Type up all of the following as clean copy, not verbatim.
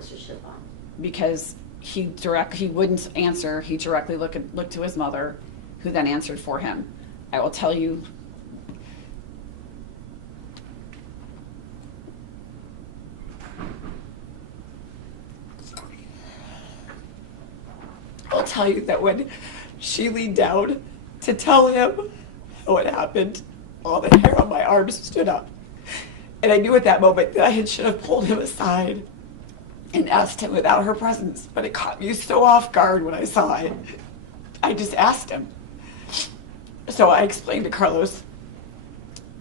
officership on? Because he wouldn't answer. He directly looked to his mother, who then answered for him. I will tell you. I'll tell you that when she leaned down to tell him what happened, all the hair on my arms stood up. And I knew at that moment that I should have pulled him aside and asked him without her presence, but it caught me so off guard when I saw it. I just asked him. So I explained to Carlos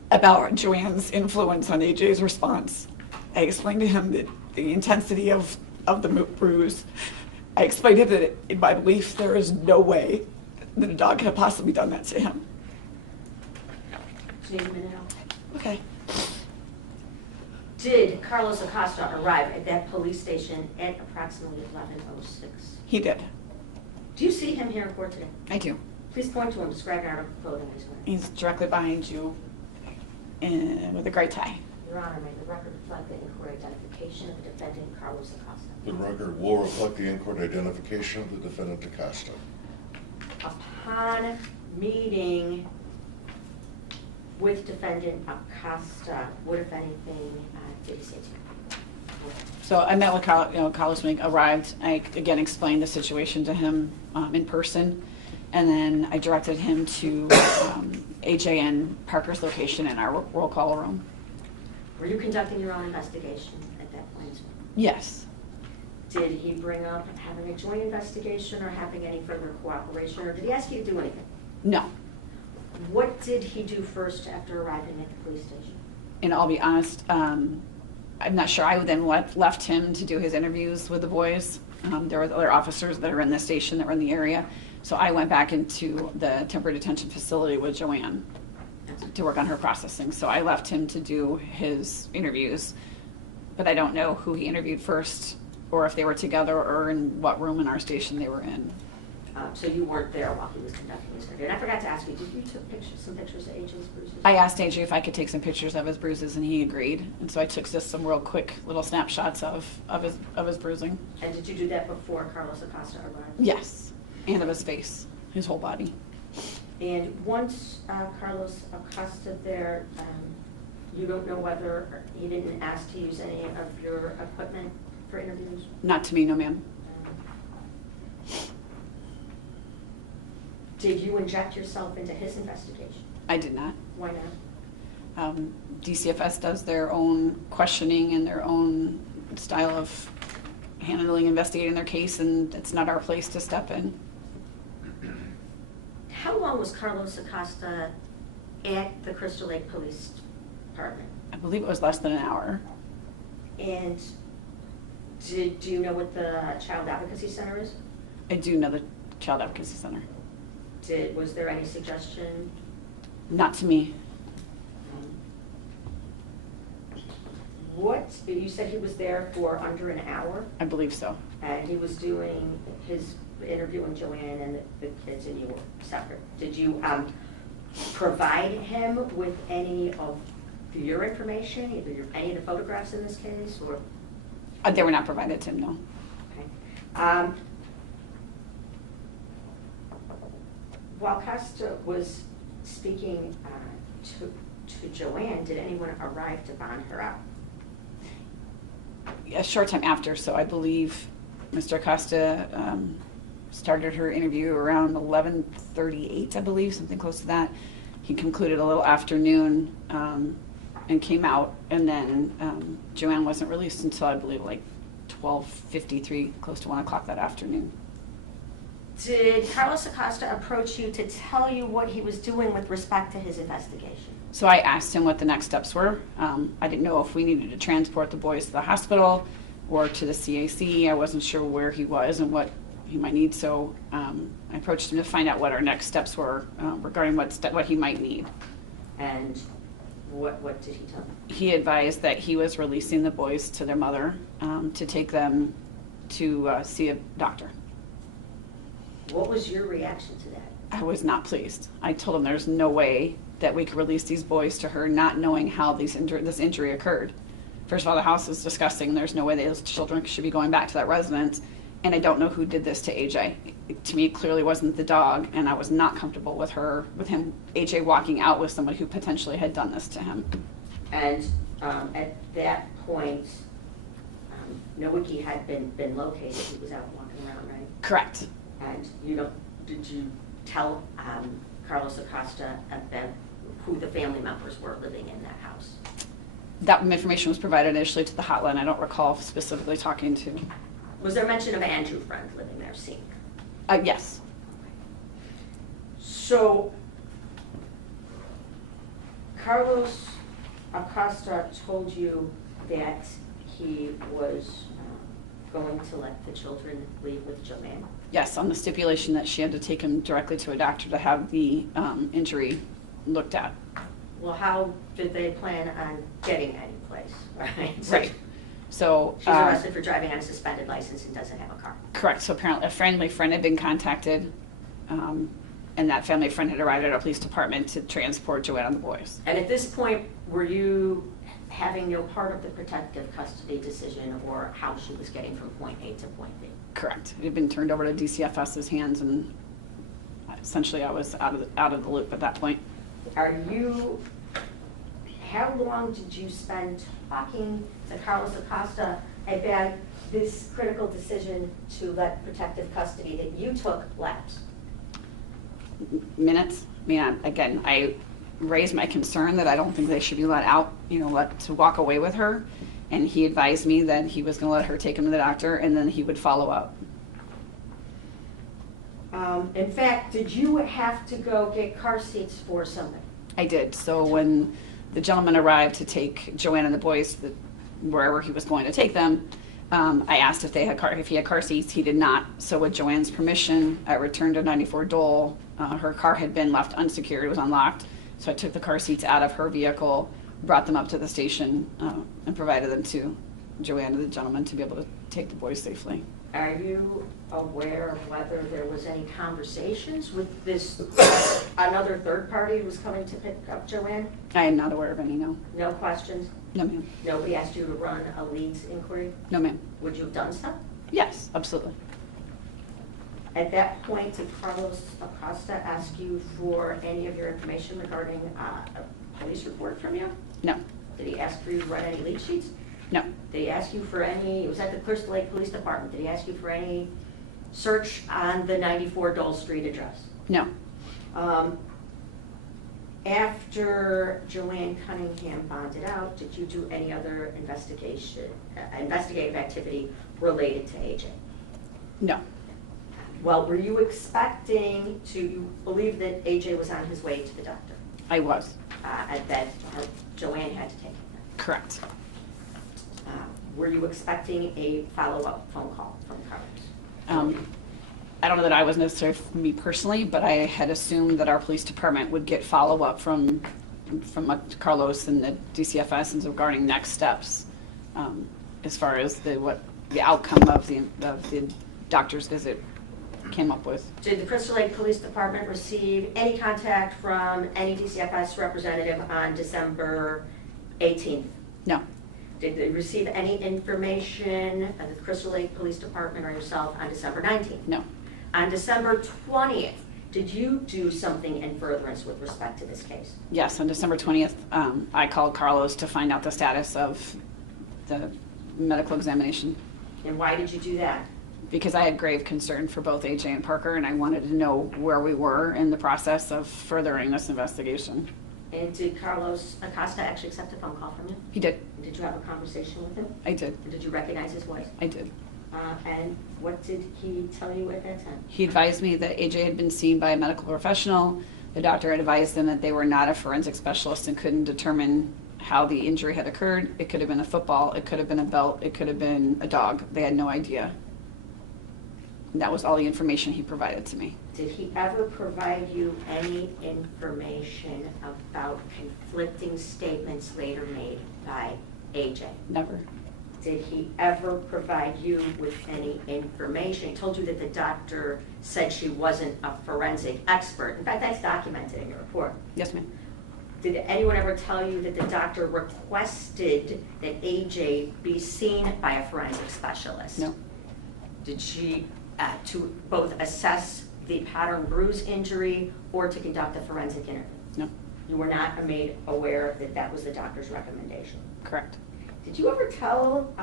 about Joann's influence on AJ's response. I explained to him that the intensity of the bruise. I explained to him that in my belief there is no way that a dog could have possibly done that to him. Just need a minute now. Okay. Did Carlos Acosta arrive at that police station at approximately 11:06? He did. Do you see him here in court today? I do. Please point to him, describe our clothing he's wearing. He's directly behind you with a gray tie. Your Honor, may the record reflect the inquiry identification of the defendant, Carlos Acosta. The record will reflect the in-court identification of the defendant, Acosta. Upon meeting with defendant Acosta, what, if anything, did he say to you? So I met with Carlos when he arrived. I again explained the situation to him in person, and then I directed him to AJ and Parker's location in our roll call room. Were you conducting your own investigation at that point as well? Yes. Did he bring up having a joint investigation or having any further cooperation, or did he ask you to do anything? No. What did he do first after arriving at the police station? And I'll be honest, I'm not sure. I then left him to do his interviews with the boys. There were other officers that are in the station that were in the area. So I went back into the temporary detention facility with Joann to work on her processing. So I left him to do his interviews, but I don't know who he interviewed first or if they were together or in what room in our station they were in. So you weren't there while he was conducting his interview. And I forgot to ask you, did you take some pictures of AJ's bruises? I asked AJ if I could take some pictures of his bruises, and he agreed. And so I took just some real quick little snapshots of his bruising. And did you do that before Carlos Acosta arrived? Yes, and of his face, his whole body. And once Carlos Acosta there, you don't know whether he didn't ask to use any of your equipment for interviews? Not to me, no ma'am. Did you inject yourself into his investigation? I did not. Why not? DCFS does their own questioning and their own style of handling, investigating their case, and it's not our place to step in. How long was Carlos Acosta at the Crystal Lake Police Department? I believe it was less than an hour. And do you know what the Child Advocacy Center is? I do know the Child Advocacy Center. Was there any suggestion? Not to me. You said he was there for under an hour? I believe so. And he was doing his interviewing Joann and the kids, and you were separate. Did you provide him with any of your information, either any of the photographs in this case, or? They were not provided to him, no. Okay. While Acosta was speaking to Joann, did anyone arrive to bond her out? A short time after, so I believe Mr. Acosta started her interview around 11:38, I believe, something close to that. He concluded a little afternoon and came out, and then Joann wasn't released until I believe like 12:53, close to 1 o'clock that afternoon. Did Carlos Acosta approach you to tell you what he was doing with respect to his investigation? So I asked him what the next steps were. I didn't know if we needed to transport the boys to the hospital or to the CAC. I wasn't sure where he was and what he might need, so I approached him to find out what our next steps were regarding what he might need. And what did he tell you? He advised that he was releasing the boys to their mother to take them to see a doctor. What was your reaction to that? I was not pleased. I told him there's no way that we could release these boys to her not knowing how this injury occurred. First of all, the house is disgusting. There's no way those children should be going back to that residence. And I don't know who did this to AJ. To me, it clearly wasn't the dog, and I was not comfortable with him, AJ walking out with someone who potentially had done this to him. And at that point, Nowicki had been located. He was out walking around, right? Correct. And did you tell Carlos Acosta about who the family members were living in that house? That information was provided initially to the hotline. I don't recall specifically talking to. Was there mention of Andrew Freund living there, seeing? Yes. So, Carlos Acosta told you that he was going to let the children leave with Joann? Yes, on the stipulation that she had to take him directly to a doctor to have the injury looked at. Well, how did they plan on getting any place, right? Right. So she's arrested for driving on a suspended license and doesn't have a car. Correct. So apparently a family friend had been contacted, and that family friend had arrived at our police department to transport Joann and the boys. And at this point, were you having no part of the protective custody decision or how she was getting from point A to point B? Correct. It had been turned over to DCFS's hands, and essentially I was out of the loop at that point. How long did you spend talking to Carlos Acosta about this critical decision to let protective custody that you took lapse? Minutes. I mean, again, I raised my concern that I don't think they should be let out, to walk away with her. And he advised me that he was going to let her take him to the doctor and then he would follow up. In fact, did you have to go get car seats for somebody? I did. So when the gentleman arrived to take Joann and the boys wherever he was going to take them, I asked if he had car seats. He did not. So with Joann's permission, I returned to 94 Dole. Her car had been left unsecured. It was unlocked. So I took the car seats out of her vehicle, brought them up to the station, and provided them to Joann and the gentleman to be able to take the boys safely. Are you aware of whether there was any conversations with this another third party who was coming to pick up Joann? I am not aware of any, no. No questions? No, ma'am. Nobody asked you to run a leads inquiry? No, ma'am. Would you have done so? Yes, absolutely. At that point, did Carlos Acosta ask you for any of your information regarding a police report from you? No. Did he ask for you to run any lead sheets? No. Did he ask you for any, it was at the Crystal Lake Police Department, did he ask you for any search on the 94 Dole Street address? No. After Joann Cunningham bonded out, did you do any other investigative activity related to AJ? No. Well, were you expecting to believe that AJ was on his way to the doctor? I was. And that Joann had to take him there? Correct. Were you expecting a follow-up phone call from Carlos? I don't know that I was necessarily me personally, but I had assumed that our police department would get follow-up from Carlos and the DCFS and regarding next steps as far as the outcome of the doctor's visit came up with. Did the Crystal Lake Police Department receive any contact from any DCFS representative on December 18th? No. Did they receive any information of the Crystal Lake Police Department or yourself on December 19th? No. On December 20th, did you do something in furtherance with respect to this case? Yes, on December 20th, I called Carlos to find out the status of the medical examination. And why did you do that? Because I had grave concern for both AJ and Parker, and I wanted to know where we were in the process of furthering this investigation. And did Carlos Acosta actually accept a phone call from you? He did. Did you have a conversation with him? I did. And did you recognize his voice? I did. And what did he tell you at that time? He advised me that AJ had been seen by a medical professional. The doctor had advised them that they were not a forensic specialist and couldn't determine how the injury had occurred. It could have been a football, it could have been a belt, it could have been a dog. They had no idea. And that was all the information he provided to me. Did he ever provide you any information about conflicting statements later made by AJ? Never. Did he ever provide you with any information? He told you that the doctor said she wasn't a forensic expert. In fact, that's documented in your report. Yes, ma'am. Did anyone ever tell you that the doctor requested that AJ be seen by a forensic specialist? No. Did she, to both assess the pattern bruise injury or to conduct a forensic interview? No. You were not made aware that that was the doctor's recommendation? Correct. Did you ever tell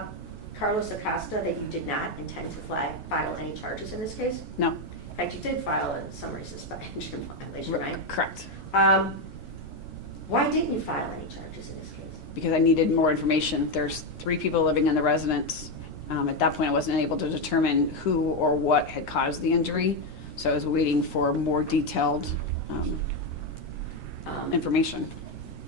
Carlos Acosta that you did not intend to file any charges in this case? No. In fact, you did file a summary suspension violation, right? Correct. Why didn't you file any charges in this case? Because I needed more information. There's 3 people living in the residence. At that point, I wasn't able to determine who or what had caused the injury, so I was waiting for more detailed information.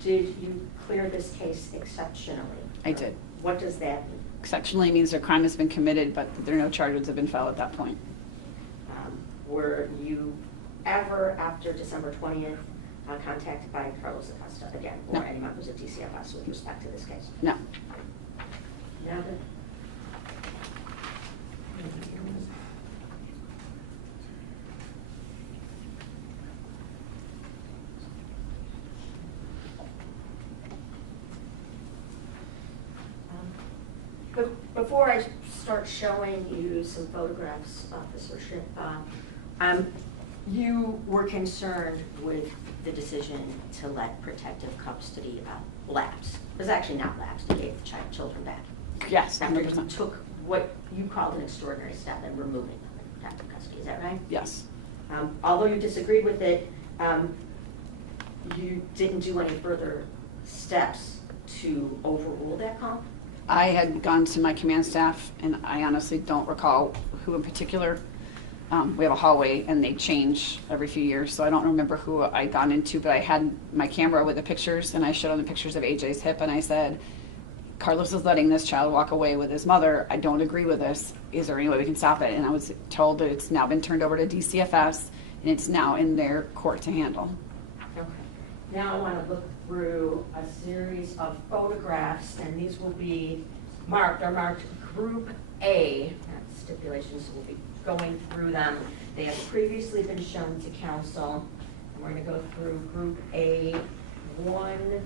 Did you clear this case exceptionally? I did. What does that mean? Exceptionally means a crime has been committed, but there are no charges have been filed at that point. Were you ever, after December 20th, contacted by Carlos Acosta again, or No. any members of DCFS with respect to this case? No. Never? Before I start showing you some photographs, Officer Ship, you were concerned with the decision to let protective custody lapse. It was actually not lapsed, you gave the children back. Yes, After you 100%. took what you called an extraordinary step in removing them in protective custody, is that right? Yes. Although you disagreed with it, you didn't do any further steps to overrule that call? I had gone to my command staff, and I honestly don't recall who in particular. We have a hallway, and they change every few years, so I don't remember who I'd gone into, but I had my camera with the pictures, and I showed them the pictures of AJ's hip, and I said, Carlos is letting this child walk away with his mother. I don't agree with this. Is there any way we can stop it? And I was told that it's now been turned over to DCFS, and it's now in their court to handle. Okay. Now I want to look through a series of photographs, and these will be marked. They're marked Group A. Stipulations, we'll be going through them. They have previously been shown to council. And we're going to go through Group A1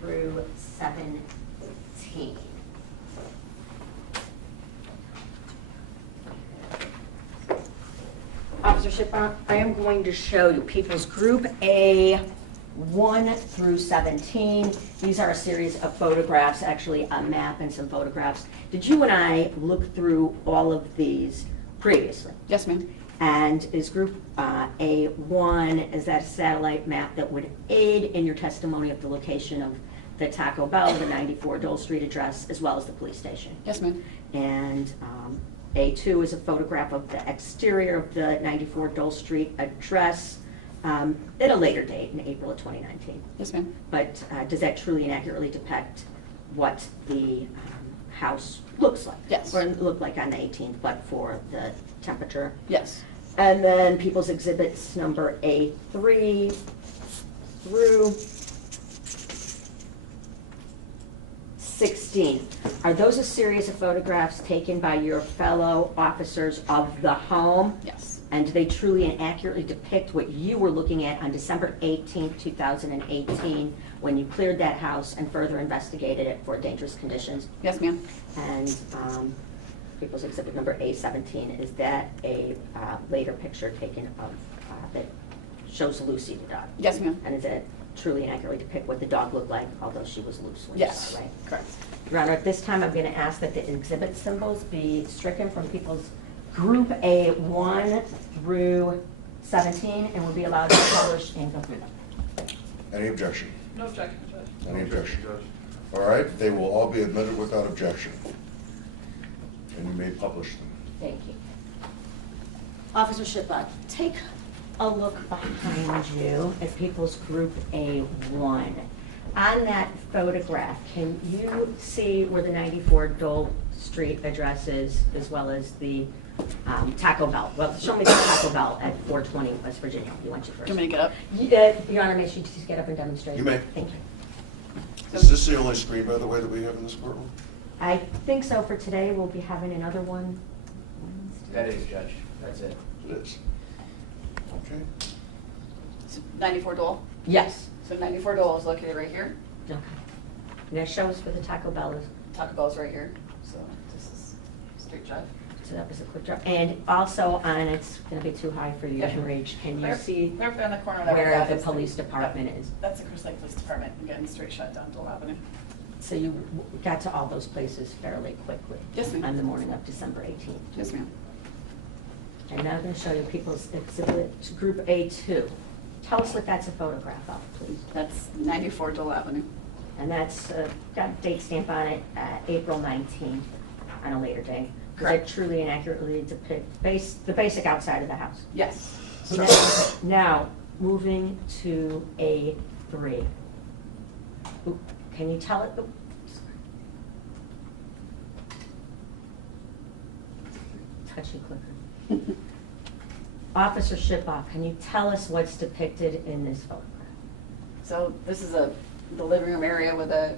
through 17. Officer Shippa, I am going to show you People's Group A 1 through 17. These are a series of photographs, actually a map and some photographs. Did you and I look through all of these previously? Yes, ma'am. And is Group A1, is that a satellite map that would aid in your testimony of the location of the Taco Bell, the 94 Dole Street address, as well as the police station? Yes, ma'am. And A2 is a photograph of the exterior of the 94 Dole Street address at a later date, in April of 2019. Yes, ma'am. But does that truly and accurately depict what the house looks like? Yes. Or looked like on the 18th, but for the temperature? Yes. And then People's Exhibits number A3 through 16. Are those a series of photographs taken by your fellow officers of the home? Yes. And do they truly and accurately depict what you were looking at on December 18th, 2018, when you cleared that house and further investigated it for dangerous conditions? Yes, ma'am. And People's Exhibit number A17, is that a later picture taken of that shows Lucy, the dog? Yes, ma'am. And is it truly and accurately depict what the dog looked like, although she was loose when Yes. you saw it, right? Correct. Your Honor, at this time, I'm going to ask that the exhibit symbols be stricken from People's Group A1 through 17, and will be allowed to publish and go through them. Any objection? No objection, Judge. Any objection? All right, they will all be admitted without objection. And you may publish them. Thank you. Officer Shippa, take a look behind you at People's Group A1. On that photograph, can you see where the 94 Dole Street address is, as well as the Taco Bell? Well, show me the Taco Bell at 420 West Virginia. You want you first? Do you want me to get up? Your Honor, may she just get up and demonstrate? You may. Thank you. Is this the only screen, by the way, that we have in this courtroom? I think so for today. We'll be having another one. That is, Judge. That's it. It is. Okay. 94 Dole? Yes. So 94 Dole is located right here. Okay. And that shows where the Taco Bell is. Taco Bell's right here. So this is straight drive. So that was a quick drop. And also on, it's gonna be too high for you to Yeah. reach. Can you There- see there on the corner there, where that the is police department is? That's the Crystal Lake Police Department. Again, straight shot down Dole Avenue. So you got to all those places fairly quickly? Yes, ma'am. On the morning of December 18th? Yes, ma'am. And now I'm going to show you People's Exhibit Group A2. Tell us what that's a photograph of, please. That's 94 Dole Avenue. And that's got a date stamp on it, April 19th, on a later day. Does it Correct. truly and accurately depict the basic outside of the house? Yes. Now, moving to A3. Oop, can you tell it? Oop, sorry. Touchy clicker. Officer Shipoff, can you tell us what's depicted in this photograph? So this is the living room area with a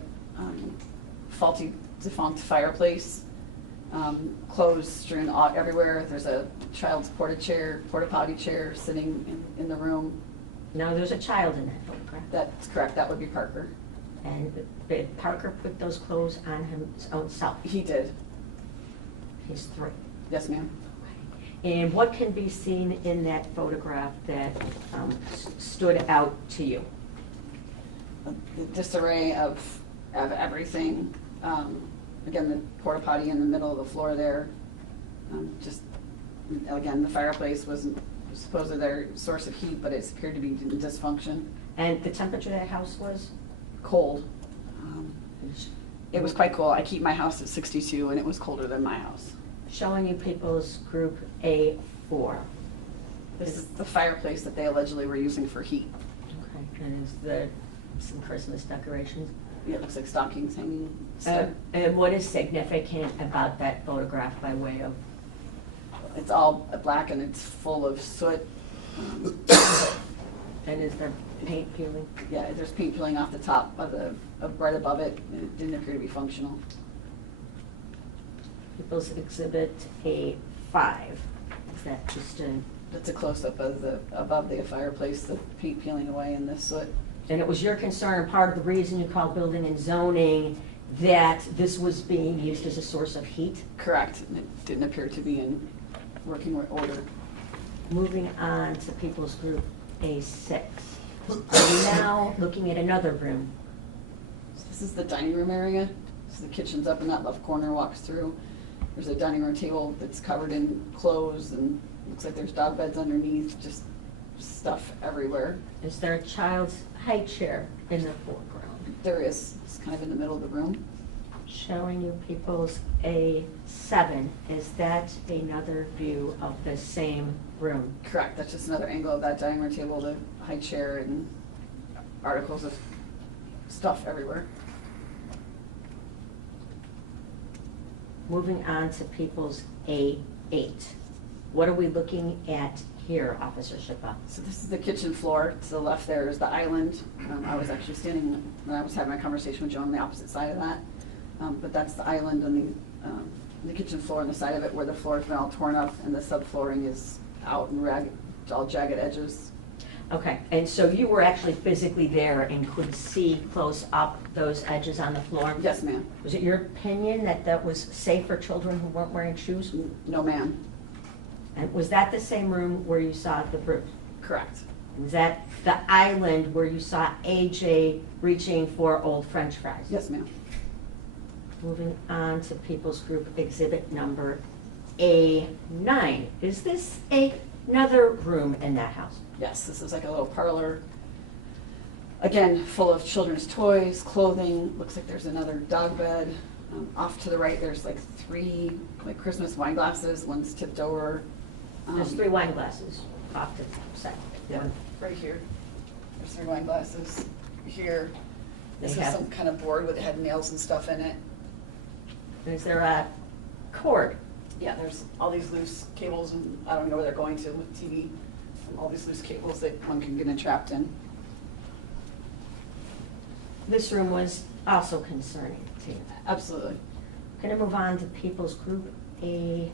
faulty defunct fireplace, clothes strewn everywhere. There's a child's porta potty chair sitting in the room. Now, there's a child in that photograph. That's correct, that would be Parker. And did Parker put those clothes on his own self? He did. He's 3. Yes, ma'am. And what can be seen in that photograph that stood out to you? The disarray of everything. Again, the porta potty in the middle of the floor there. Just, again, the fireplace was supposedly their source of heat, but it appeared to be in dysfunction. And the temperature of that house was? Cold. It was quite cold. I keep my house at 62, and it was colder than my house. Showing you People's Group A4. This is the fireplace that they allegedly were using for heat. Okay. And is there some Christmas decorations? Yeah, it looks like stockings hanging. stuff. And what is significant about that photograph by way of? It's all black and it's full of soot. And is there paint peeling? Yeah, there's paint peeling off the top right above it. It didn't appear to be functional. People's Exhibit A5. Is that just a? That's a close-up of above the fireplace, the paint peeling away and the soot. And it was your concern, part of the reason you called building and zoning, that this was being used as a source of heat? Correct. And it didn't appear to be in working order. Moving on to People's Group A6. Are we now looking at another room? So this is the dining room area. So the kitchen's up in that left corner, walks through. There's a dining room table that's covered in clothes and looks like there's dog beds underneath, just stuff everywhere. Is there a child's high chair in the foreground? There is. It's kind of in the middle of the room. Showing you People's A7. Is that another view of the same room? Correct. That's just another angle of that dining room table, the high chair and articles of stuff everywhere. Moving on to People's A8. What are we looking at here, Officer Shipa? So this is the kitchen floor. To the left there is the island. I was actually standing when I was having my conversation with Joan on the opposite side of that. But that's the island and the kitchen floor on the side of it where the floor's been all torn up and the subflooring is out and ragged, all jagged edges. Okay, and so you were actually physically there and could see close up those edges on the floor? Yes, ma'am. Was it your opinion that that was safe for children who weren't wearing shoes? No, ma'am. And was that the same room where you saw the bruise? Correct. Was that the island where you saw AJ reaching for old French fries? Yes, ma'am. Moving on to People's Group Exhibit number A9. Is this another room in that house? Yes, this is like a little parlor. Again, full of children's toys, clothing. Looks like there's another dog bed. Off to the right, there's like 3 Christmas wine glasses. One's tipped over. There's 3 wine glasses off to the side. Yeah, right here. There's 3 wine glasses. Here, this They is have- some kind of board with it had nails and stuff in it. Is there a cord? Yeah, there's all these loose cables, and I don't know where they're going to with TV. All these loose cables that one can get entrapped in. This room was also concerning to you. Absolutely. Going to move on to People's Group A10.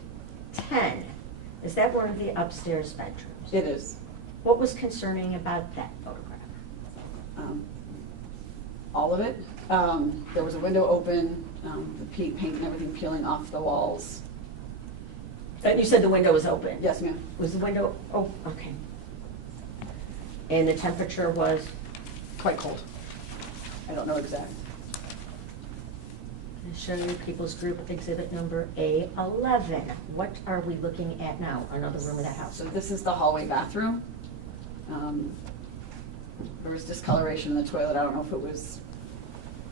Is that one of the upstairs bedrooms? It is. What was concerning about that photograph? All of it. There was a window open, the paint and everything peeling off the walls. And you said the window was open? Yes, ma'am. Was the window, oh, okay. And the temperature was? Quite cold. I don't know exact. I'll show you People's Group Exhibit number A11. What are we looking at now? Another room of that house? So this is the hallway bathroom. There was discoloration in the toilet. I don't know if it was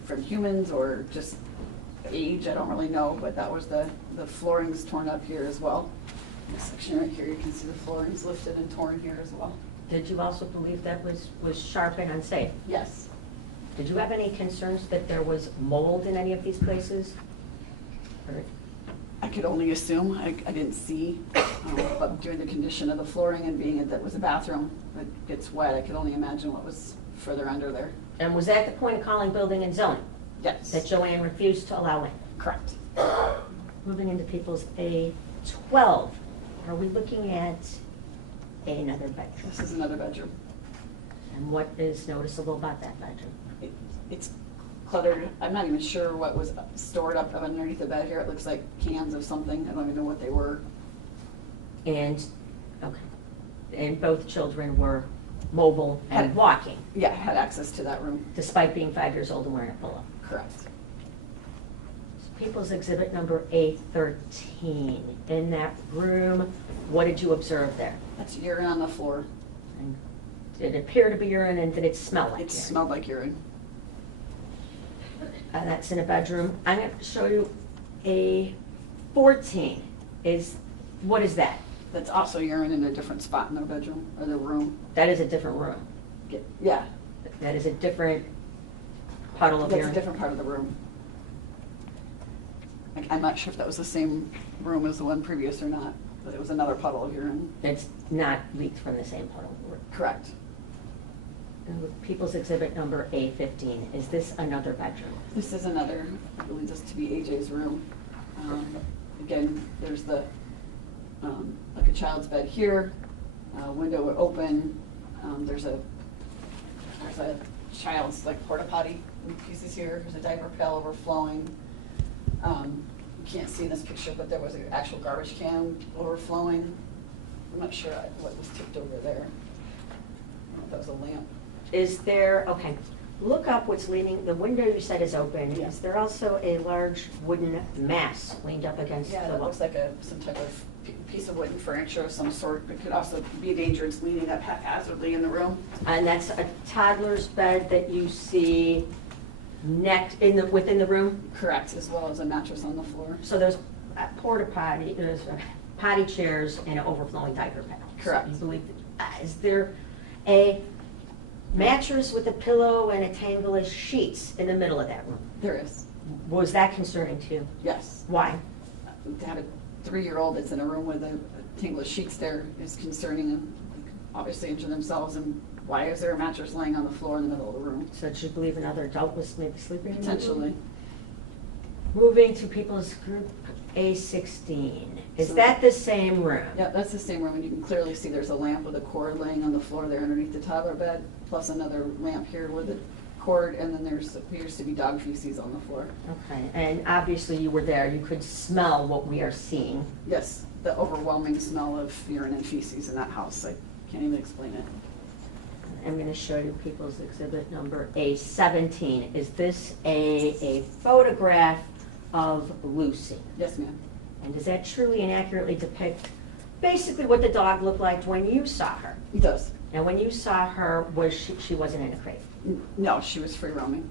from humans or just age. I don't really know, but that was the flooring's torn up here as well. This section right here, you can see the flooring's lifted and torn here as well. Did you also believe that was sharp and unsafe? Yes. Did you have any concerns that there was mold in any of these places? Or- I could only assume. I didn't see, but due to the condition of the flooring and being that was a bathroom, it gets wet, I could only imagine what was further under there. And was that the point of calling building and zoning? Yes. That Joann refused to allow in? Correct. Moving into People's A12, are we looking at another bedroom? This is another bedroom. And what is noticeable about that bedroom? It's cluttered. I'm not even sure what was stored up underneath the bed here. It looks like cans of something. I don't even know what they were. And, okay, and both children were mobile and walking, Yeah, I had access to that room. despite being 5 years old and wearing a polo. Correct. People's Exhibit number A13. In that room, what did you observe there? That's urine on the floor. And did it appear to be urine, and did it smell like It urine? smelled like urine. That's in a bedroom. I'm going to show you A14. What is that? That's also urine in a different spot in their bedroom or their room. That is a different room. Yeah, That is a different puddle of that's urine. a different part of the room. I'm not sure if that was the same room as the one previous or not, but it was another puddle of urine. It's not leaked from the same puddle. Correct. People's Exhibit number A15. Is this another bedroom? This is another, I believe this to be AJ's room. Again, there's the, like a child's bed here, window open. There's a child's like porta potty pieces here. There's a diaper pail overflowing. You can't see in this picture, but there was an actual garbage can overflowing. I'm not sure what was tipped over there. I don't know if that was a lamp. Is there, okay, look up what's leaning, the window you said is open. Yeah. Is there also a large wooden mass leaned up against Yeah, the that wall? looks like some type of piece of wooden furniture of some sort. It could also be dangerous leaning up haphazardly in the room. And that's a toddler's bed that you see within the room? Correct, as well as a mattress on the floor. So there's a porta potty, there's potty chairs and an overflowing diaper pail. Correct. So you believe, is there a mattress with a pillow and a tangle of sheets in the middle of that room? There is, Was that concerning to you? yes. Why? To have a 3-year-old that's in a room with a tangle of sheets there is concerning and obviously injure themselves. And why is there a mattress laying on the floor in the middle of the room? So did you believe another adult was maybe sleeping in the room? Potentially. Moving to People's Group A16. Is So- that the same room? Yeah, that's the same room, and you can clearly see there's a lamp with a cord laying on the floor there underneath the toddler bed, plus another lamp here with a cord, and then there's appears to be dog feces on the floor. Okay, and obviously you were there. You could smell what we are seeing. Yes, the overwhelming smell of urine and feces in that house. I can't even explain it. I'm going to show you People's Exhibit number A17. Is this a photograph of Lucy? Yes, ma'am. And does that truly and accurately depict basically what the dog looked like when you saw her? It does. And when you saw her, was she wasn't in a crate? No, she was free roaming.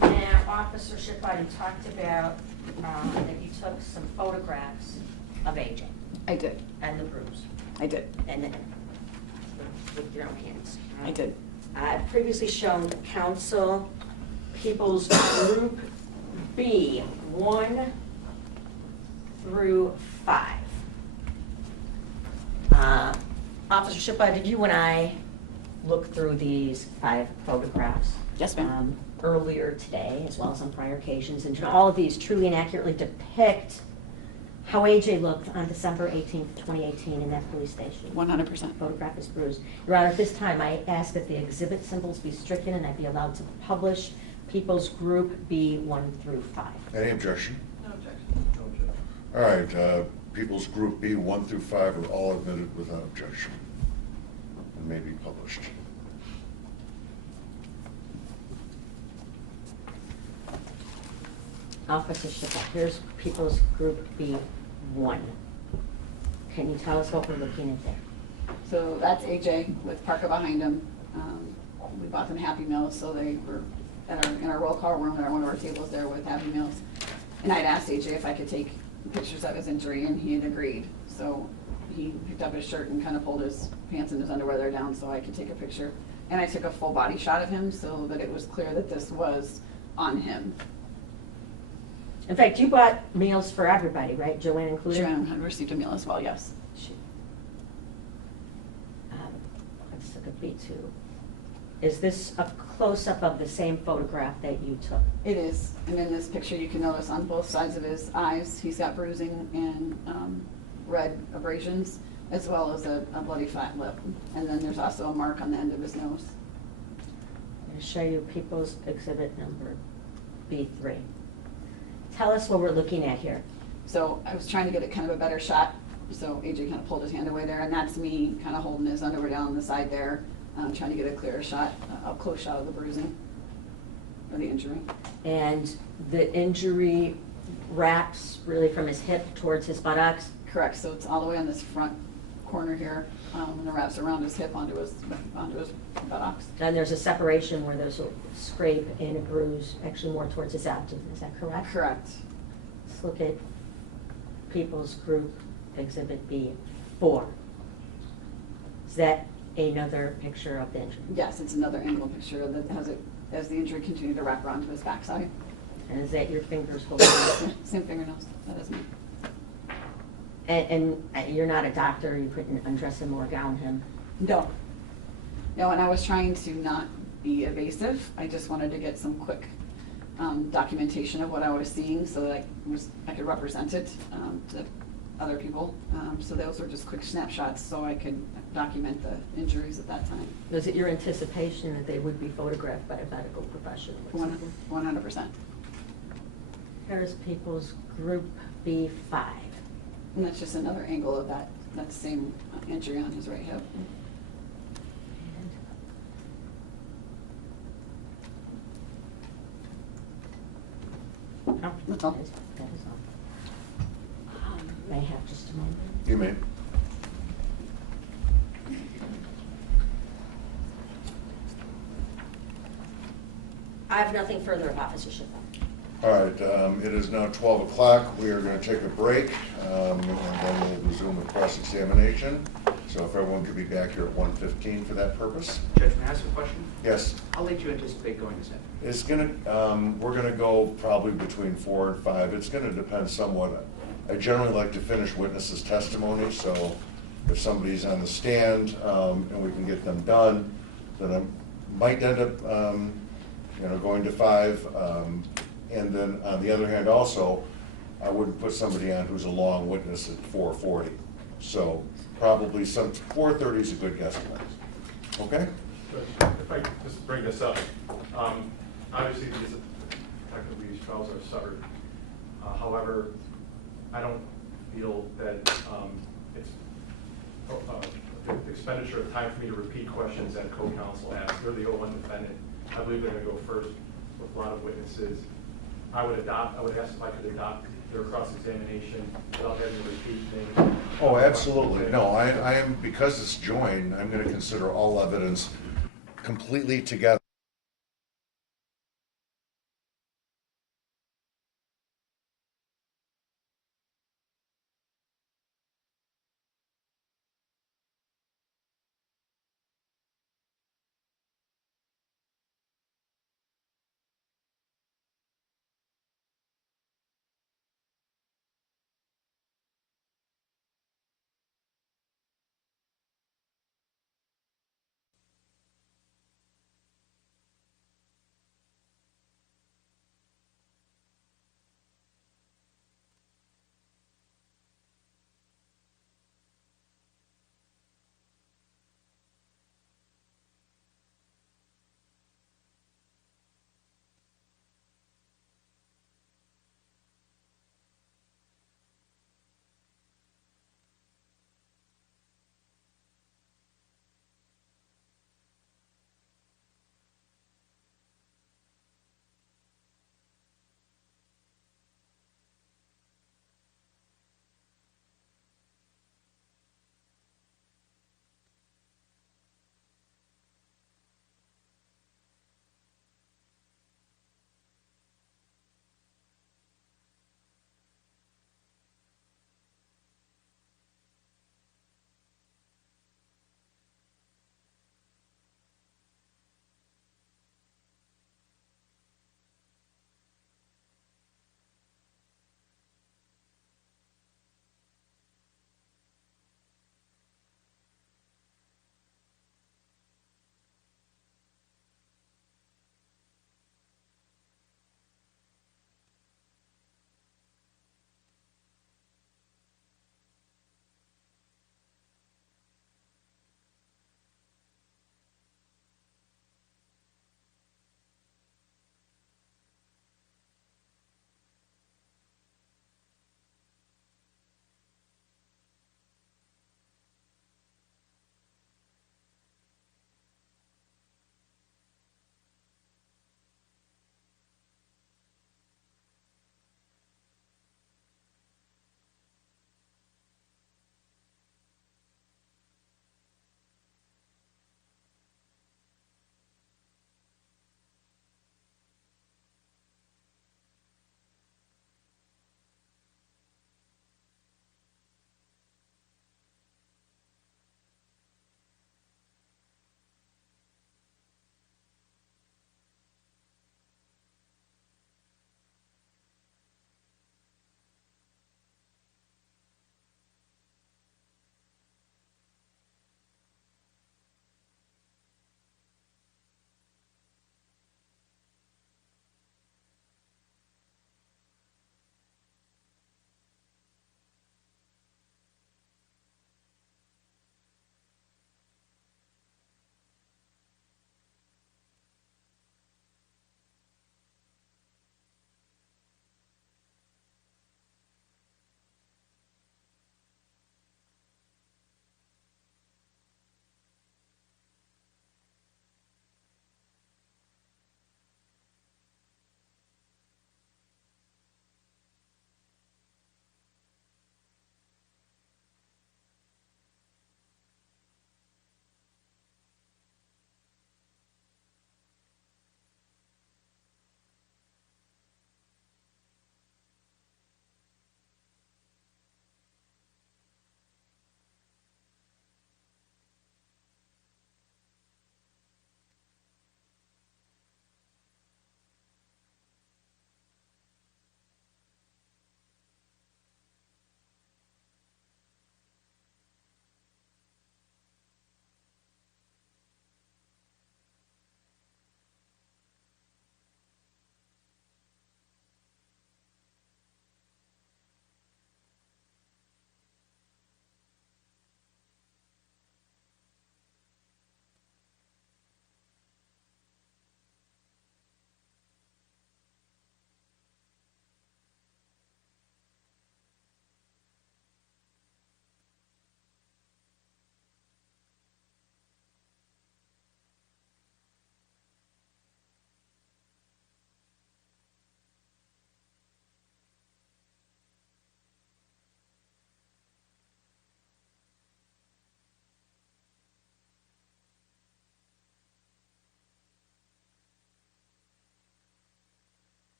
Now, Officer Shipard, you talked about that you took some photographs of AJ I did. and the bruise, I did. and then with your own hands. I did. I've previously shown council People's Group B, 1 through 5. Officer Shipard, did you and I look through these 5 photographs? Yes, ma'am. earlier today, as well as on prior occasions, and all of these truly and accurately depict how AJ looked on December 18th, 2018 in that police station. 100%. Photograph is bruised. Your Honor, at this time, I ask that the exhibit symbols be stricken and I be allowed to publish People's Group B1 through 5. Any objection? No objection. All right, People's Group B 1 through 5 are all admitted without objection and may be published. Officer Schiffer, here's People's Group B1. Can you tell us what we're looking at there? So that's AJ with Parker behind him. We bought them Happy Meals, so they were in our roll call room at one of our tables there with Happy Meals. And I'd asked AJ if I could take pictures of his injury, and he had agreed. So he picked up his shirt and kind of pulled his pants and his underwear there down so I could take a picture. And I took a full body shot of him so that it was clear that this was on him. In fact, you bought meals for everybody, right? Joann included? Joann had received a meal as well, yes. Let's look at B2. Is this a close-up of the same photograph that you took? It is, and in this picture you can notice on both sides of his eyes, he's got bruising and red abrasions, as well as a bloody flat lip. And then there's also a mark on the end of his nose. I'm going to show you People's Exhibit number B3. Tell us what we're looking at here. So I was trying to get it kind of a better shot, so AJ kind of pulled his hand away there, and that's me kind of holding his underwear down on the side there, trying to get a clearer shot, a close shot of the bruising, or the injury. And the injury wraps really from his hip towards his buttocks? Correct, so it's all the way on this front corner here, and it wraps around his hip onto his buttocks. And there's a separation where there's a scrape and a bruise, actually more towards his abdomen. Is that correct? Correct. Let's look at People's Group Exhibit B4. Is that another picture of the injury? Yes, it's another angle picture that has it as the injury continued to wrap around to his backside. And is that your fingers holding it? Same fingernails, that is me. And you're not a doctor, you couldn't undress him or gown him? No. No, and I was trying to not be evasive. I just wanted to get some quick documentation of what I was seeing so that I could represent it to other people. So those were just quick snapshots so I could document the injuries at that time. Was it your anticipation that they would be photographed by a medical professional? 100%. Here's People's Group B5. And that's just another angle of that same injury on his right hip. Oh, That's all. That is all. May I have just a moment? You may. I have nothing further of Officer Schiffer. All right, it is now 12 o'clock. We are going to take a break, and then we'll resume the cross-examination. So if everyone could be back here at 1:15 for that purpose. Judge, may I ask a question? Yes, How late do you anticipate going this afternoon? it's going to, we're going to go probably between 4 and 5. It's going to depend somewhat. I generally like to finish witnesses' testimony, so if somebody's on the stand and we can get them done, then I might end up, going to 5. And then on the other hand, also, I wouldn't put somebody on who's a long witness at 4:40. So probably 4:30 is a good guesstimate. Okay? If I just bring this up, obviously these technically these trials are severed. However, I don't feel that it's the expenditure of time for me to repeat questions that co-counsel asked. They're the one defendant. I believe they're going to go first with a lot of witnesses. I would ask if I could adopt their cross-examination without having to repeat things. Oh, absolutely. No, I am, because it's joint, I'm going to consider all evidence completely together.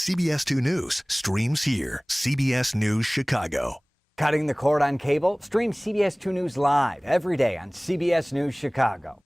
CBS 2 News streams here. CBS News Chicago. Cutting the cord on cable? Stream CBS 2 News live every day on CBS News Chicago.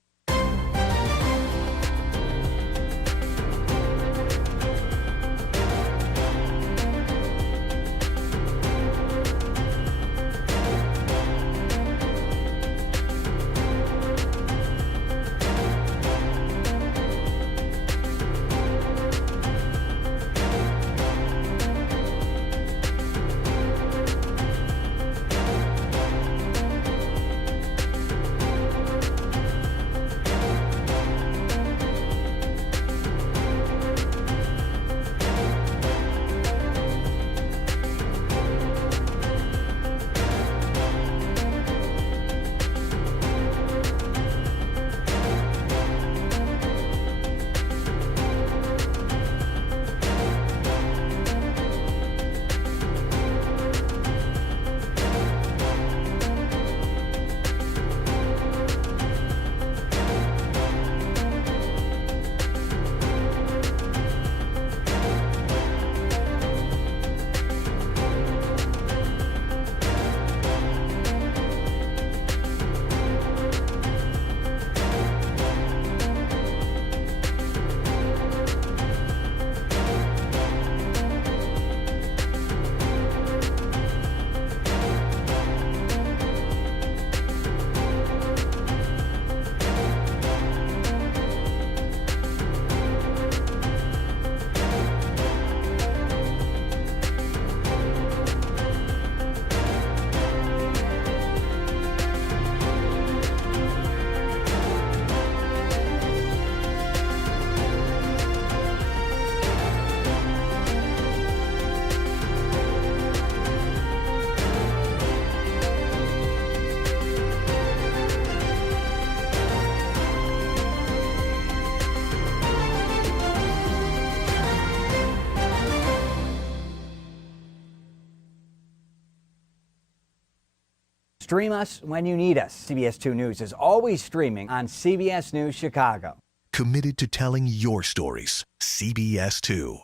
Stream us when you need us. CBS 2 News is always streaming on CBS News Chicago. Committed to telling your stories. CBS 2.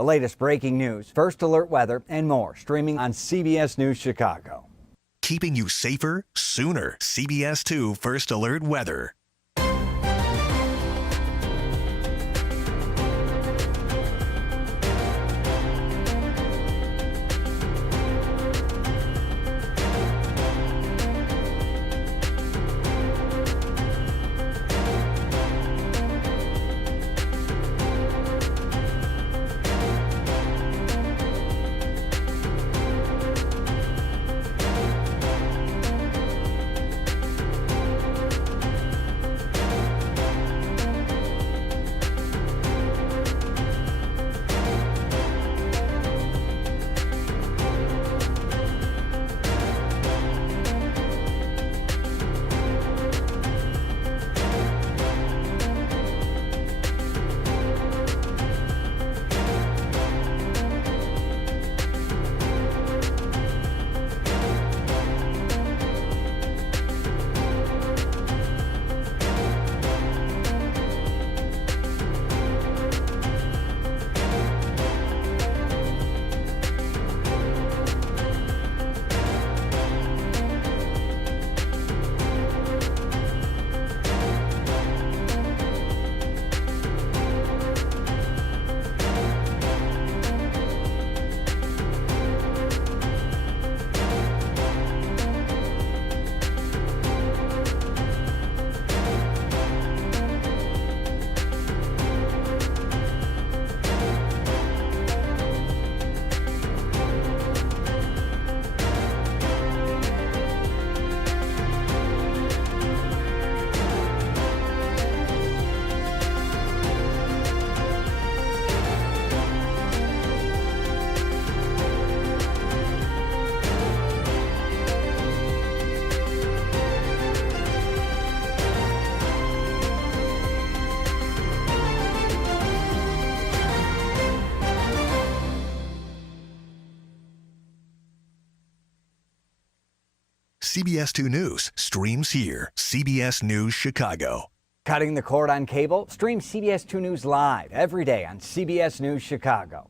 The latest breaking news, first alert weather, and more streaming on CBS News Chicago. Keeping you safer, sooner. CBS 2 First Alert Weather. CBS 2 News streams here. CBS News Chicago. Cutting the cord on cable? Stream CBS 2 News live every day on CBS News Chicago.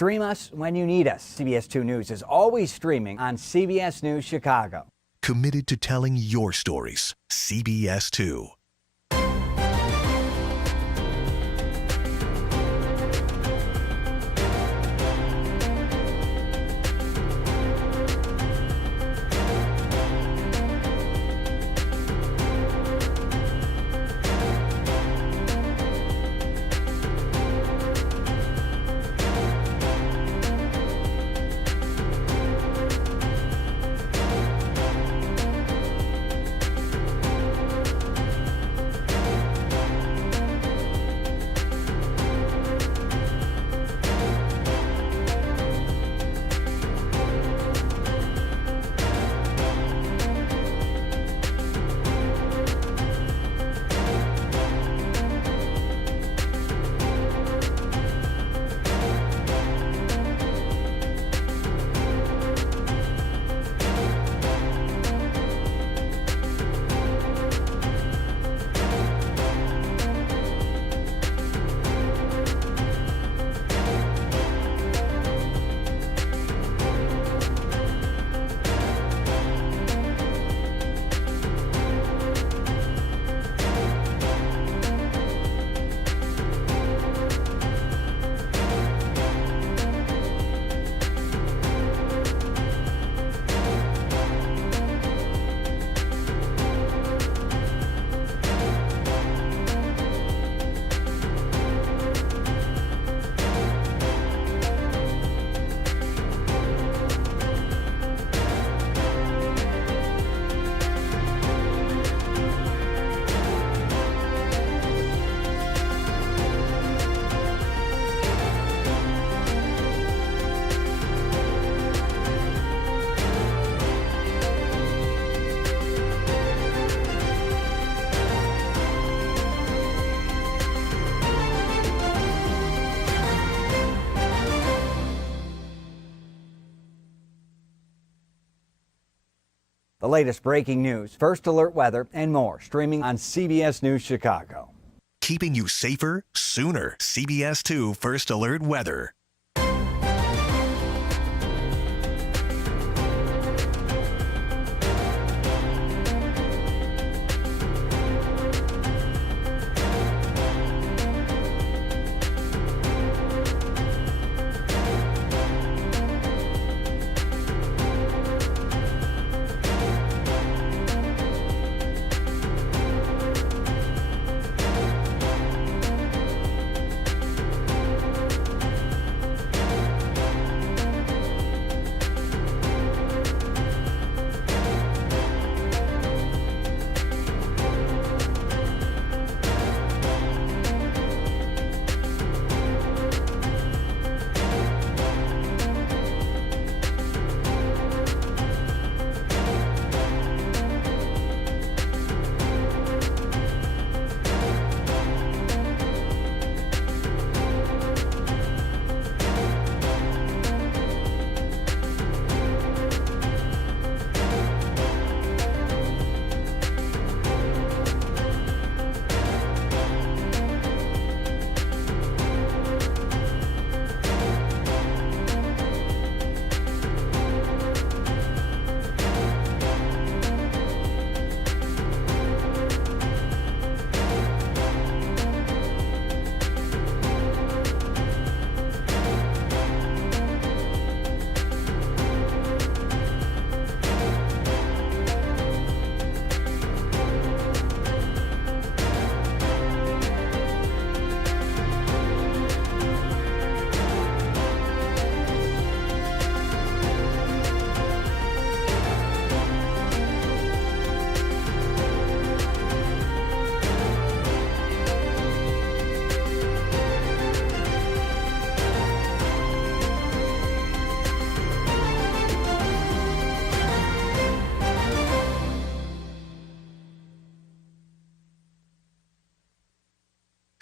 Stream us when you need us. CBS 2 News is always streaming on CBS News Chicago. Committed to telling your stories. CBS 2. The latest breaking news, first alert weather, and more streaming on CBS News Chicago. Keeping you safer sooner. CBS 2 First Alert Weather.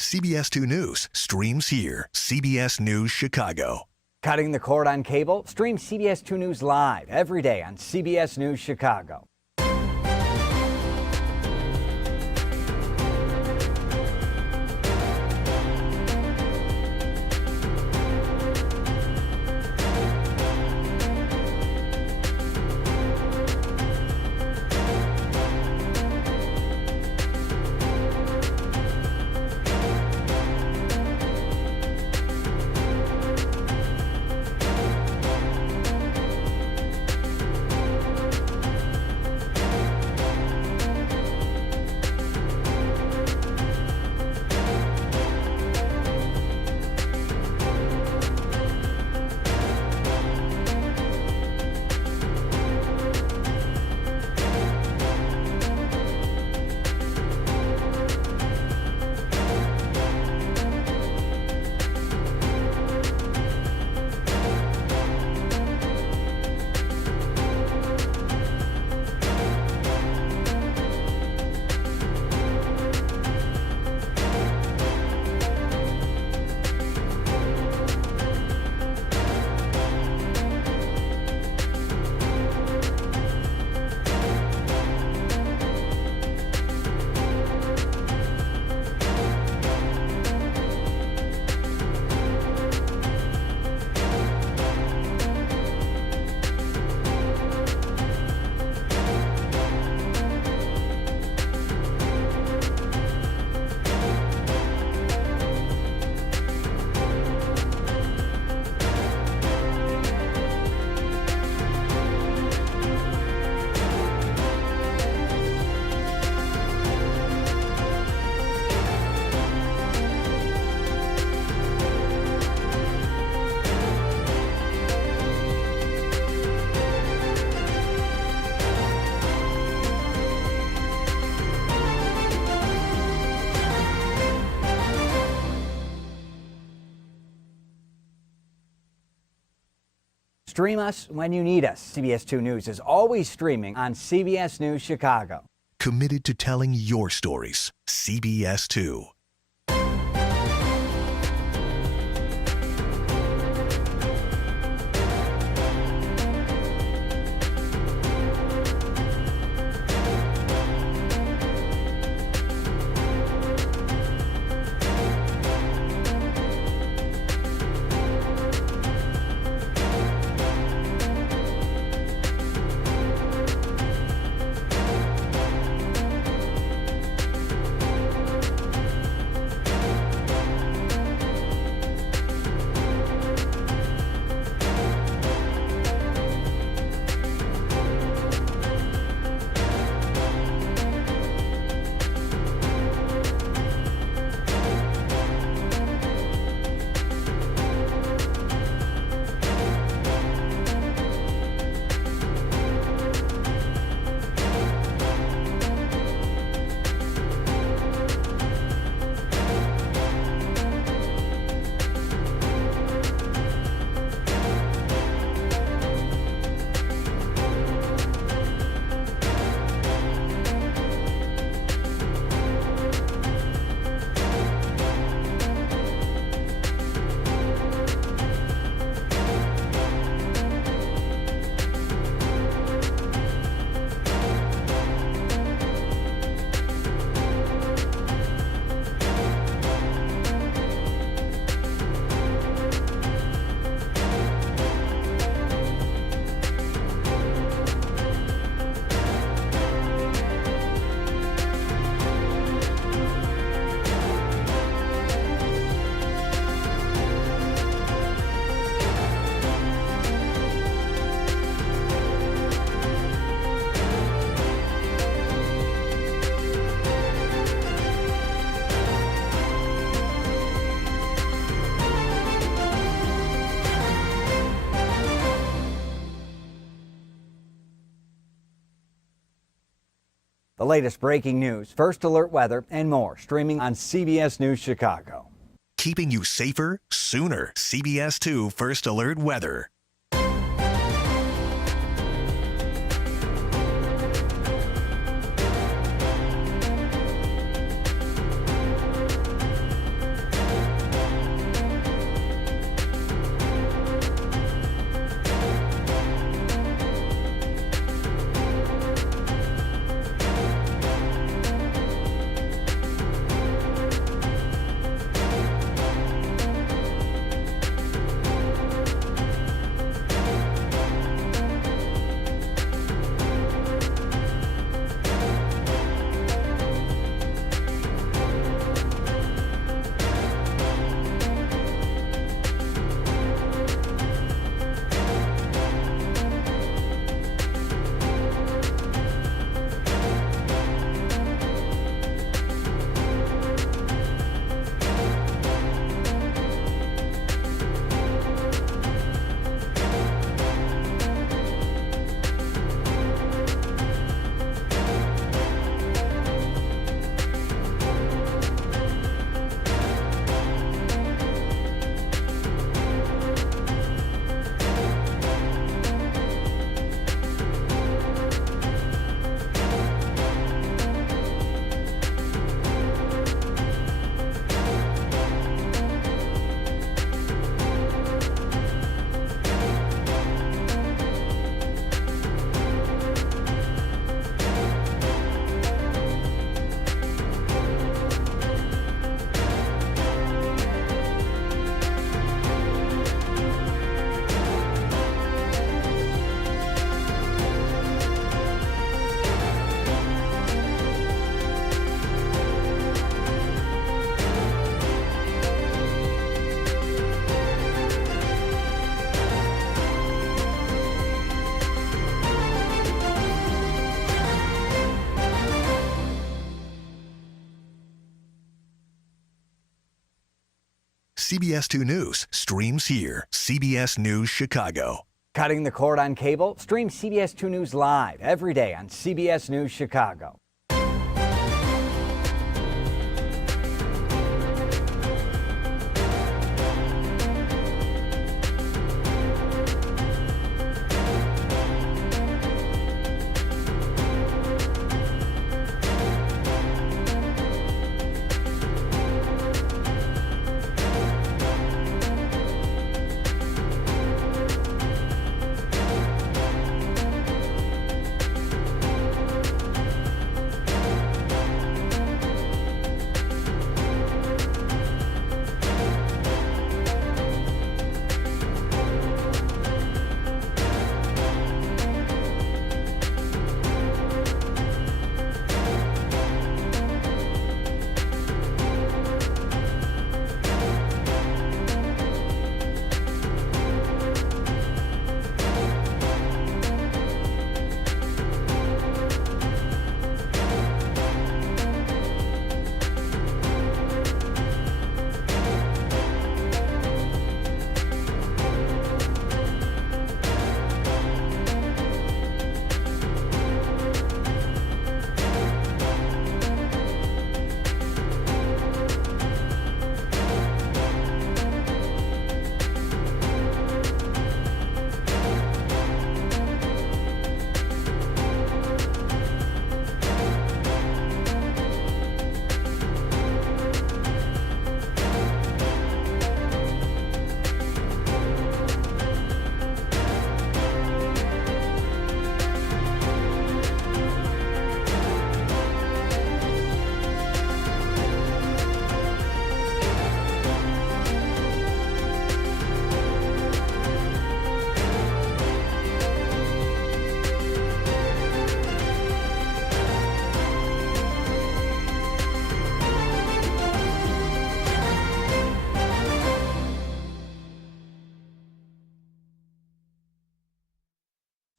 CBS 2 News streams here. CBS News Chicago. Cutting the cord on cable? Stream CBS 2 News live every day on CBS News Chicago. Stream us when you need us. CBS 2 News is always streaming on CBS News Chicago. Committed to telling your stories. CBS 2. The latest breaking news, first alert weather, and more streaming on CBS News Chicago. Keeping you safer sooner. CBS 2 First Alert Weather. CBS 2 News streams here. CBS News Chicago. Cutting the cord on cable? Stream CBS 2 News live every day on CBS News Chicago.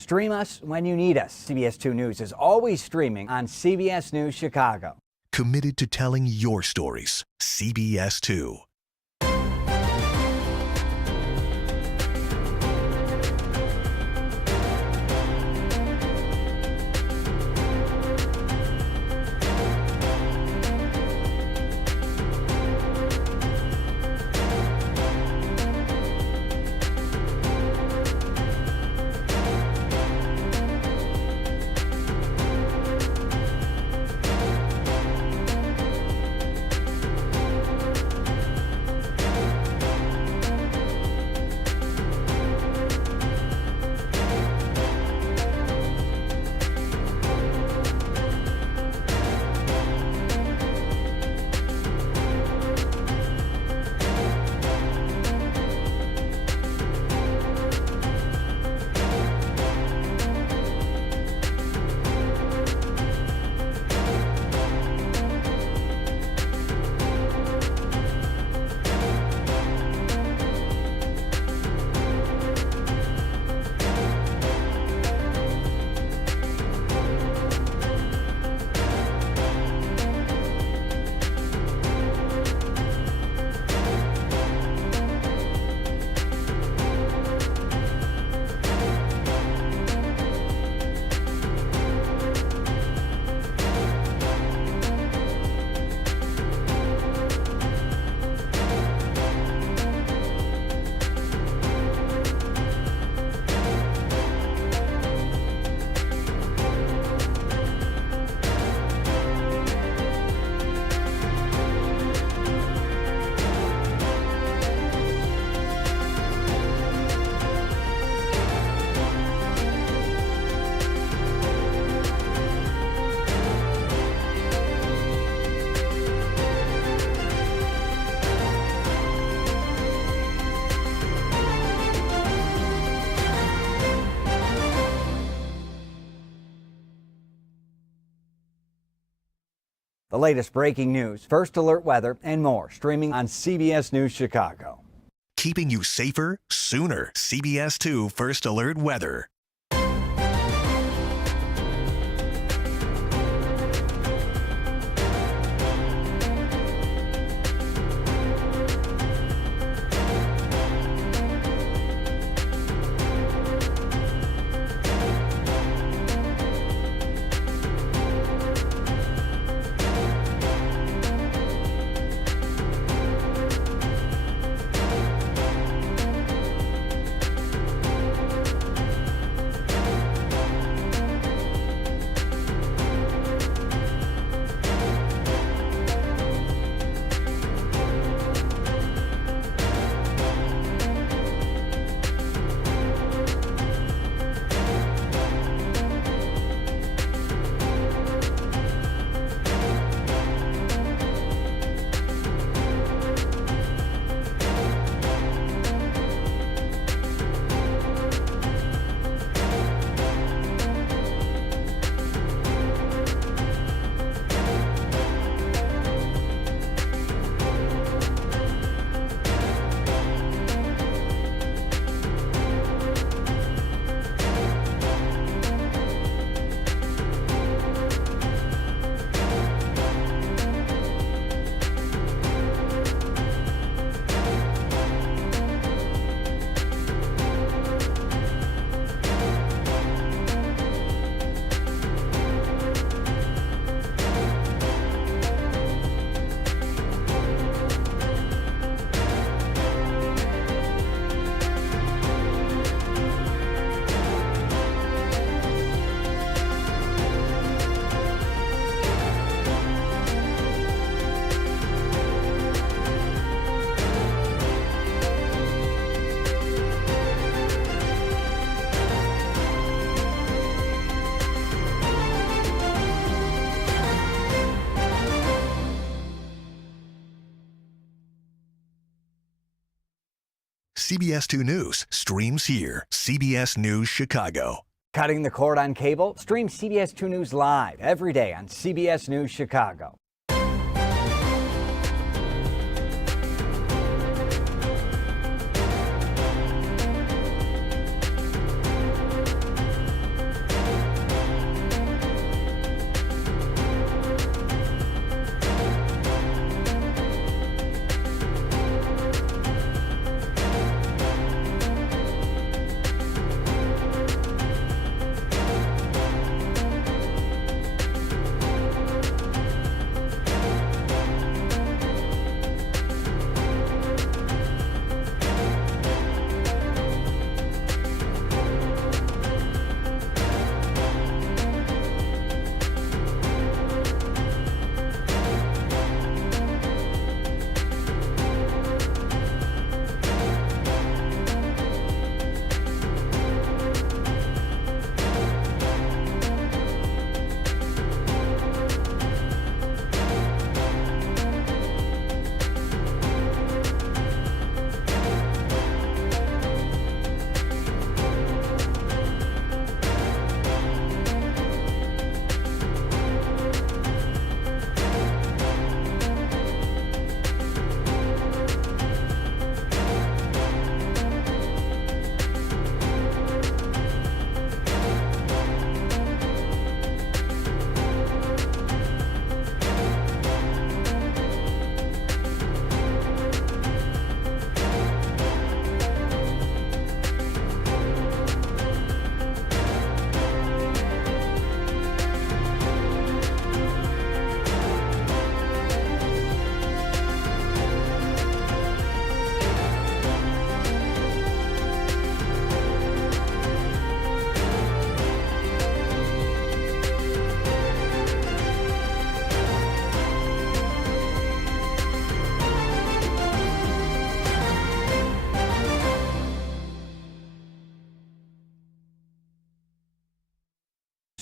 Stream us when you need us. CBS 2 News is always streaming on CBS News Chicago. Committed to telling your stories. CBS 2. The latest breaking news, first alert weather, and more streaming on CBS News Chicago. Keeping you safer sooner. CBS 2 First Alert Weather. CBS 2 News streams here. CBS News Chicago. Cutting the cord on cable? Stream CBS 2 News live every day on CBS News Chicago.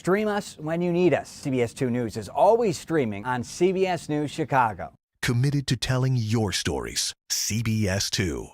Stream us when you need us. CBS 2 News is always streaming on CBS News Chicago. Committed to telling your stories. CBS 2.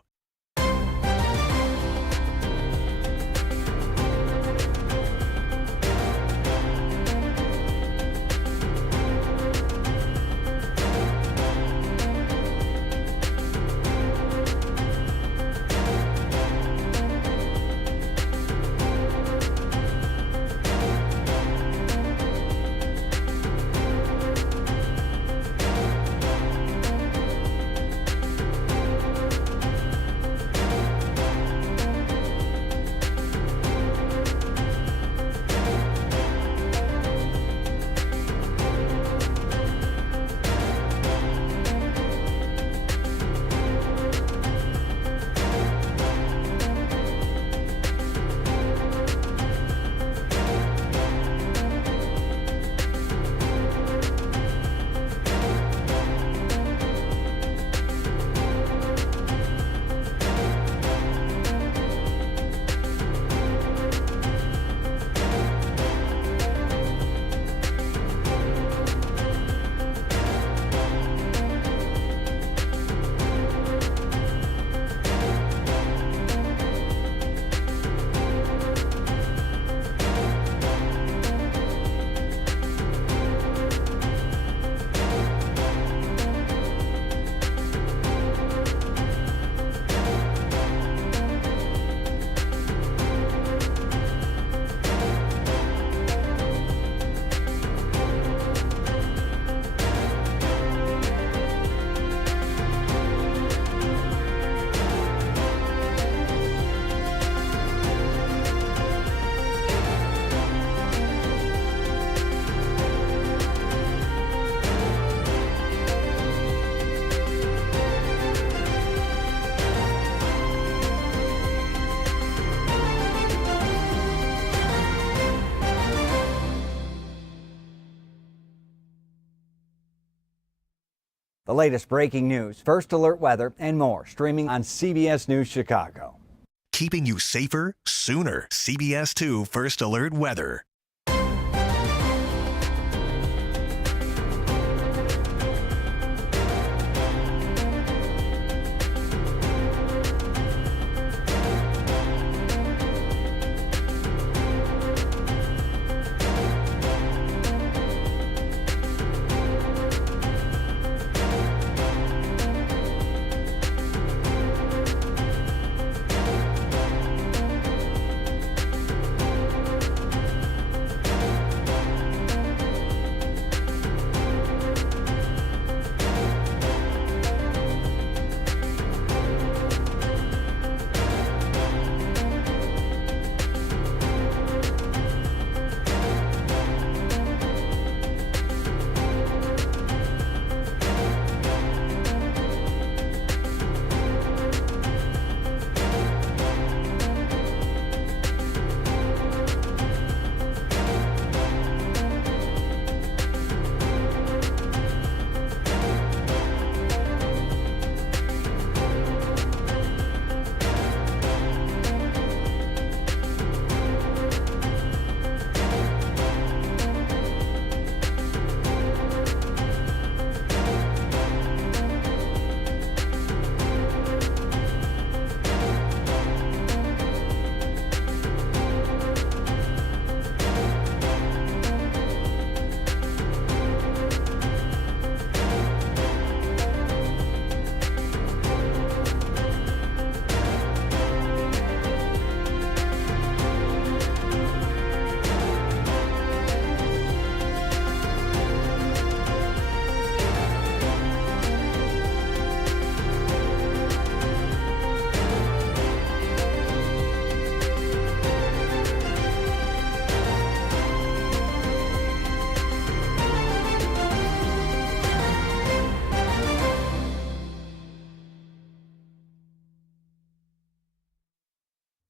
The latest breaking news, first alert weather, and more streaming on CBS News Chicago. Keeping you safer sooner. CBS 2 First Alert Weather.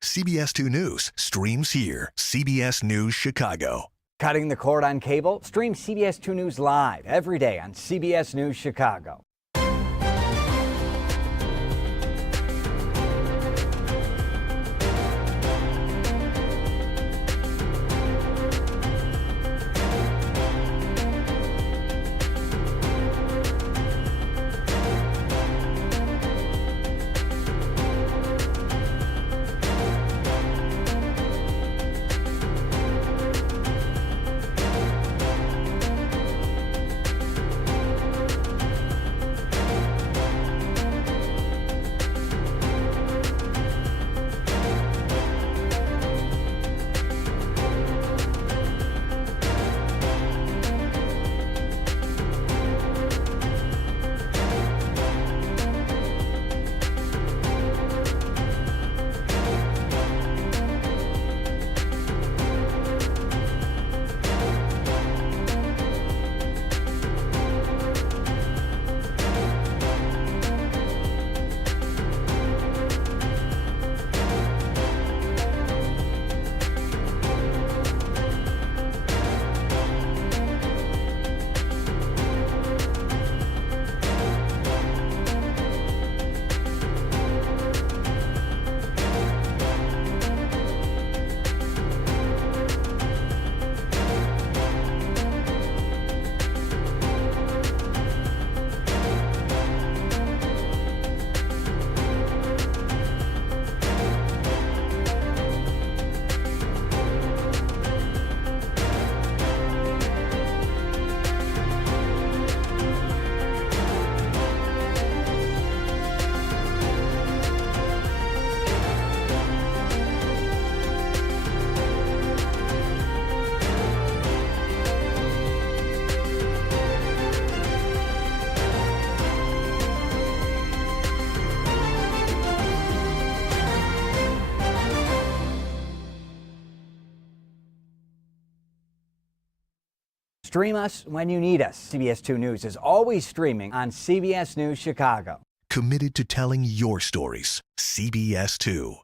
CBS 2 News streams here. CBS News Chicago. Cutting the cord on cable? Stream CBS 2 News live every day on CBS News Chicago. Stream us when you need us. CBS 2 News is always streaming on CBS News Chicago. Committed to telling your stories. CBS 2.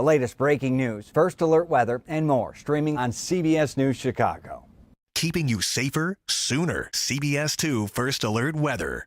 The latest breaking news, first alert weather, and more streaming on CBS News Chicago. Keeping you safer sooner. CBS 2 First Alert Weather.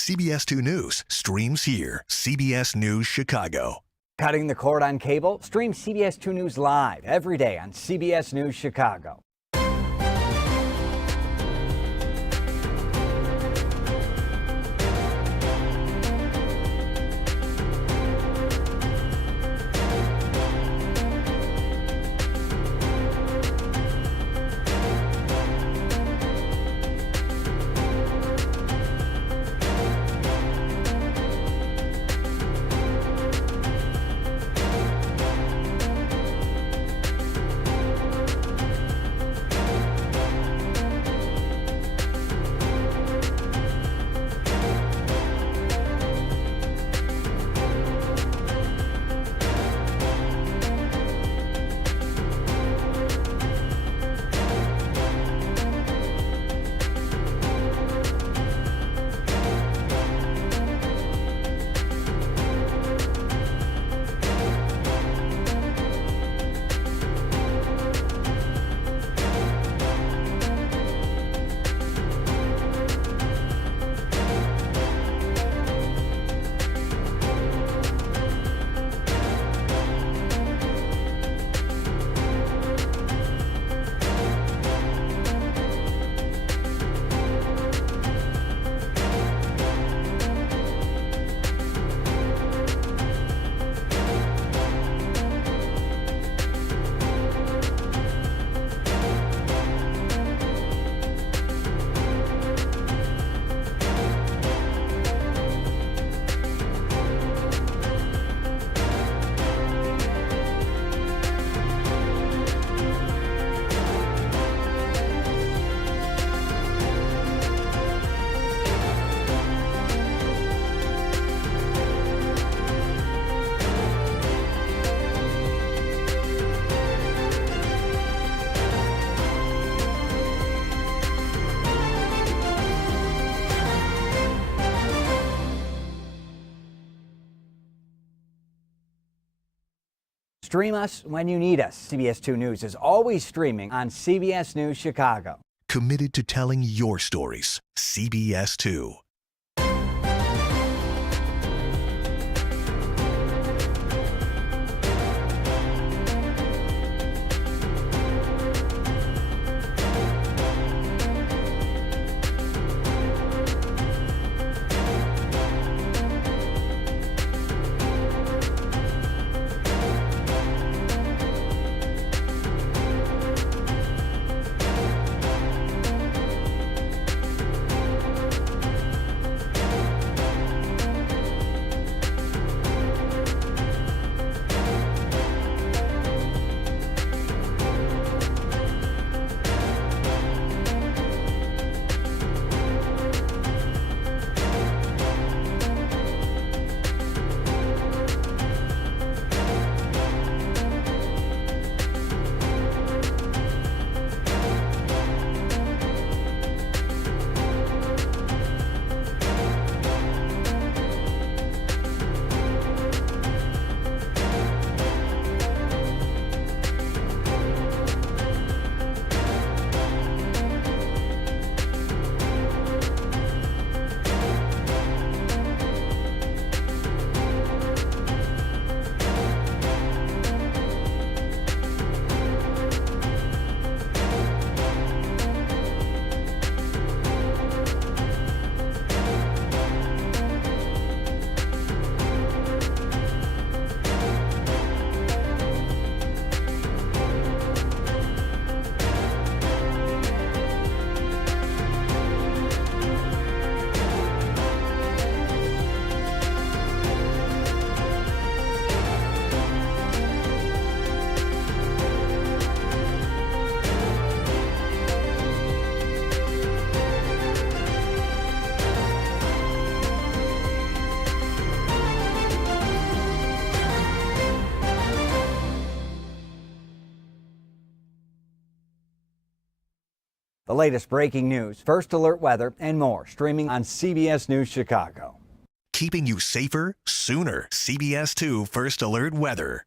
CBS 2 News streams here. CBS News Chicago. Cutting the cord on cable? Stream CBS 2 News live every day on CBS News Chicago. Stream us when you need us. CBS 2 News is always streaming on CBS News Chicago. Committed to telling your stories. CBS 2. The latest breaking news, first alert weather, and more streaming on CBS News Chicago. Keeping you safer sooner. CBS 2 First Alert Weather.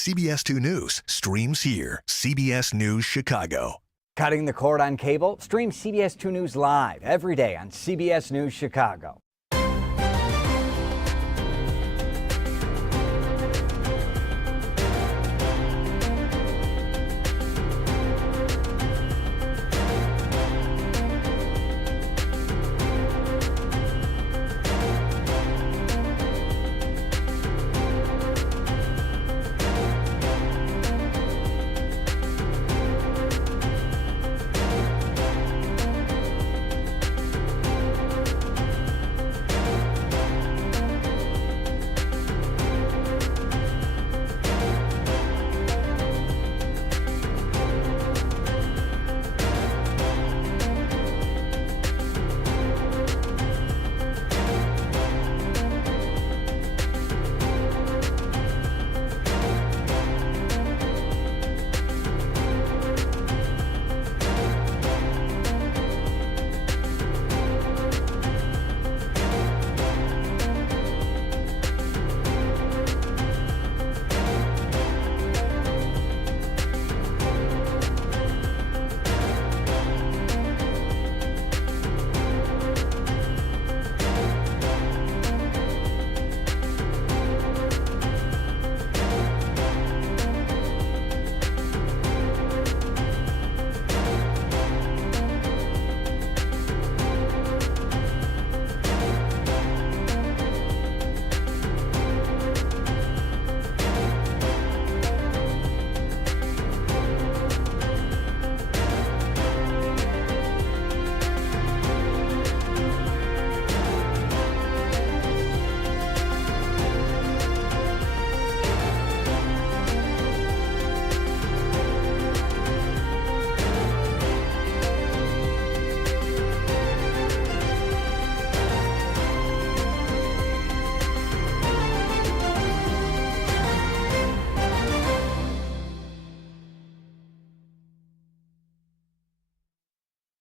CBS 2 News streams here. CBS News Chicago. Cutting the cord on cable? Stream CBS 2 News live every day on CBS News Chicago.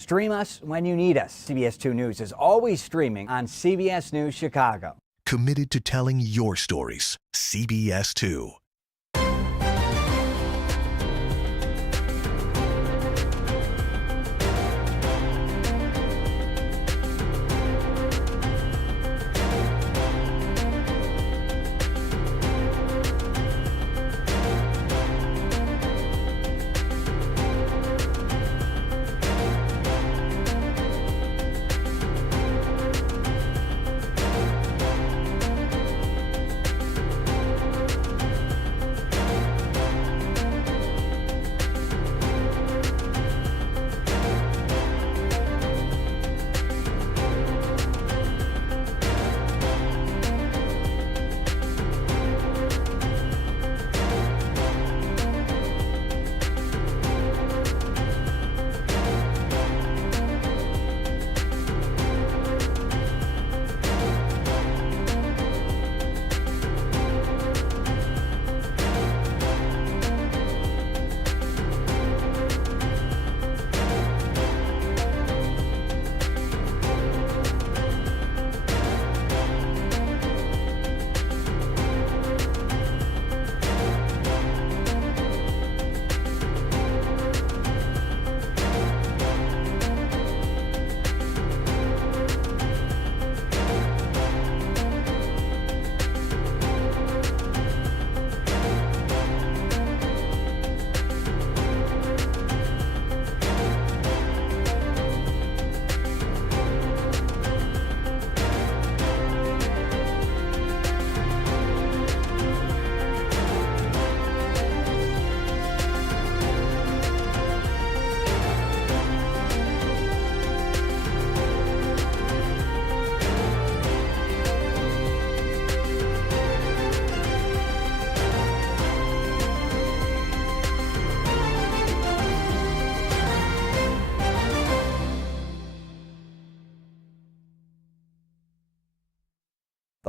Stream us when you need us. CBS 2 News is always streaming on CBS News Chicago. Committed to telling your stories. CBS 2.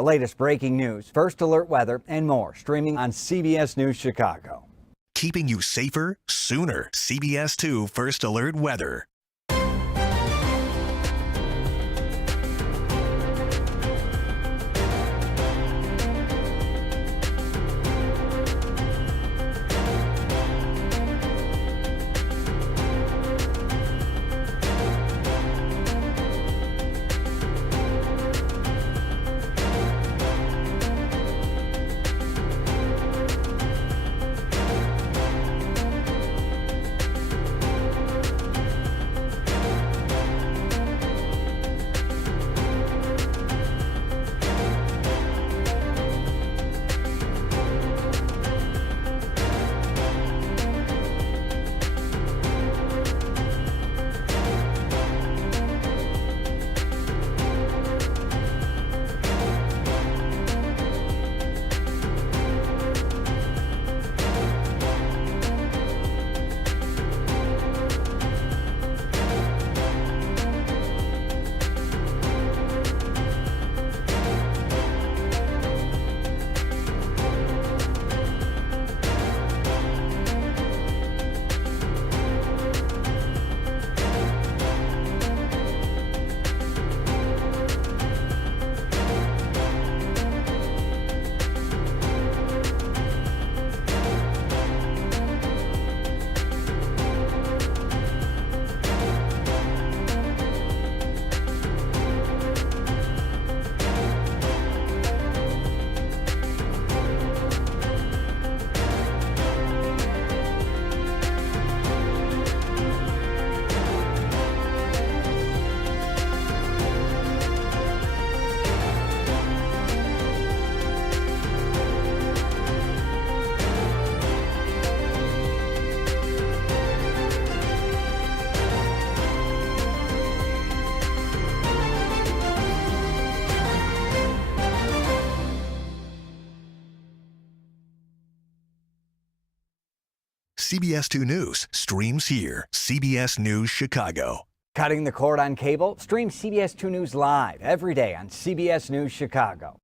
The latest breaking news, first alert weather, and more streaming on CBS News Chicago. Keeping you safer sooner. CBS 2 First Alert Weather. CBS 2 News streams here. CBS News Chicago. Cutting the cord on cable? Stream CBS 2 News live every day on CBS News Chicago.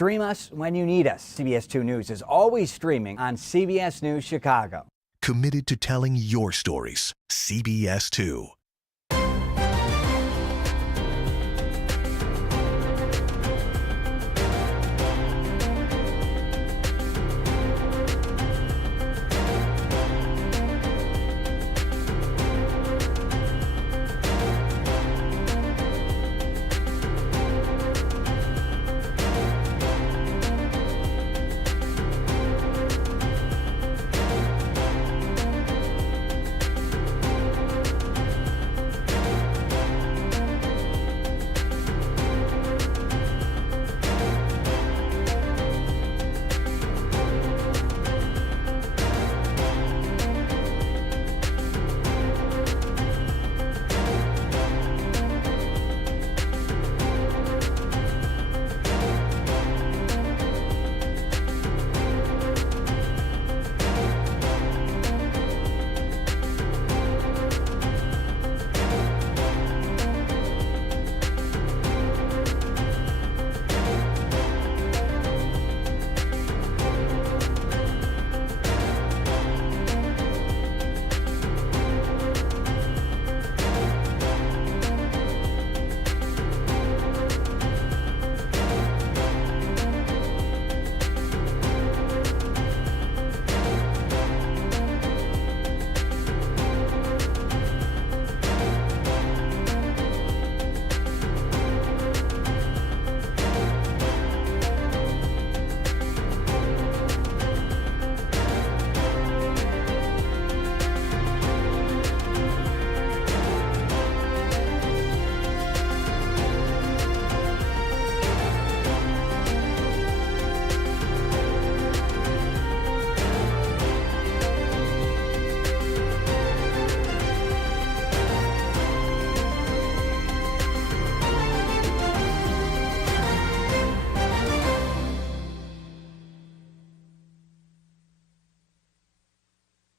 Stream us when you need us. CBS 2 News is always streaming on CBS News Chicago. Committed to telling your stories. CBS 2.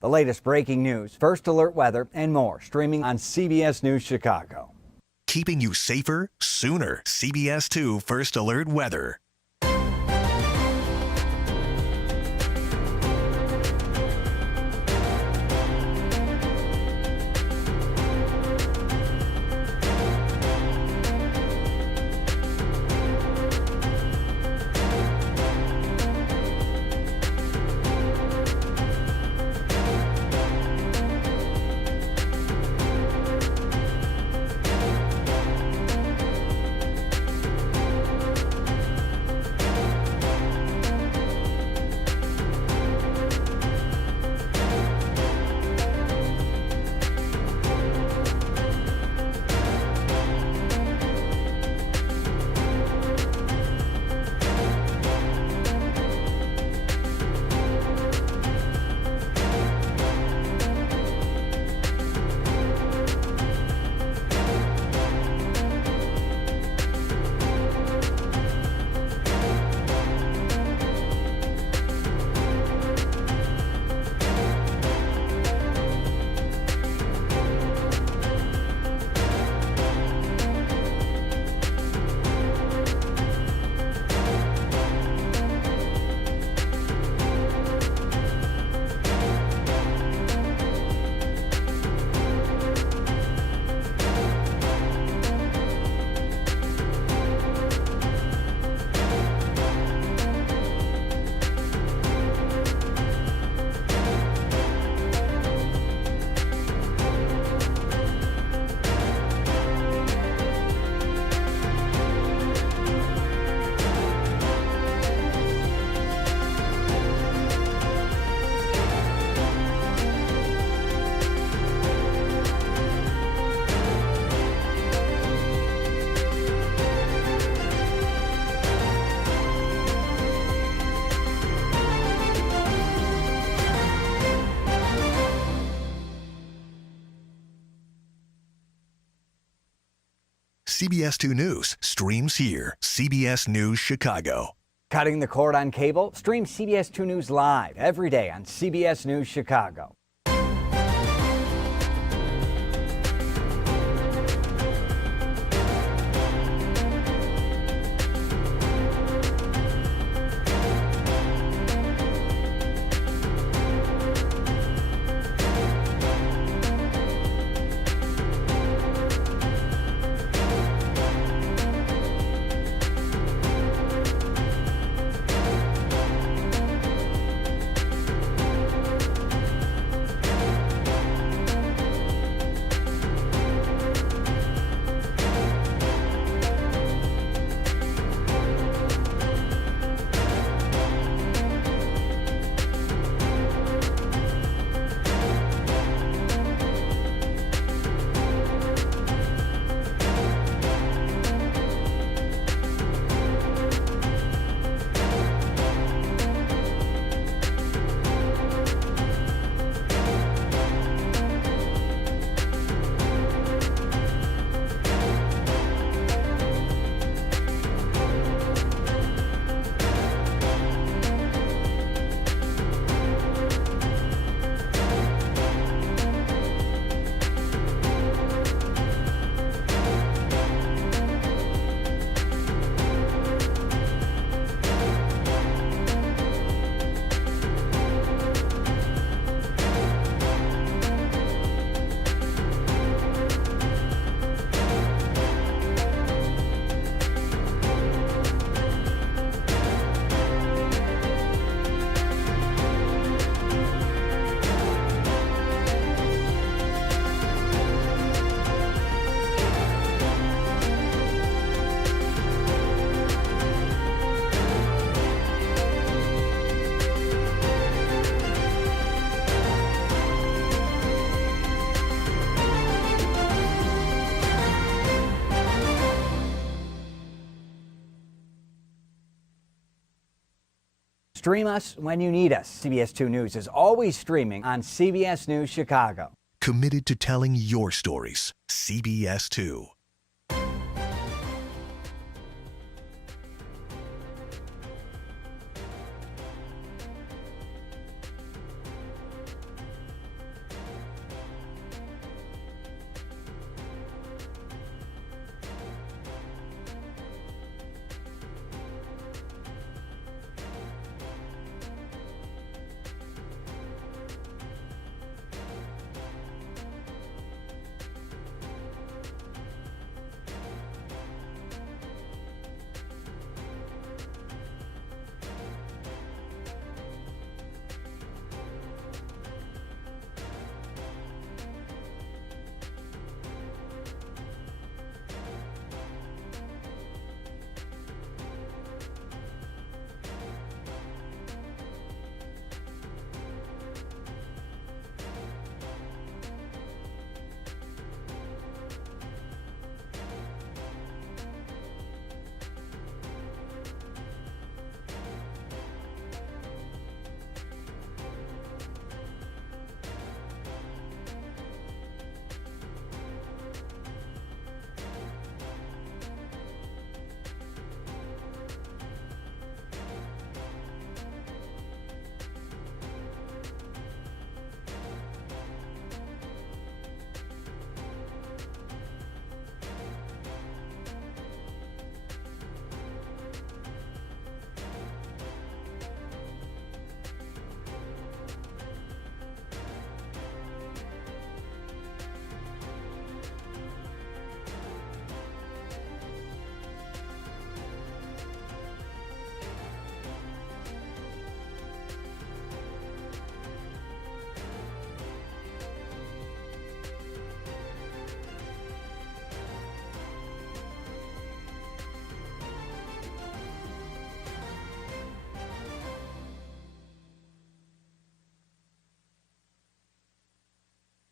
The latest breaking news, first alert weather, and more streaming on CBS News Chicago. Keeping you safer sooner. CBS 2 First Alert Weather. CBS 2 News streams here. CBS News Chicago. Cutting the cord on cable? Stream CBS 2 News live every day on CBS News Chicago. Stream us when you need us. CBS 2 News is always streaming on CBS News Chicago. Committed to telling your stories. CBS 2.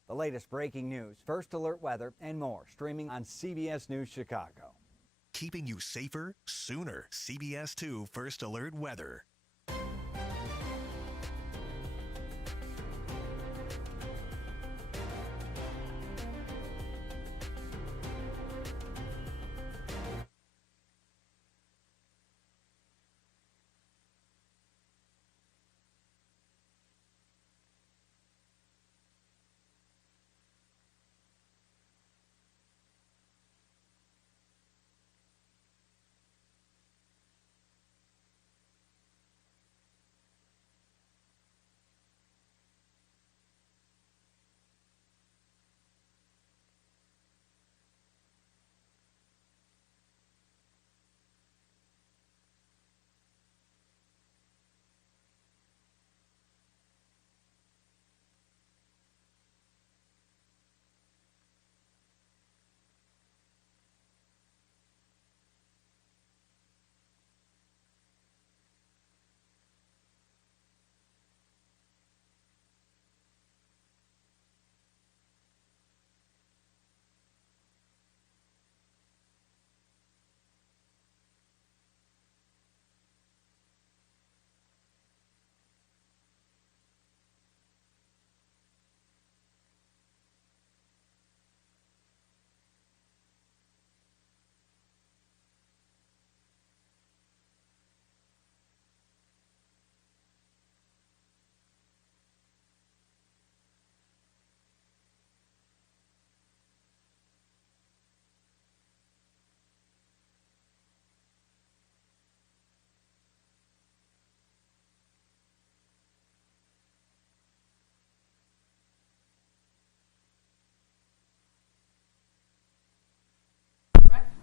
The latest breaking news, first alert weather, and more streaming on CBS News Chicago. Keeping you safer sooner. CBS 2 First Alert Weather.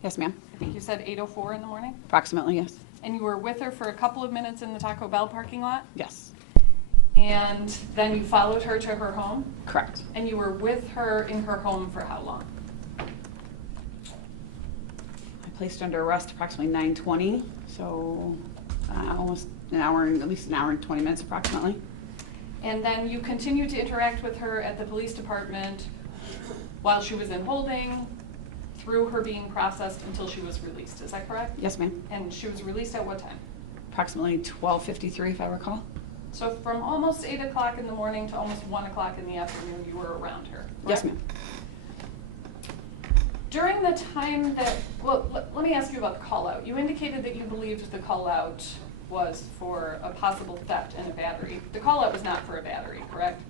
Yes, ma'am. I think you said 8:04 in the morning? Approximately, yes. And you were with her for a couple of minutes in the Taco Bell parking lot? Yes. And then you followed her to her home? Correct. And you were with her in her home for how long? I placed her under arrest approximately 9:20, so almost an hour, at least an hour and 20 minutes approximately. And then you continued to interact with her at the police department while she was in holding, through her being processed until she was released. Is that correct? Yes, ma'am. And she was released at what time? Approximately 12:53, if I recall. So from almost 8 o'clock in the morning to almost 1 o'clock in the afternoon, you were around her, Yes, correct? ma'am. During the time that, well, let me ask you about the call out. You indicated that you believed the call out was for a possible theft and a battery. The call out was not for a battery, correct?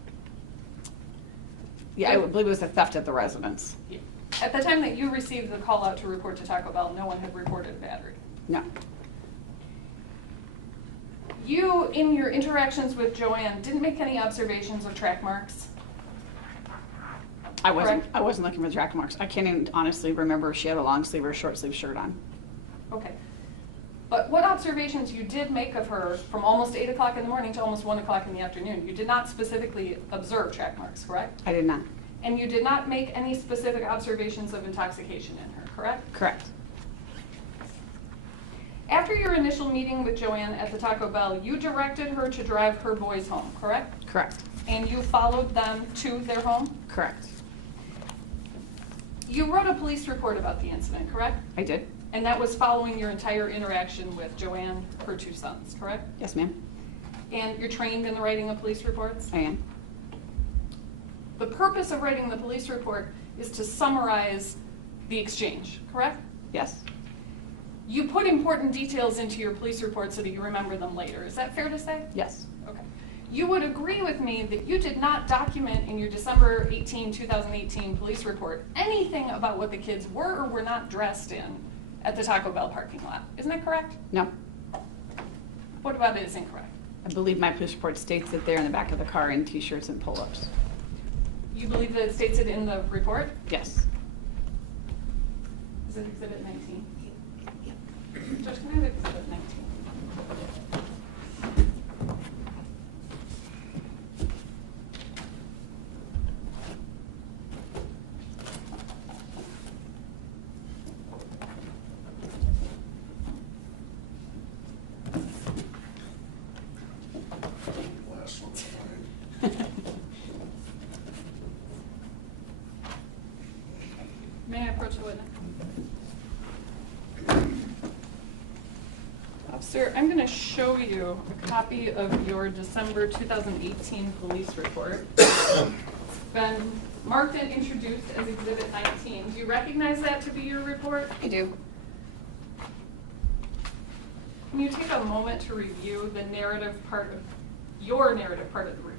Yeah, I believe it was a theft at the residence. Yeah. At the time that you received the call out to report to Taco Bell, no one had reported a battery. No. You, in your interactions with Joann, didn't make any observations of track marks? I wasn't. Correct. I wasn't looking for track marks. I can't even honestly remember if she had a long sleeve or short sleeve shirt on. Okay. But what observations you did make of her from almost 8 o'clock in the morning to almost 1 o'clock in the afternoon? You did not specifically observe track marks, correct? I did not. And you did not make any specific observations of intoxication in her, correct? Correct. After your initial meeting with Joann at the Taco Bell, you directed her to drive her boys home, correct? Correct. And you followed them to their home? Correct. You wrote a police report about the incident, correct? I did. And that was following your entire interaction with Joann, her two sons, correct? Yes, ma'am. And you're trained in the writing of police reports? I am. The purpose of writing the police report is to summarize the exchange, correct? Yes. You put important details into your police report so that you remember them later. Is that fair to say? Yes. Okay. You would agree with me that you did not document in your December 18, 2018 police report anything about what the kids were or were not dressed in at the Taco Bell parking lot. Isn't that correct? No. What about it is incorrect? I believe my police report states that they're in the back of the car in t-shirts and pull-ups. You believe that it states it in the report? Yes. Is it Exhibit 19? Judge, can I have Exhibit 19? Last one's fine. May I approach the witness? Officer, I'm going to show you a copy of your December 2018 police report. It's been marked and introduced as Exhibit 19. Do you recognize that to be your report? I do. Can you take a moment to review the narrative part of your narrative part of the report?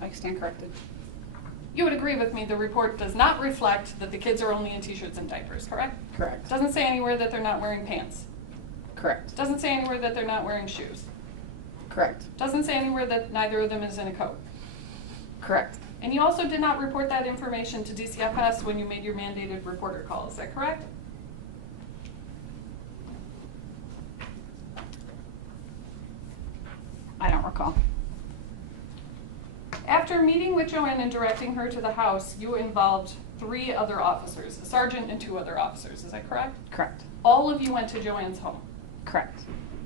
I stand corrected. You would agree with me the report does not reflect that the kids are only in t-shirts and diapers, correct? Correct. Doesn't say anywhere that they're not wearing pants. Correct. Doesn't say anywhere that they're not wearing shoes. Correct. Doesn't say anywhere that neither of them is in a coat. Correct. And you also did not report that information to DCFS when you made your mandated reporter call, is that correct? I don't recall. After meeting with Joann and directing her to the house, you involved 3 other officers, a sergeant and 2 other officers, is that correct? Correct. All of you went to Joann's home. Correct.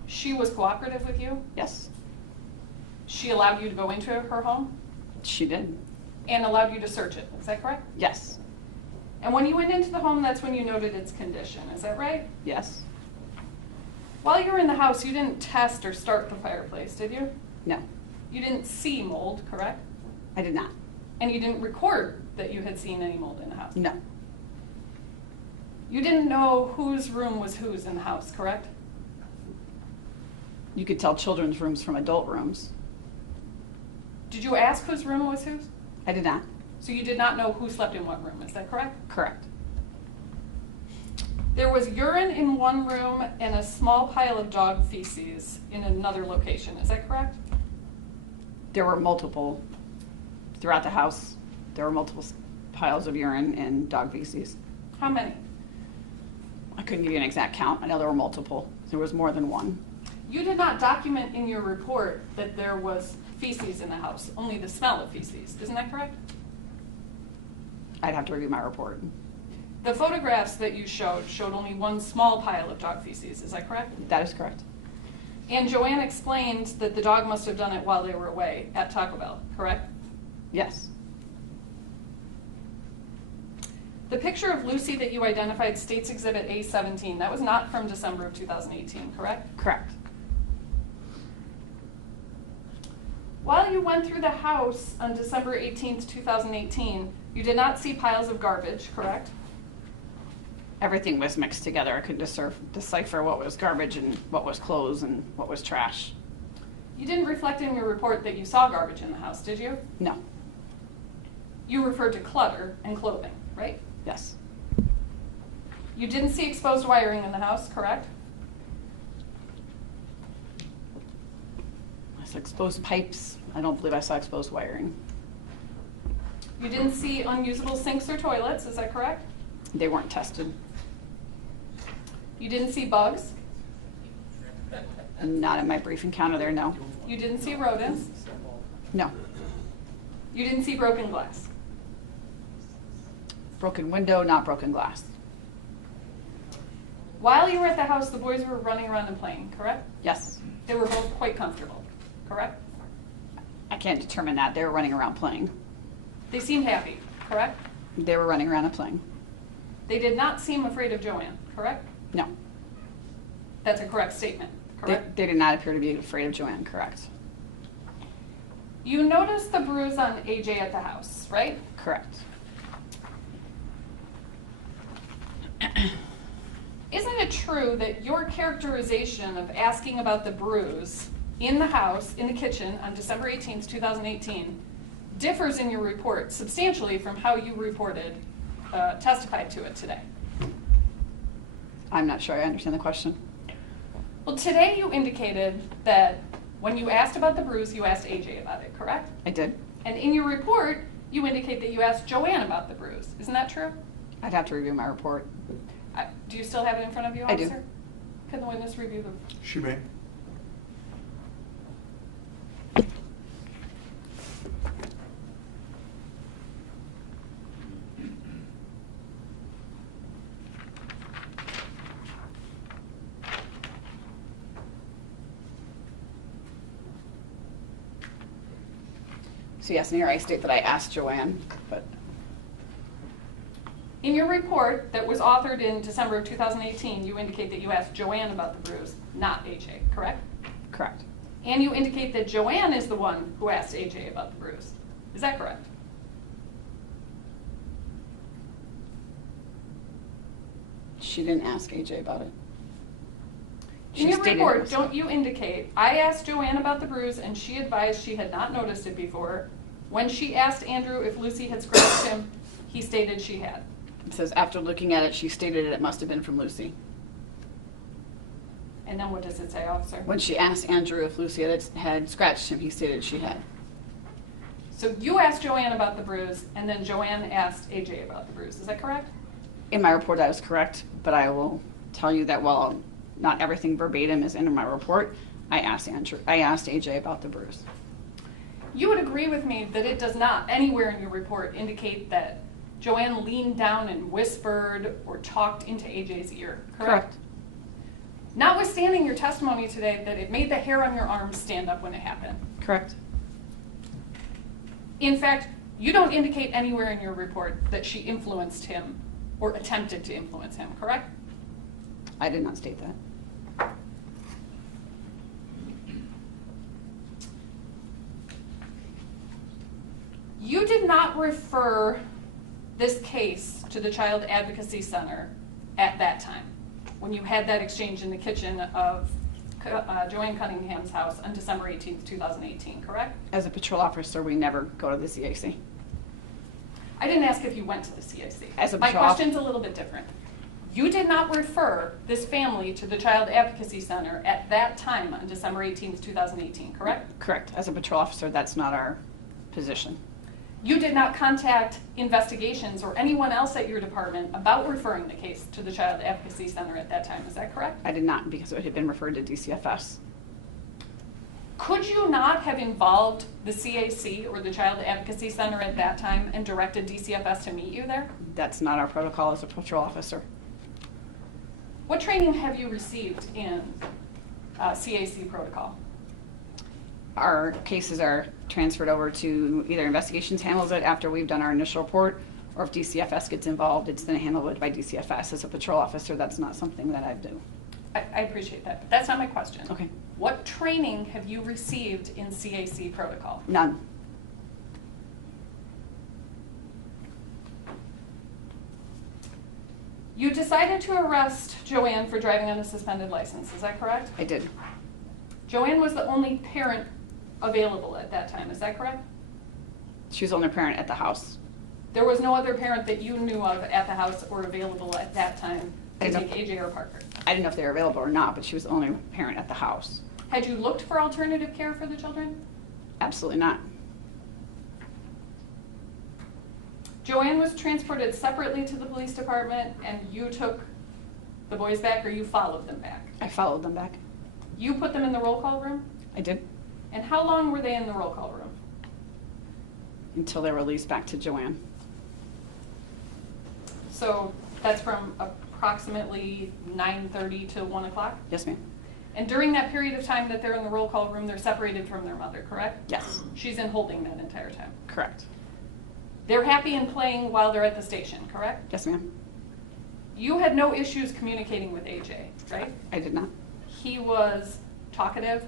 She was cooperative with you? Yes. She allowed you to go into her home? She did. and allowed you to search it. Is that correct? Yes. And when you went into the home, that's when you noted its condition. Is that right? Yes. While you were in the house, you didn't test or start the fireplace, did you? No. You didn't see mold, correct? I did not. And you didn't record that you had seen any mold in the house? No. You didn't know whose room was whose in the house, correct? You could tell children's rooms from adult rooms. Did you ask whose room was whose? I did not. So you did not know who slept in what room, is that correct? Correct. There was urine in one room and a small pile of dog feces in another location, is that correct? There were multiple, throughout the house, there were multiple piles of urine and dog feces. How many? I couldn't give you an exact count. I know there were multiple. There was more than one. You did not document in your report that there was feces in the house, only the smell of feces, isn't that correct? I'd have to review my report. The photographs that you showed only one small pile of dog feces, is that correct? That is correct. And Joann explained that the dog must have done it while they were away at Taco Bell, correct? Yes. The picture of Lucy that you identified states Exhibit A17. That was not from December of 2018, correct? Correct. While you went through the house on December 18th, 2018, you did not see piles of garbage, correct? Everything was mixed together. I couldn't decipher what was garbage and what was clothes and what was trash. You didn't reflect in your report that you saw garbage in the house, did you? No. You referred to clutter and clothing, right? Yes. You didn't see exposed wiring in the house, correct? I saw exposed pipes. I don't believe I saw exposed wiring. You didn't see unusable sinks or toilets, is that correct? They weren't tested. You didn't see bugs? Not in my brief encounter there, no. You didn't see rodents? No. You didn't see broken glass? Broken window, not broken glass. While you were at the house, the boys were running around and playing, correct? Yes. They were both quite comfortable, correct? I can't determine that. They were running around playing. They seemed happy, correct? They were running around and playing. They did not seem afraid of Joann, correct? No. That's a correct statement, correct? They did not appear to be afraid of Joann, correct? You noticed the bruise on AJ at the house, right? Correct. Isn't it true that your characterization of asking about the bruise in the house, in the kitchen, on December 18th, 2018, differs in your report substantially from how you testified to it today? I'm not sure I understand the question. Well, today you indicated that when you asked about the bruise, you asked AJ about it, correct? I did. And in your report, you indicate that you asked Joann about the bruise. Isn't that true? I'd have to review my report. Do you still have it in front of you, I do. officer? Can the witness review the... She may. So yes, in here I state that I asked Joann, but In your report that was authored in December of 2018, you indicate that you asked Joann about the bruise, not AJ, correct? correct. And you indicate that Joann is the one who asked AJ about the bruise. Is that correct? She didn't ask AJ about it. In your stated it report, was- don't you indicate, I asked Joann about the bruise and she advised she had not noticed it before. When she asked Andrew if Lucy had scratched him, he stated she had. It says, after looking at it, she stated it must have been from Lucy. And then what does it say, officer? When she asked Andrew if Lucy had scratched him, he stated she had. So you asked Joann about the bruise and then Joann asked AJ about the bruise. Is that correct? In my report, that is correct, but I will tell you that while not everything verbatim is in my report, I asked AJ about the bruise. You would agree with me that it does not anywhere in your report indicate that Joann leaned down and whispered or talked into AJ's ear, correct? Notwithstanding your testimony today that it made the hair on your arm stand up when it happened. Correct. In fact, You don't indicate anywhere in your report that she influenced him or attempted to influence him, correct? I did not state that. You did not refer this case to the Child Advocacy Center at that time, when you had that exchange in the kitchen of Joann Cunningham's house on December 18th, 2018, correct? As a patrol officer, we never go to the CAC. I didn't ask if you went to the CAC. As a My patrol question's a little bit different. You did not refer this family to the Child Advocacy Center at that time on December 18th, 2018, correct? Correct. As a patrol officer, that's not our position. You did not contact investigations or anyone else at your department about referring the case to the Child Advocacy Center at that time, is that correct? I did not, because it had been referred to DCFS. Could you not have involved the CAC or the Child Advocacy Center at that time and directed DCFS to meet you there? That's not our protocol as a patrol officer. What training have you received in CAC protocol? Our cases are transferred over to either investigations handles it after we've done our initial report, or if DCFS gets involved, it's then handled by DCFS. As a patrol officer, that's not something that I do. I appreciate that, but that's not my question. Okay. What training have you received in CAC protocol? None. You decided to arrest Joann for driving on a suspended license, is that correct? I did. Joann was the only parent available at that time, is that correct? She was the only parent at the house. There was no other parent that you knew of at the house or available at that time to I take don't- AJ or Parker? I didn't know if they were available or not, but she was the only parent at the house. Had you looked for alternative care for the children? Absolutely not. Joann was transported separately to the police department and you took the boys back or you followed them back? I followed them back. You put them in the roll call room? I did, And how long were they in the roll call room? until they were released back to Joann. So that's from approximately 9:30 to 1 o'clock? Yes, ma'am. And during that period of time that they're in the roll call room, they're separated from their mother, correct? Yes, She's in holding that entire time. correct. They're happy and playing while they're at the station, correct? Yes, ma'am. You had no issues communicating with AJ, right? I did not. He was talkative,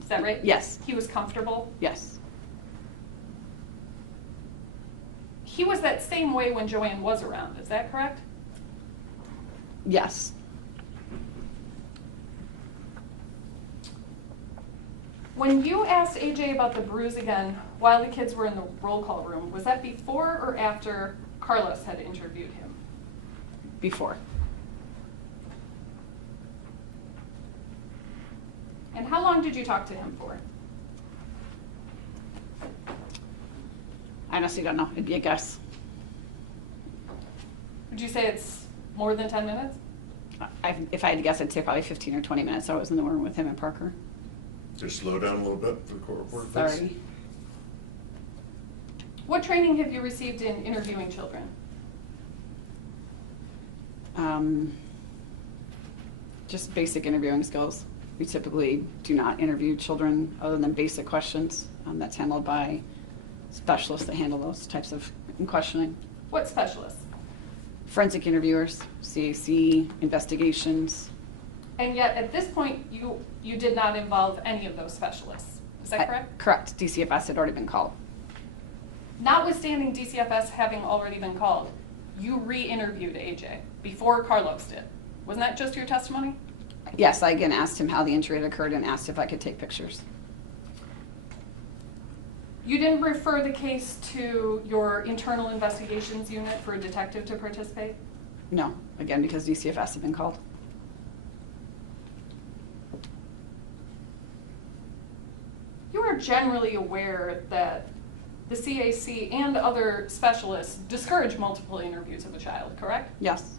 is that right? Yes. He was comfortable? Yes. He was that same way when Joann was around, is that correct? Yes. When you asked AJ about the bruise again while the kids were in the roll call room, was that before or after Carlos had interviewed him? Before. And how long did you talk to him for? I honestly don't know. It'd be a guess. Would you say it's more than 10 minutes? If I had to guess, I'd say probably 15 or 20 minutes. I was in the room with him and Parker. Just slow down a little bit for the court report, please. Sorry. What training have you received in interviewing children? Just basic interviewing skills. We typically do not interview children other than basic questions. That's handled by specialists that handle those types of questioning. What specialists? Forensic interviewers, CAC, investigations. And yet, at this point, you did not involve any of those specialists. Is that correct? Correct. DCFS had already been called. Notwithstanding DCFS having already been called, you re-interviewed AJ before Carlos did. Wasn't that just your testimony? Yes, I again asked him how the injury had occurred and asked if I could take pictures. You didn't refer the case to your internal investigations unit for a detective to participate? No, again, because DCFS had been called. You are generally aware that the CAC and other specialists discourage multiple interviews of a child, correct? Yes.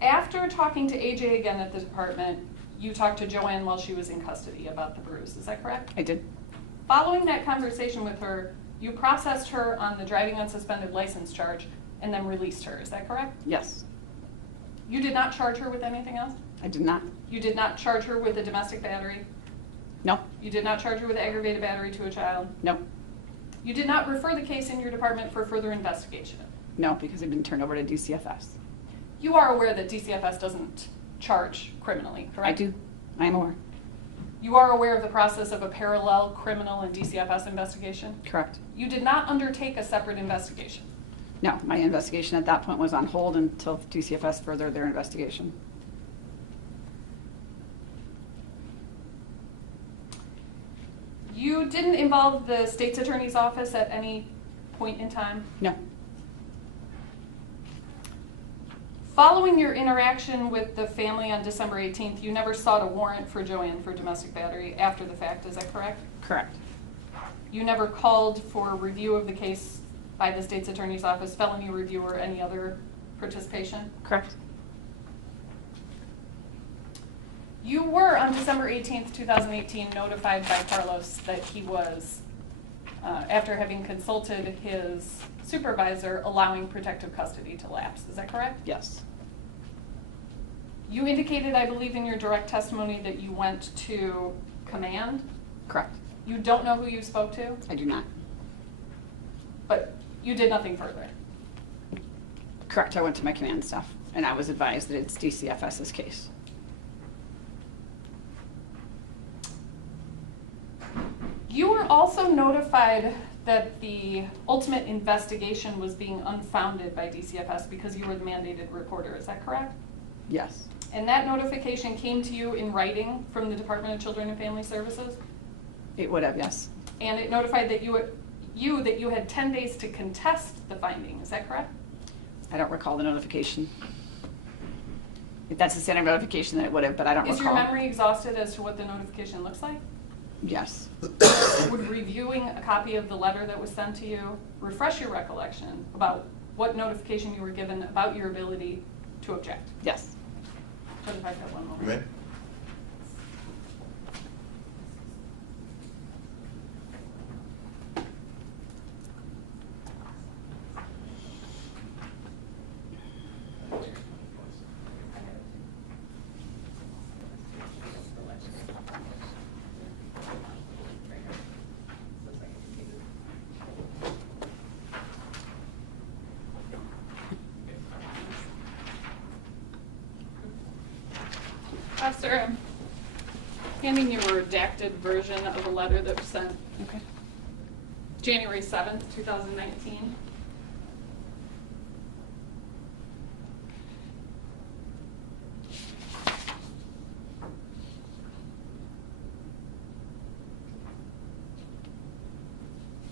After talking to AJ again at the department, you talked to Joann while she was in custody about the bruise, is that correct? I did. Following that conversation with her, you processed her on the driving on suspended license charge and then released her, is that correct? Yes. You did not charge her with anything else? I did not. You did not charge her with a domestic battery? No, You did not charge her with aggravated battery to a child? no, You did not refer the case in your department for further investigation? no, because it'd been turned over to DCFS. You are aware that DCFS doesn't charge criminally, correct? I do. I am aware. You are aware of the process of a parallel criminal and DCFS investigation? Correct. You did not undertake a separate investigation? No, my investigation at that point was on hold until DCFS furthered their investigation. You didn't involve the state's attorney's office at any point in time? No, Following your interaction with the family on December 18th, you never sought a warrant for Joann for domestic battery after the fact, is that correct? correct. You never called for review of the case by the state's attorney's office, felony review, or any other participation? Correct. You were, on December 18th, 2018, notified by Carlos that he was, after having consulted his supervisor, allowing protective custody to lapse. Is that correct? Yes. You indicated, I believe, in your direct testimony that you went to command. Correct. You don't know who you spoke to, I do not. but you did nothing further. Correct. I went to my command staff and I was advised that it's DCFS's case. You were also notified that the ultimate investigation was being unfounded by DCFS because you were the mandated reporter. Is that correct? Yes. And that notification came to you in writing from the Department of Children and Family Services? It would have, yes. And it notified that you had 10 days to contest the finding. Is that correct? I don't recall the notification. If that's the standard notification, then it would have, but I don't Is recall. your memory exhausted as to what the notification looks like? Yes. Would reviewing a copy of the letter that was sent to you refresh your recollection about what notification you were given about your ability to object? Yes. Put it back up one You moment. may. Officer, I'm handing you a redacted version of a letter that was sent Okay. January 7th, 2019.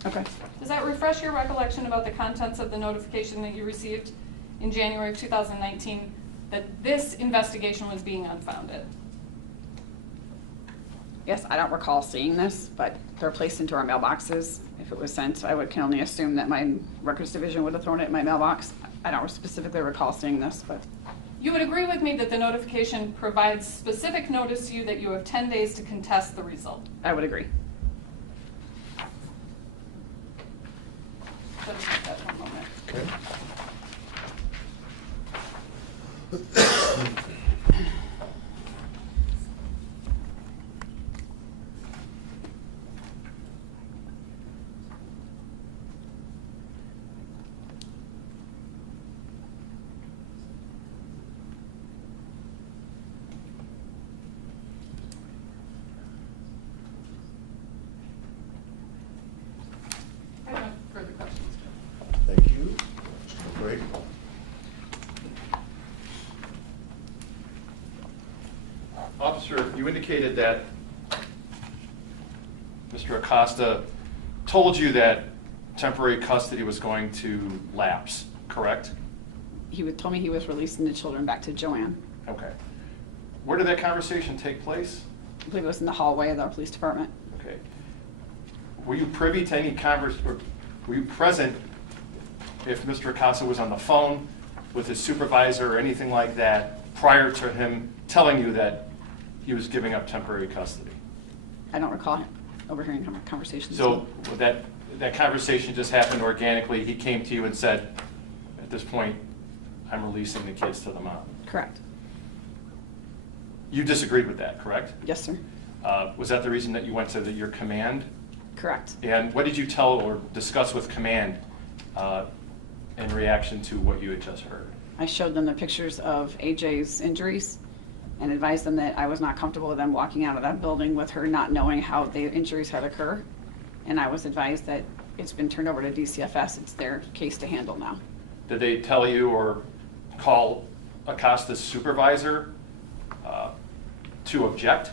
Okay. Does that refresh your recollection about the contents of the notification that you received in January of 2019 that this investigation was being unfounded? Yes, I don't recall seeing this, but they're placed into our mailboxes. If it was sent, can only assume that my records division would have thrown it in my mailbox. I don't specifically recall seeing this, but You would agree with me that the notification provides specific notice to you that you have 10 days to contest the result? I would agree. Let's take that one moment. Okay. I have no further questions. Thank you. Mr. McQuaid. Officer, you indicated that Mr. Acosta told you that temporary custody was going to lapse, correct? Told me he was releasing the children back to Joann. Okay. Where did that conversation take place? I believe it was in the hallway of our police department. Okay. Were you privy to any were you present if Mr. Acosta was on the phone with his supervisor or anything like that prior to him telling you that he was giving up temporary custody? I don't recall overhearing conversations. So that conversation just happened organically. He came to you and said, at this point, I'm releasing the kids to the mom. Correct. You disagreed with that, correct? Yes, sir. Was that the reason that you went to your command? Correct. And what did you tell or discuss with command in reaction to what you had just heard? I showed them the pictures of AJ's injuries and advised them that I was not comfortable with them walking out of that building with her not knowing how the injuries had occurred. And I was advised that it's been turned over to DCFS. It's their case to handle now. Did they tell you or call Acosta's supervisor to object?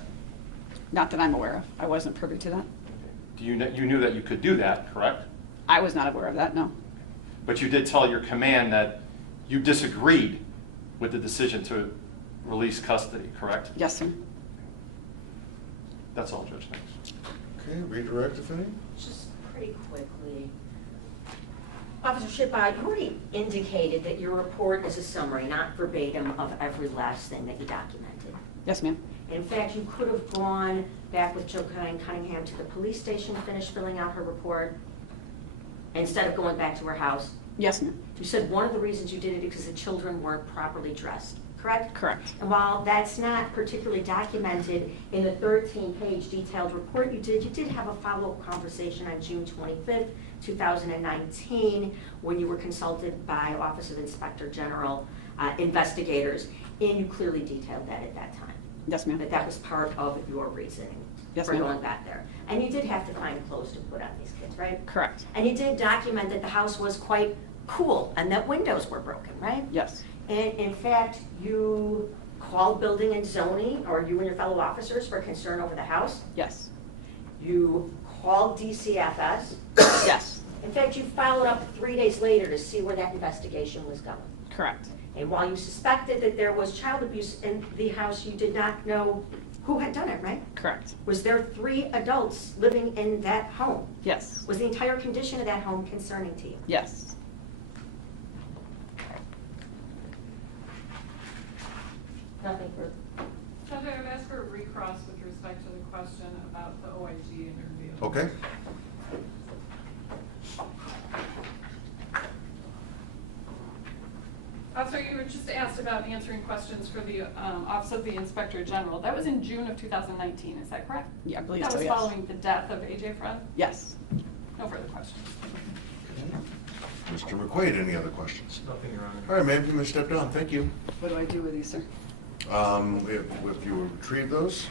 Not that I'm aware of. I wasn't privy to that. You knew that you could do that, correct? I was not aware of that, no. But you did tell your command that you disagreed with the decision to release custody, correct? Yes, sir. That's all, Judge. Thanks. Okay, redirect if any? Just pretty quickly. Officer Shippa, you already indicated that your report is a summary, not verbatim, of every last thing that you documented. Yes, ma'am. In fact, you could have gone back with Joann Cunningham to the police station to finish filling out her report instead of going back to her house. Yes, ma'am. You said one of the reasons you did it because the children weren't properly dressed, correct? Correct. And while that's not particularly documented in the 13-page detailed report you did have a follow-up conversation on June 25th, 2019, when you were consulted by Office of Inspector General investigators, and you clearly detailed that at that time. Yes, ma'am. That was part of your reasoning Yes, for ma'am. going back there. And you did have to find clothes to put on these kids, right? Correct. And you did document that the house was quite cool and that windows were broken, right? Yes. And in fact, you called building and zoning, or you and your fellow officers, for concern over the house. Yes. You called DCFS. Yes. In fact, you followed up 3 days later to see where that investigation was going. Correct. And while you suspected that there was child abuse in the house, you did not know who had done it, right? Correct. Was there 3 adults living in that home? Yes. Was the entire condition of that home concerning to you? Yes. Nothing further. Judge, I would ask for a recross with respect to the question about the OIG interview. Okay. Officer, you were just asked about answering questions for the Office of the Inspector General. That was in June of 2019, is that correct? Yeah, I believe That so, was yes. following the death of AJ Freund? Yes. No further questions. Mr. McQuaid, any other questions? Nothing, Your Honor. All right, ma'am, you may step down. Thank you. What do I do with these, sir? If you would retrieve those.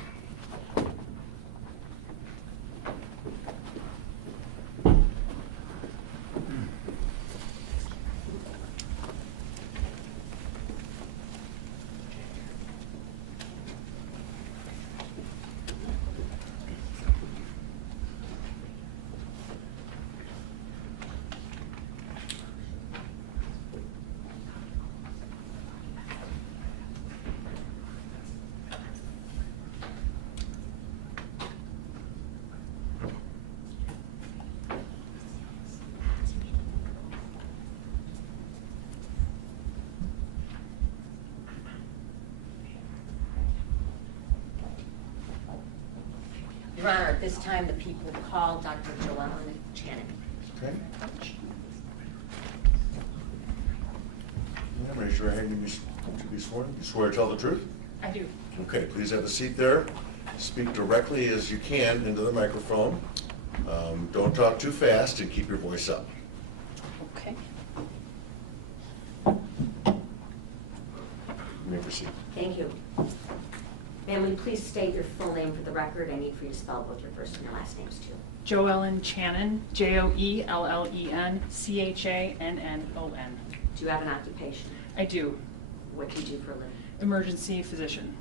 Your Honor, at this time, the people call Dr. Joann Cunningham. Okay. Yeah, raise your hand. You be sworn. You swear to tell the truth? I do. Okay, please have a seat there. Speak directly as you can into the microphone. Don't talk too fast and keep your voice up. Okay. You may proceed. Thank you. Ma'am, will you please state your full name for the record? I need for you to spell both your first and your last names, too. Joellen Channon, JoellenChannon. Do you have an occupation? I do. What do you do for a living? Emergency physician.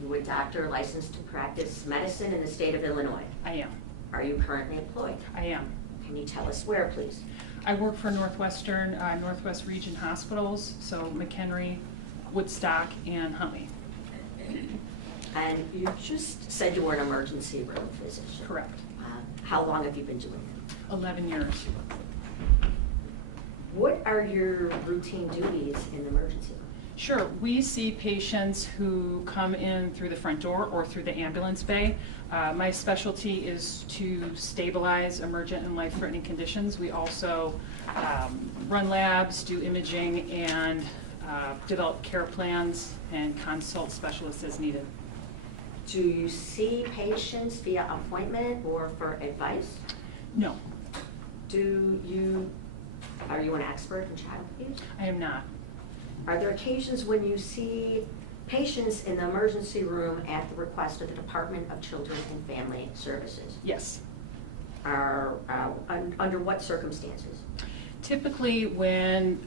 You a doctor licensed to practice medicine in the state of Illinois. I am. Are you currently employed? I am. Can you tell us where, please? I work for Northwest Region Hospitals, so McHenry, Woodstock, and Huntley. And you just said you were an emergency room physician. Correct. How long have you been doing that? 11 years. What are your routine duties in the emergency room? Sure. We see patients who come in through the front door or through the ambulance bay. My specialty is to stabilize emergent and life-threatening conditions. We also run labs, do imaging, and develop care plans, and consult specialists as needed. Do you see patients via appointment or for advice? No, Are you an expert in child abuse? I am not. Are there occasions when you see patients in the emergency room at the request of the Department of Children and Family Services? Yes. Under what circumstances? Typically, when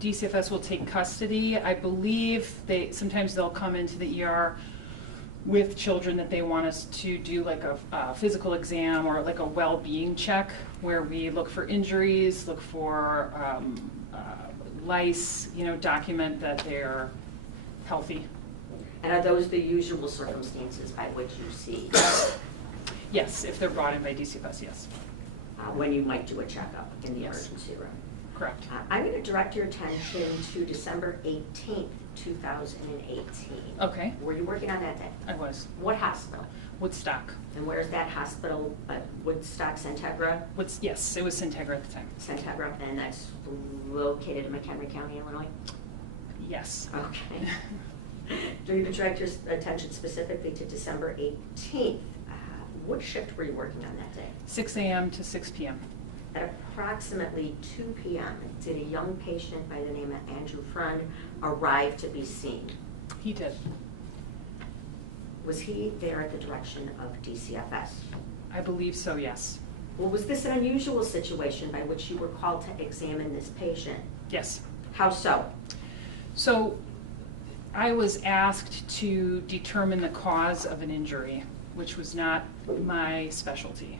DCFS will take custody, I believe sometimes they'll come into the ER with children that they want us to do like a physical exam or like a well-being check, where we look for injuries, look for lice, document that they're healthy. And are those the usual circumstances by which you see Yes, if they're brought in by DCFS, yes. when you might do a checkup in the Yes. emergency room? Correct. I'm going to direct your attention to December 18th, 2018. Okay, Were you working on that day? I was. What hospital? Woodstock. And where's that hospital? Woodstock, Centegra? Yes, it was Sintegra at the time. Centegra, and that's located in McHenry County, Illinois? Yes. Okay. Do you direct your attention specifically to December 18th? What shift were you working on that day? 6 a.m. to 6 p.m. At approximately 2 p.m., did a young patient by the name of Andrew Freund arrive to be seen? He did. Was he there at the direction of DCFS? I believe so, yes. Well, was this an unusual situation by which you were called to examine this patient? Yes. How so? So I was asked to determine the cause of an injury, which was not my specialty.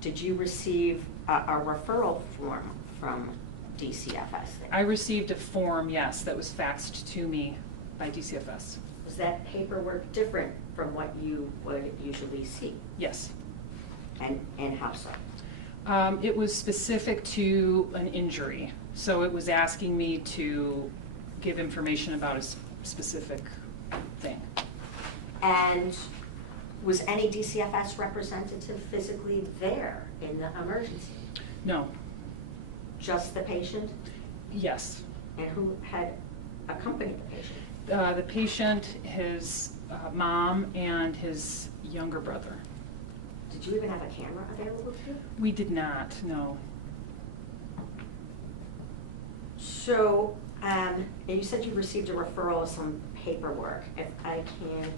Did you receive a referral form from DCFS? I received a form, yes, that was faxed to me by DCFS. Was that paperwork different from what you would usually see? Yes. And how so? It was specific to an injury, so it was asking me to give information about a specific thing. And was any DCFS representative physically there in the emergency? No. Just the patient? Yes. And who had accompanied the patient? The patient, his mom, and his younger brother. Did you even have a camera available to you? We did not, no. So, and you said you received a referral of some paperwork. If I can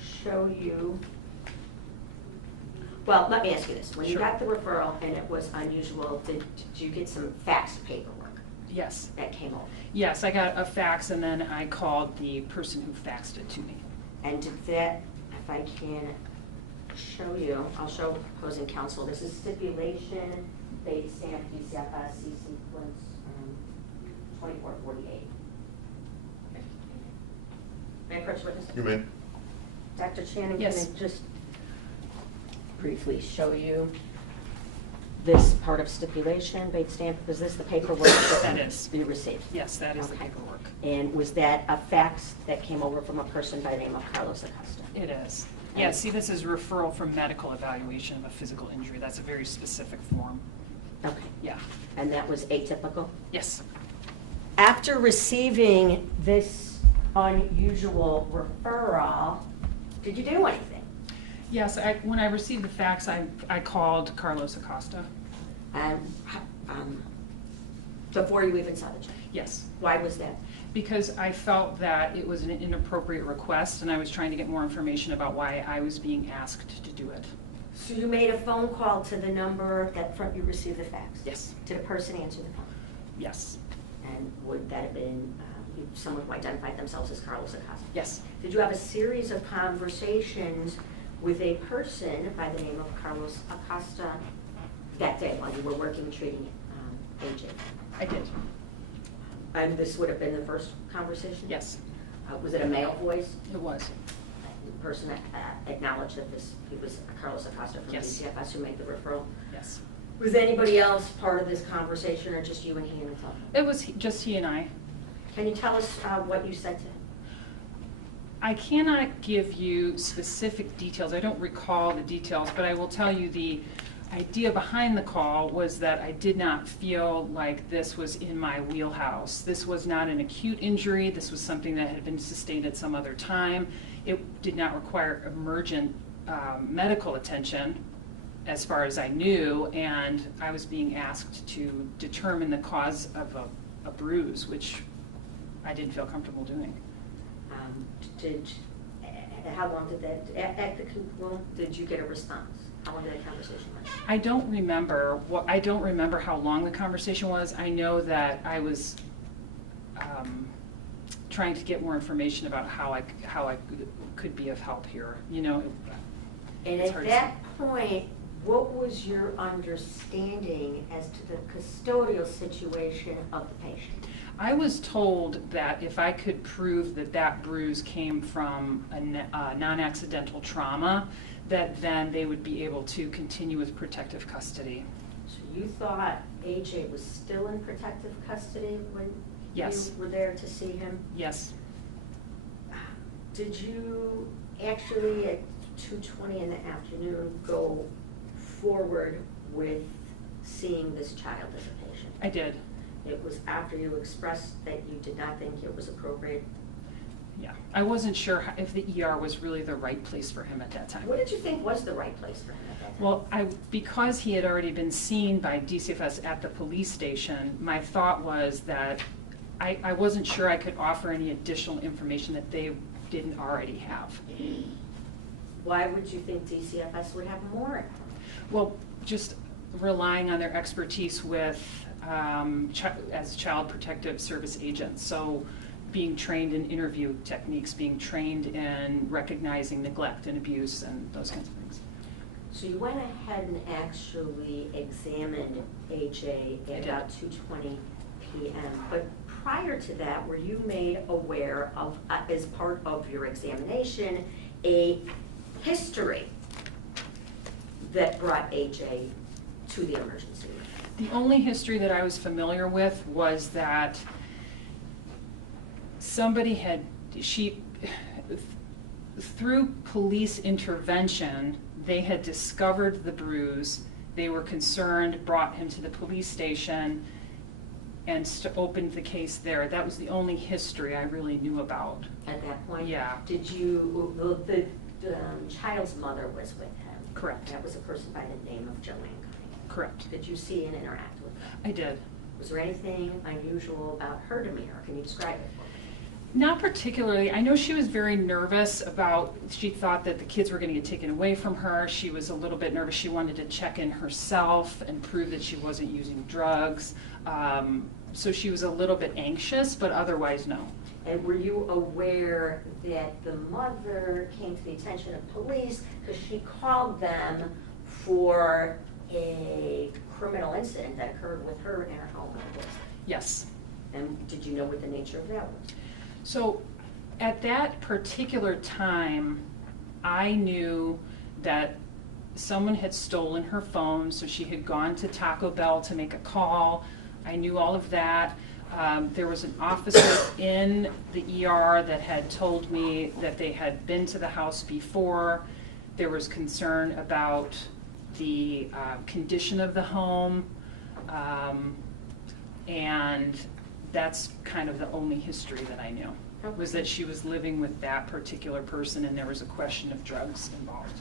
show you. Well, let me ask you this. When you Sure. got the referral and it was unusual, did you get some faxed paperwork Yes. that came over? Yes, I got a fax and then I called the person who faxed it to me. And did that, if I can show you, I'll show opposing counsel. This is stipulation, date stamp, DCFS, C sequence, 2448. May I approach witness? You may. Dr. Channing, Yes. can I just briefly show you this part of stipulation, date stamp? Was this the paperwork That is. you received? Yes, that is the Okay. paperwork. And was that a fax that came over from a person by the name of Carlos Acosta? It is. Yeah, see, this is referral from medical evaluation of a physical injury. That's a very specific form. Okay. Yeah. And that was atypical? Yes. After receiving this unusual referral, did you do anything? Yes, when I received the fax, I called Carlos Acosta. Before you even saw the check? Yes. Why was that? Because I felt that it was an inappropriate request and I was trying to get more information about why I was being asked to do it. So you made a phone call to the number that from you received the fax? Yes. Did a person answer the phone? Yes. And would that have been someone who identified themselves as Carlos Acosta? Yes. Did you have a series of conversations with a person by the name of Carlos Acosta that day while you were working treating AJ? I did. And this would have been the first conversation? Yes. Was it a male voice? It was. The person acknowledged that it was Carlos Acosta from Yes. DCFS who made the referral? Yes. Was anybody else part of this conversation or just you and he on the phone? It was just he and I. Can you tell us what you said to him? I cannot give you specific details. I don't recall the details, but I will tell you idea behind the call was that I did not feel like this was in my wheelhouse. This was not an acute injury. This was something that had been sustained at some other time. It did not require emergent medical attention, as far as I knew, and I was being asked to determine the cause of a bruise, which I didn't feel comfortable doing. How long did that, did you get a response? How long did that conversation last? I don't remember how long the conversation was. I know that I was trying to get more information about how I could be of help here. You know, and at that point, what was your understanding as to the custodial situation of the patient? I was told that if I could prove that that bruise came from a non-accidental trauma, that then they would be able to continue with protective custody. So you thought AJ was still in protective custody when Yes. you were there to see him? Yes. Did you actually at 2:20 in the afternoon go forward with seeing this child as a patient? I did. It was after you expressed that you did not think it was appropriate? Yeah. I wasn't sure if the ER was really the right place for him at that time. What did you think was the right place for him at that time? Well, because he had already been seen by DCFS at the police station, my thought was that I wasn't sure I could offer any additional information that they didn't already have. Why would you think DCFS would have more? Well, just relying on their expertise with as child protective service agents. So being trained in interview techniques, being trained in recognizing neglect and abuse and those kinds of things. So you went ahead and actually examined AJ at about 2:20 p.m. But prior to that, were you made aware of, as part of your examination, a history that brought AJ to the emergency room? The only history that I was familiar with was that somebody through police intervention, they had discovered the bruise. They were concerned, brought him to the police station, and opened the case there. That was the only history I really knew about. At that point? Yeah. Did you, the child's mother was with him? Correct. That was a person by the name of Joann Cunningham? Correct. Did you see and interact with her? I did. Was there anything unusual about her demeanor? Can you describe it for me? Not particularly. I know she was very nervous she thought that the kids were going to get taken away from her. She was a little bit nervous. She wanted to check in herself and prove that she wasn't using drugs. So she was a little bit anxious, but otherwise, no. And were you aware that the mother came to the attention of police because she called them for a criminal incident that occurred with her in her home in Woodstock? Yes. And did you know what the nature of that was? So at that particular time, I knew that someone had stolen her phone, so she had gone to Taco Bell to make a call. I knew all of that. There was an officer in the ER that had told me that they had been to the house before. There was concern about the condition of the home, and that's kind of the only history that I knew, was that she was living with that particular person and there was a question of drugs involved.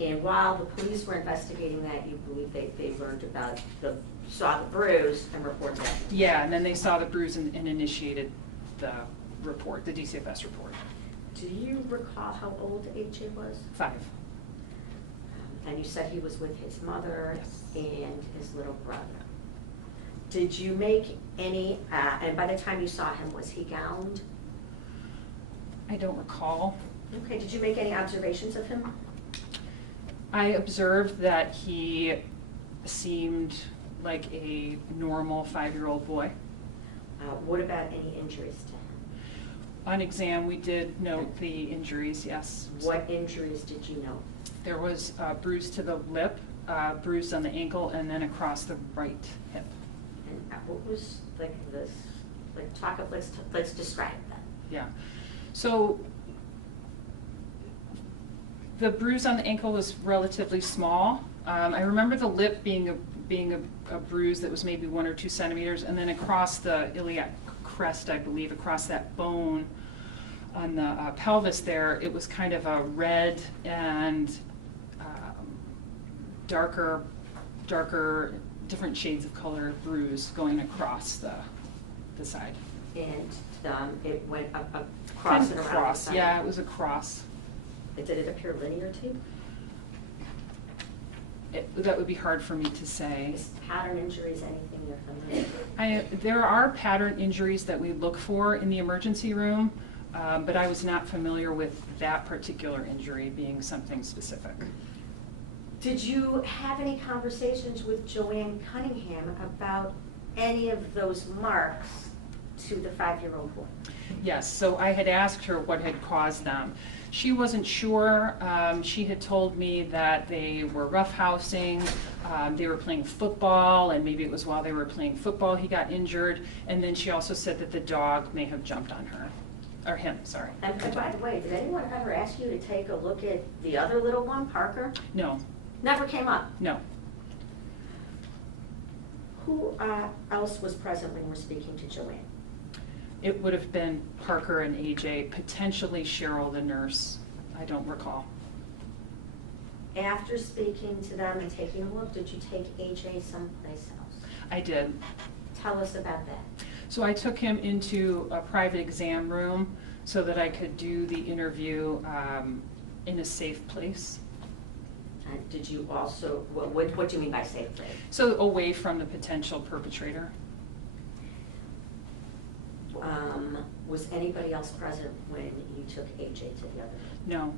And while the police were investigating that, you believe they learned about saw the bruise and reported that? Yeah, and then they saw the bruise and initiated the report, the DCFS report. Do you recall how old AJ was? 5. And you said he was with his mother and his little brother. Did you make any, and by the time you saw him, was he gowned? I don't recall. Okay, did you make any observations of him? I observed that he seemed like a normal 5-year-old boy. What about any injuries to him? On exam, we did note the injuries, yes. What injuries did you note? There was a bruise to the lip, bruise on the ankle, and then across the right hip. And what was like this? Like let's describe that. Yeah. So the bruise on the ankle was relatively small. I remember the lip being a bruise that was maybe 1 or 2 centimeters, and then across the iliac crest, I believe, across that bone on the pelvis there, it was kind of a red and darker, different shades of color bruise going across the side. And it went across Kind and of around cross, the side? yeah, it was a cross. Did it appear linear to you? That would be hard for me to say. Is pattern injuries anything you're familiar with? There are pattern injuries that we look for in the emergency room, but I was not familiar with that particular injury being something specific. Did you have any conversations with Joann Cunningham about any of those marks to the 5-year-old boy? Yes, so I had asked her what had caused them. She wasn't sure. She had told me that they were roughhousing, they were playing football, and maybe it was while they were playing football he got injured, and then she also said that the dog may have jumped on her, or him, sorry. And by the way, did anyone ever ask you to take a look at the other little one, Parker? No, Never came up. no. Who else was present when you were speaking to Joann? It would have been Parker and AJ, potentially Cheryl the nurse. I don't recall. After speaking to them and taking a look, did you take AJ someplace else? I did. Tell us about that. So I took him into a private exam room so that I could do the interview in a safe place. Did you also, what do you mean by safe place? So away from the potential perpetrator. Was anybody else present when you took AJ to the other room? No.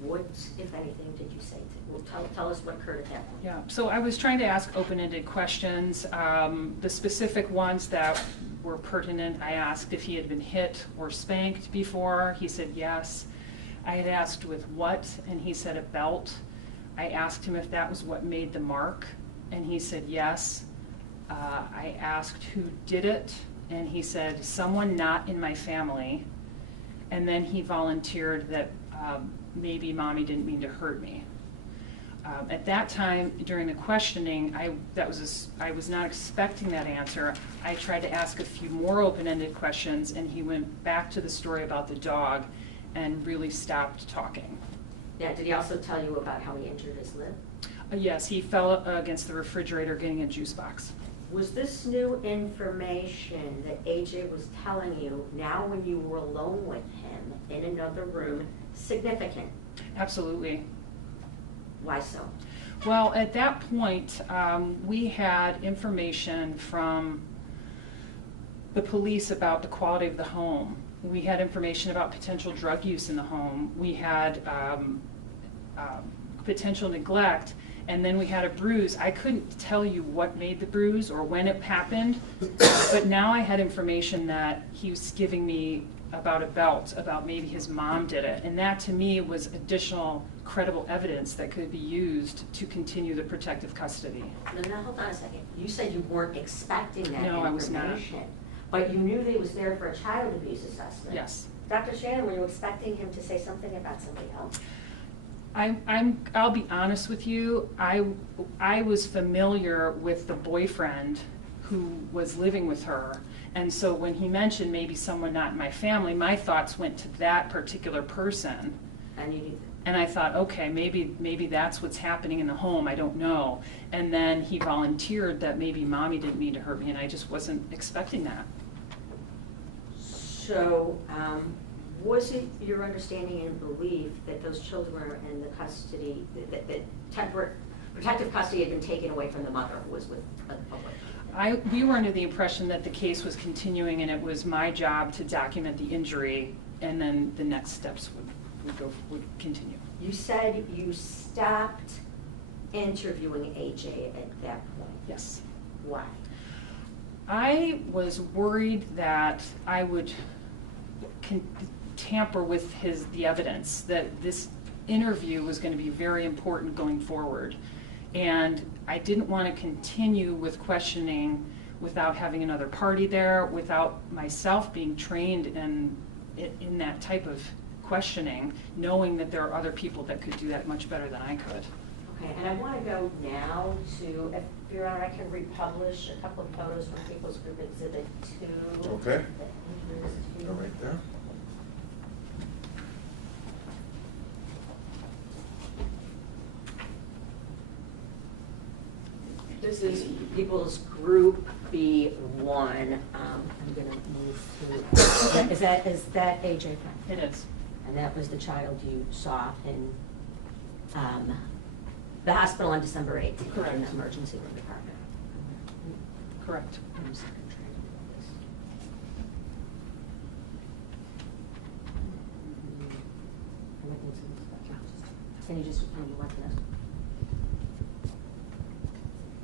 What, if anything, did you say to, well, tell us what occurred at that point? Yeah, so I was trying to ask open-ended questions. The specific ones that were pertinent, I asked if he had been hit or spanked before. He said yes. I had asked with what, and he said a belt. I asked him if that was what made the mark, and he said yes. I asked who did it, and he said someone not in my family. And then he volunteered that maybe mommy didn't mean to hurt me. At that time, during the questioning, I was not expecting that answer. I tried to ask a few more open-ended questions, and he went back to the story about the dog and really stopped talking. Yeah, did he also tell you about how he injured his lip? Yes, he fell against the refrigerator getting a juice box. Was this new information that AJ was telling you now when you were alone with him in another room significant? Absolutely. Why so? Well, at that point, we had information from the police about the quality of the home. We had information about potential drug use in the home. We had potential neglect, and then we had a bruise. I couldn't tell you what made the bruise or when it happened, but now I had information that he was giving me about a belt, about maybe his mom did it, and that to me was additional credible evidence that could be used to continue the protective custody. No, hold on a second. You said you weren't expecting that No, I was not. information, but you knew that he was there for a child abuse assessment. Yes. Dr. Shannon, were you expecting him to say something about somebody else? I'll be honest with you, I was familiar with the boyfriend who was living with her, and so when he mentioned maybe someone not in my family, my thoughts went to that particular person. And you knew. And I thought, okay, maybe that's what's happening in the home, I don't know. And then he volunteered that maybe mommy didn't mean to hurt me, and I just wasn't expecting that. So, was it your understanding and belief that those children were in the custody, that temporary protective custody had been taken away from the mother who was with the public? We were under the impression that the case was continuing, and it was my job to document the injury, and then the next steps would continue. You said you stopped interviewing AJ at that point. Yes. Why? I was worried that I would tamper with the evidence, that this interview was going to be very important going forward. And I didn't want to continue with questioning without having another party there, without myself being trained in that type of questioning, knowing that there are other people that could do that much better than I could. Okay, and I want to go now to, if Your Honor, I can republish a couple of photos from People's Group Exhibit 2. Okay. The injuries to- Go right there. This is People's Group B1. I'm going to move to, is that AJ Freund? It is. And that was the child you saw in the hospital on December 18th. Correct. In the emergency room department. Correct. I'm sorry, I'm trying to do this. Can you just let us?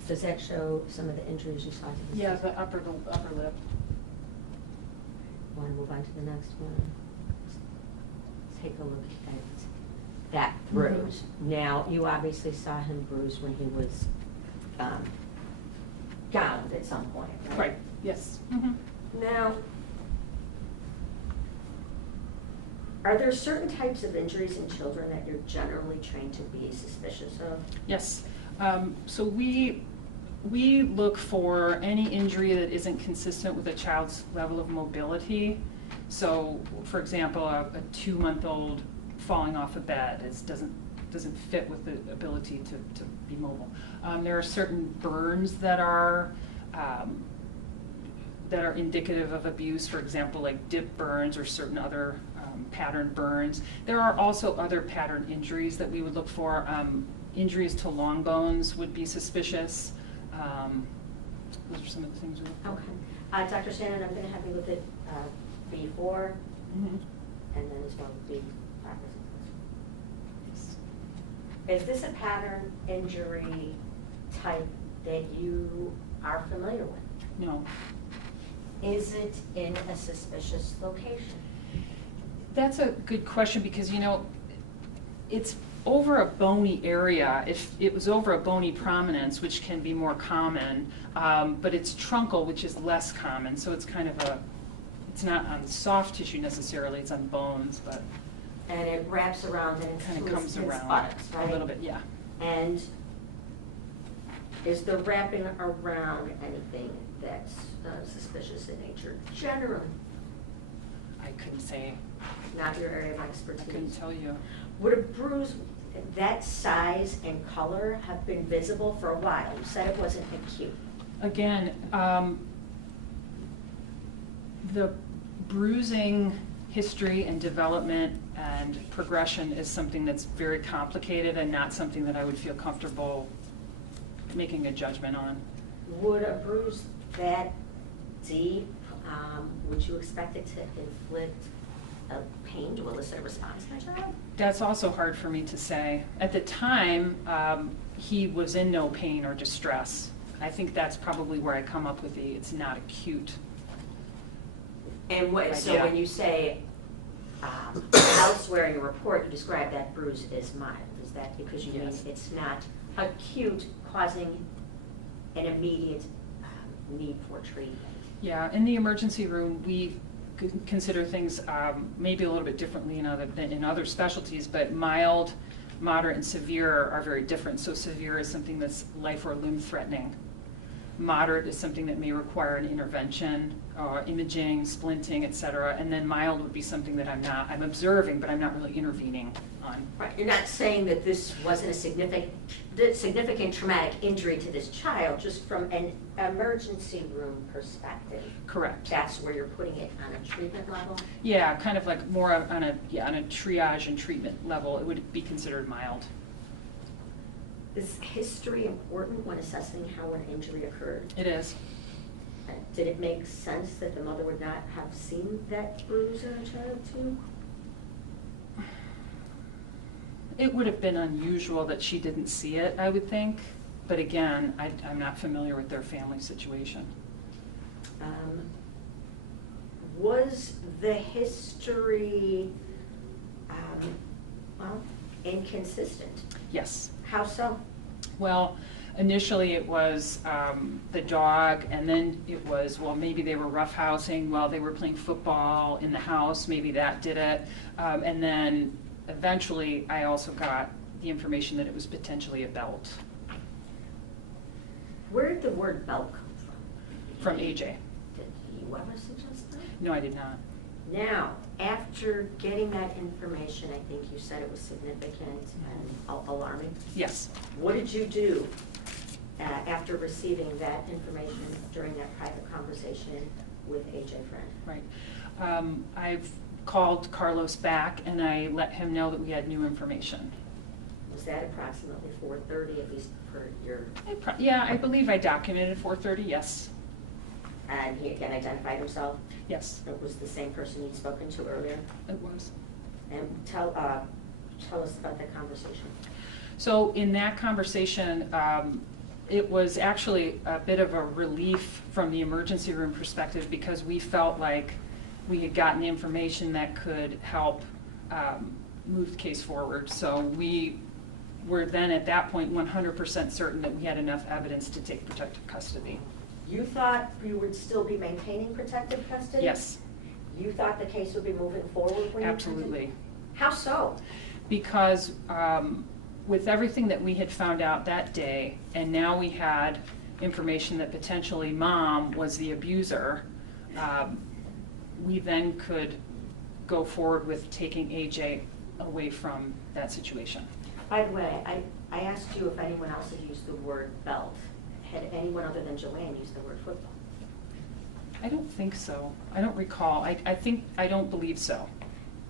Does that show some of the injuries you saw to the Yeah, system? the upper lip. Want to move on to the next one? Take a look at that bruise. Now, you obviously saw him bruised when he was gowned at some point, right? Right, yes. Now, are there certain types of injuries in children that you're generally trained to be suspicious of? Yes. So we look for any injury that isn't consistent with a child's level of mobility. So, for example, a 2-month-old falling off a bed doesn't fit with the ability to be mobile. There are certain burns that are indicative of abuse, for example, like dip burns or certain other pattern burns. There are also other pattern injuries that we would look for. Injuries to long bones would be suspicious. Those are some of the things we look for. Okay. Dr. Shannon, I'm going to have you look at B4 Mhm. and then as well B5. Yes. Is this a pattern injury type that you are familiar with? No. Is it in a suspicious location? That's a good question because, it's over a bony area. If it was over a bony prominence, which can be more common, but it's truncal, which is less common. So it's kind of it's not on soft tissue necessarily, it's on bones, but. And it wraps around and Kind of comes his around buttocks, right? a little bit, yeah. And is the wrapping around anything that's suspicious in nature? Generally, I couldn't say, not your area of I expertise. couldn't tell you. Would a bruise that size and color have been visible for a while? You said it wasn't acute. Again, the bruising history and development and progression is something that's very complicated and not something that I would feel comfortable making a judgment on. Would a bruise that deep, would you expect it to inflict a pain to elicit a response in a child? That's also hard for me to say. At the time, he was in no pain or distress. I think that's probably where I come up with it's not acute. And so Yeah. when you say elsewhere in your report, you describe that bruise as mild. Is that because you mean Yes. it's not acute, causing an immediate need for treatment? Yeah, in the emergency room, we consider things maybe a little bit differently than in other specialties, but mild, moderate, and severe are very different. So severe is something that's life or limb threatening. Moderate is something that may require an intervention, imaging, splinting, et cetera. And then mild would be something that I'm observing, but I'm not really intervening on. Right, you're not saying that this wasn't a significant traumatic injury to this child, just from an emergency room perspective. Correct. That's where you're putting it on a treatment level? Yeah, kind of like more on a triage and treatment level, it would be considered mild. Is history important when assessing how an injury occurred? It is. Did it make sense that the mother would not have seen that bruise in a child too? It would have been unusual that she didn't see it, I would think. But again, I'm not familiar with their family situation. Was the history, inconsistent? Yes. How so? Well, Initially, it was the dog, and then it was, well, maybe they were roughhousing while they were playing football in the house. Maybe that did it. And then eventually, I also got the information that it was potentially a belt Where did the word belt come from? from AJ. Did you ever suggest that? No, I did not. Now, after getting that information, I think you said it was significant and alarming. Yes. What did you do after receiving that information during that private conversation with AJ Freund? Right. I've called Carlos back and I let him know that we had new information. Was that approximately 4:30, at least for your, Yeah, I believe I documented 4:30, yes. and he again identified himself? Yes, It was the same person you'd spoken to earlier? it was. And tell us about that conversation. So in that conversation, it was actually a bit of a relief from the emergency room perspective because we felt like we had gotten the information that could help move the case forward. So we were then at that point 100% certain that we had enough evidence to take protective custody. You thought you would still be maintaining protective custody? Yes, You thought the case would be moving forward when you absolutely. How so? Because with everything that we had found out that day, and now we had information that potentially mom was the abuser, we then could go forward with taking AJ away from that situation. By the way, I asked you if anyone else had used the word belt. Had anyone other than Joann used the word football? I don't think so. I don't recall. I don't believe so.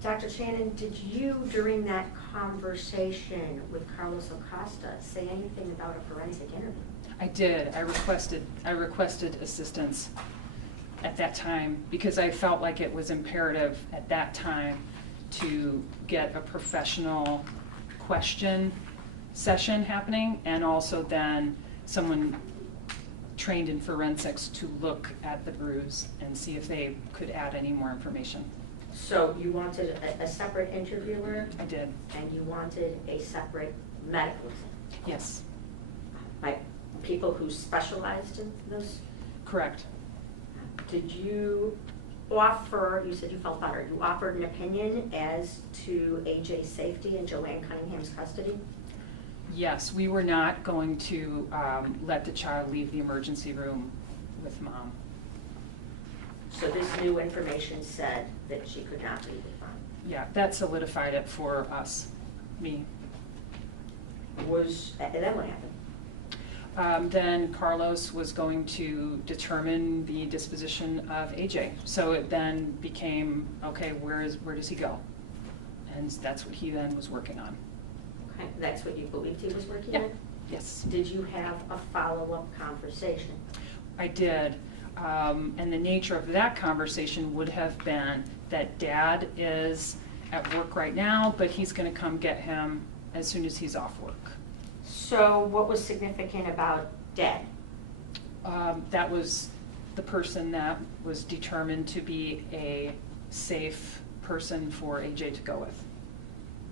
Dr. Shannon, did you, during that conversation with Carlos Acosta, say anything about a forensic interview? I did. I requested assistance at that time because I felt like it was imperative at that time to get a professional question session happening, and also then someone trained in forensics to look at the bruise and see if they could add any more information. So you wanted a separate interviewer? I did. And you wanted a separate medical exam? Yes. Like people who specialized in those? Correct. Did you offer, you said you felt better, you offered an opinion as to AJ's safety and Joann Cunningham's custody? Yes, we were not going to let the child leave the emergency room with mom. So this new information said that she could not leave with mom? Yeah, that solidified it for us, me. And then what happened? Then Carlos was going to determine the disposition of AJ. So it then became, okay, where does he go? And that's what he then was working on. Okay, that's what you believed he was working Yeah. on? Yes. Did you have a follow-up conversation? I did. And the nature of that conversation would have been that Dad is at work right now, but he's going to come get him as soon as he's off work. So what was significant about Dad? That was the person that was determined to be a safe person for AJ to go with.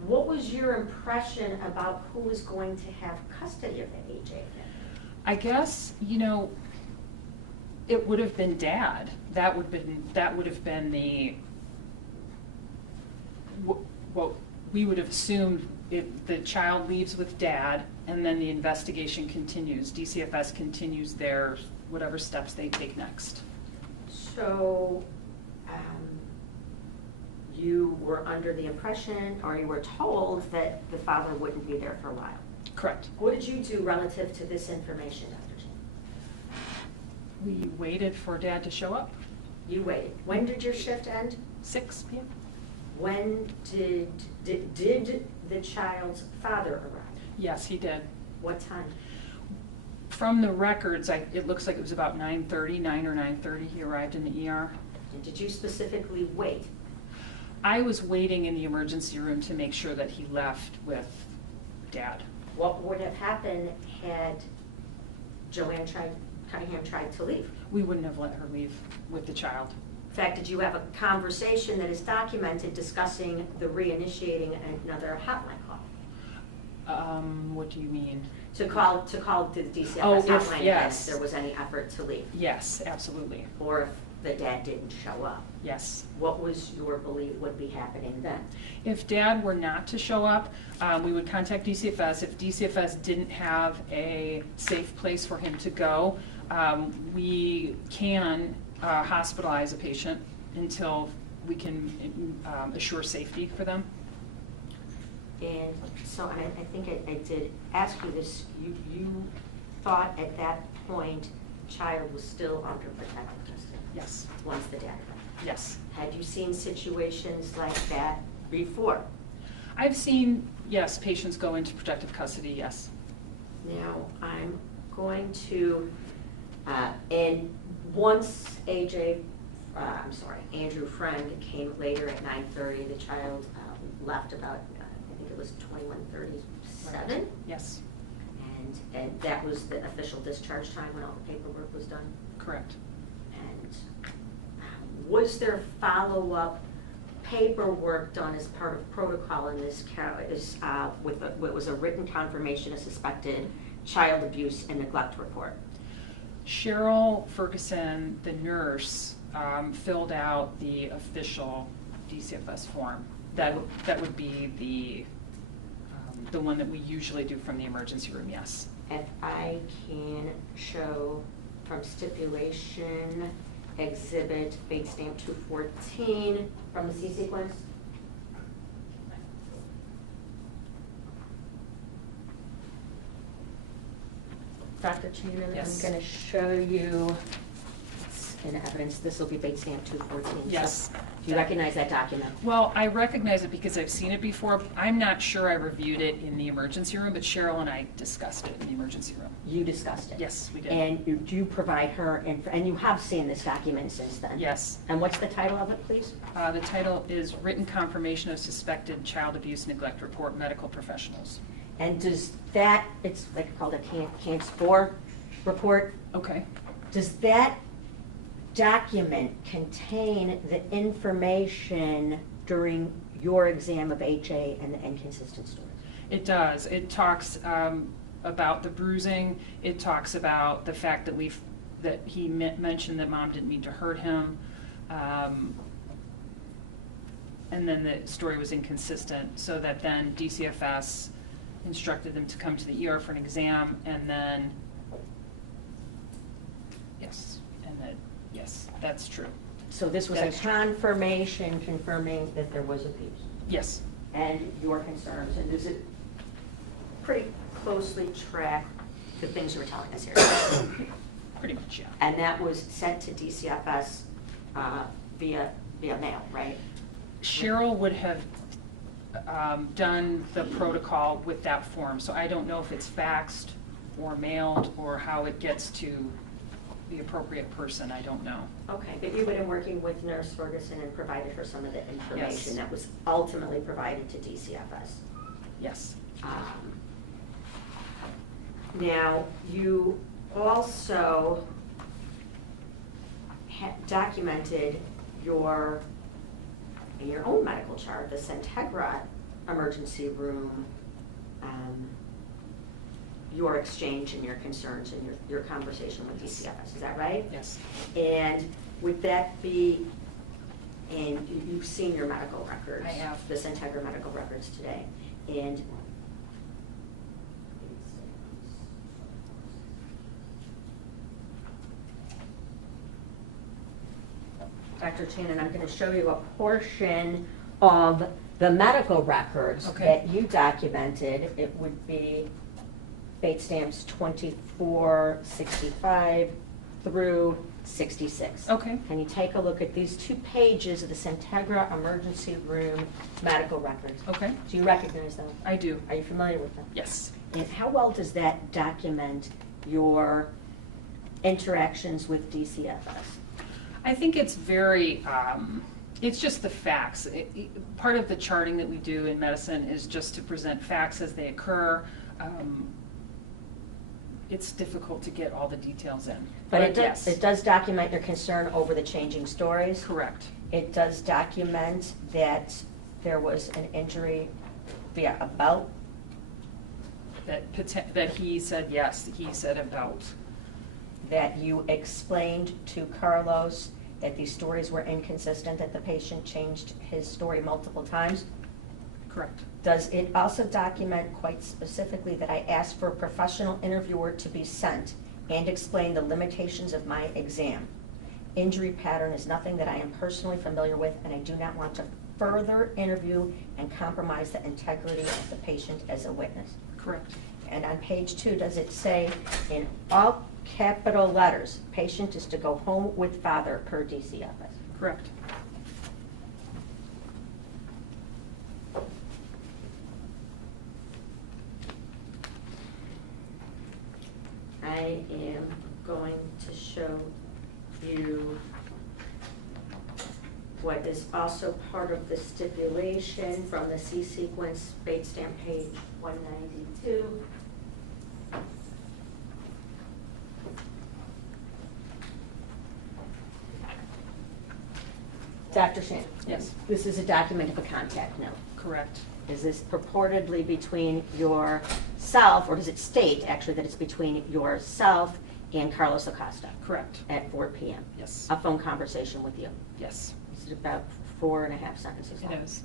What was your impression about who was going to have custody of AJ then? I guess, it would have been Dad. That would have been the what we would have assumed. If the child leaves with Dad, and then the investigation continues. DCFS continues their whatever steps they take next. So you were under the impression, or you were told, that the father wouldn't be there for a while. Correct. What did you do relative to this information, Dr. Chen? We waited for Dad to show up. You waited. When did your shift end? 6 p.m. When did the child's father arrive? Yes, he did. What time? From the records, it looks like it was about 9:30, 9 or 9:30. He arrived in the ER. And did you specifically wait? I was waiting in the emergency room to make sure that he left with Dad. What would have happened had Joann Cunningham tried to leave? We wouldn't have let her leave with the child. In fact, did you have a conversation that is documented discussing the reinitiating another hotline call? What do you mean? To call to the DCFS Oh, if- hotline yes. if there was any effort to leave, Yes, absolutely. or if the dad didn't show up. Yes. What was your belief would be happening then? If Dad were not to show up, we would contact DCFS. If DCFS didn't have a safe place for him to go, we can hospitalize a patient until we can assure safety for them. And so I think I did ask you this, you thought at that point child was still under protective custody? Yes. Once the dad left? Yes. Had you seen situations like that before? I've seen, yes, patients go into protective custody, yes. Now, I'm going to, and once Andrew Freund came later at 9:30, the child left about, I think it was 21:37? Yes, And that was the official discharge time when all the paperwork was done? correct. And was there follow-up paperwork done as part of protocol in this case with what was a written confirmation of suspected child abuse and neglect report? Cheryl Ferguson, the nurse, filled out the official DCFS form. That would be the one that we usually do from the emergency room, yes. If I can show from stipulation exhibit base stamp 214 from the C sequence. Dr. Chairman, Yes. I'm going to show you, it's in evidence, this will be base stamp 214. Yes. So, do you recognize that document? Well, I recognize it because I've seen it before. I'm not sure I reviewed it in the emergency room, but Cheryl and I discussed it in the emergency room. You discussed it? Yes, we did. And do you provide her, and you have seen this document since then? Yes. And what's the title of it, please? The title is Written Confirmation of Suspected Child Abuse Neglect Report, Medical Professionals. And does that, it's like called a CANS 4 report, Okay. does that document contain the information during your exam of HA and the inconsistent stories? It does. It talks about the bruising. It talks about the fact that he mentioned that mom didn't mean to hurt him. And then the story was inconsistent, so that then DCFS instructed them to come to the ER for an exam, and then, yes, that's true. So this was That a is true. confirmation confirming that there was abuse Yes, and your concerns, and does it pretty closely track the things you were telling us here? pretty much, yeah. And that was sent to DCFS via mail, right? Cheryl would have done the protocol with that form, so I don't know if it's faxed or mailed or how it gets to the appropriate person, I don't know. Okay, but you've been working with Nurse Ferguson and provided her some of the information Yes. that was ultimately provided to DCFS. Yes. Now, you also documented in your own medical chart, the Centegra emergency room, your exchange and your concerns and your conversation with DCFS, is that right? Yes. And would that be, and you've seen your medical records? I have. The Centegra medical records today, and Dr. Tannen, I'm going to show you a portion of the medical records Okay. that you documented. It would be Bates stamps 2465 through 66. Okay. Can you take a look at these 2 pages of the Centegra emergency room medical records? Okay. Do you recognize them? I do. Are you familiar with them? Yes. And how well does that document your interactions with DCFS? I think it's very, it's just the facts. Part of the charting that we do in medicine is just to present facts as they occur. It's difficult to get all the details in. But yes. it does document your concern over the changing stories. Correct. It does document that there was an injury via a belt that he said yes, he said about. That you explained to Carlos that these stories were inconsistent, that the patient changed his story multiple times? Correct. Does it also document quite specifically that I asked for a professional interviewer to be sent and explain the limitations of my exam? Injury pattern is nothing that I am personally familiar with, and I do not want to further interview and compromise the integrity of the patient as a witness. Correct. And on page 2, does it say in all capital letters, patient is to go home with father per DCFS? Correct. I am going to show you what is also part of the stipulation from the C sequence, bait stamp page 192. Dr. Shan? Yes. This is a document of a contact note. Correct. Is this purportedly between yourself, or does it state actually that it's between yourself and Carlos Acosta? Correct. At 4 p.m.? Yes. A phone conversation with you? Yes. Is it about 4.5 sentences long? It is.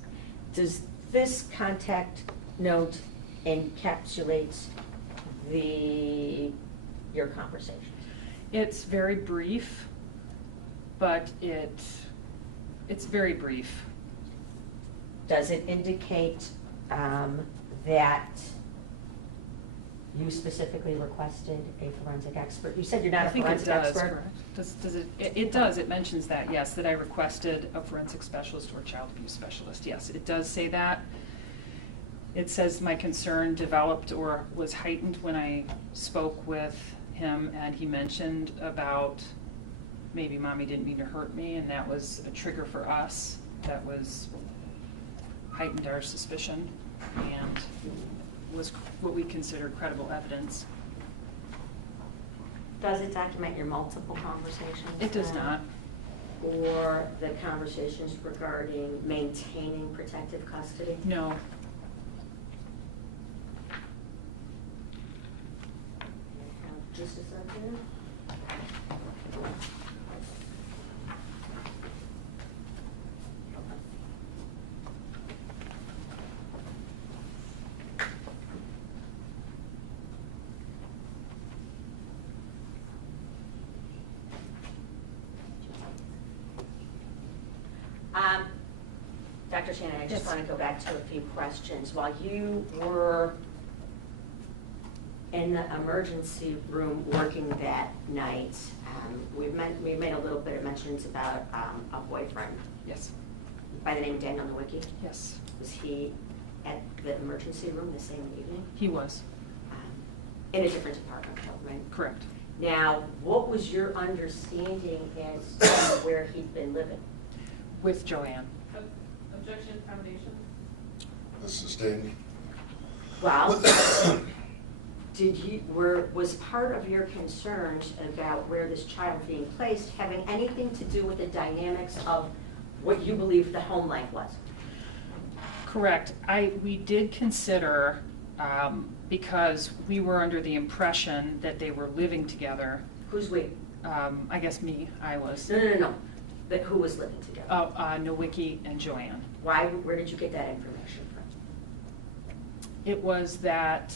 Does this contact note encapsulate your conversations? It's very brief, but it's very brief. Does it indicate that you specifically requested a forensic expert? You said you're not a forensic expert. I think it does, correct. Does it? It does. It mentions that, yes, that I requested a forensic specialist or child abuse specialist. Yes, it does say that. It says my concern developed or was heightened when I spoke with him, and he mentioned about maybe mommy didn't mean to hurt me, and that was a trigger for us. That was heightened our suspicion and was what we considered credible evidence. Does it document your multiple conversations? It does not. Or the conversations regarding maintaining protective custody? No. Just a second. Dr. Shannon, I just Yes. want to go back to a few questions. While you were in the emergency room working that night, we've made a little bit of mentions about a boyfriend Yes. by the name of Daniel Nowicki. Yes. Was he at the emergency room the same evening? He was. In a different department, though, right? Correct. Now, what was your understanding as to where he'd been living? With Joann. Objection, foundation. Sustained. Well, was part of your concerns about where this child being placed having anything to do with the dynamics of what you believe the home life was? Correct. We did consider, because we were under the impression that they were living together. Who's we? I guess me, I was. No. But who was living together? Oh, Nowicki and Joann. Where did you get that information from? It was that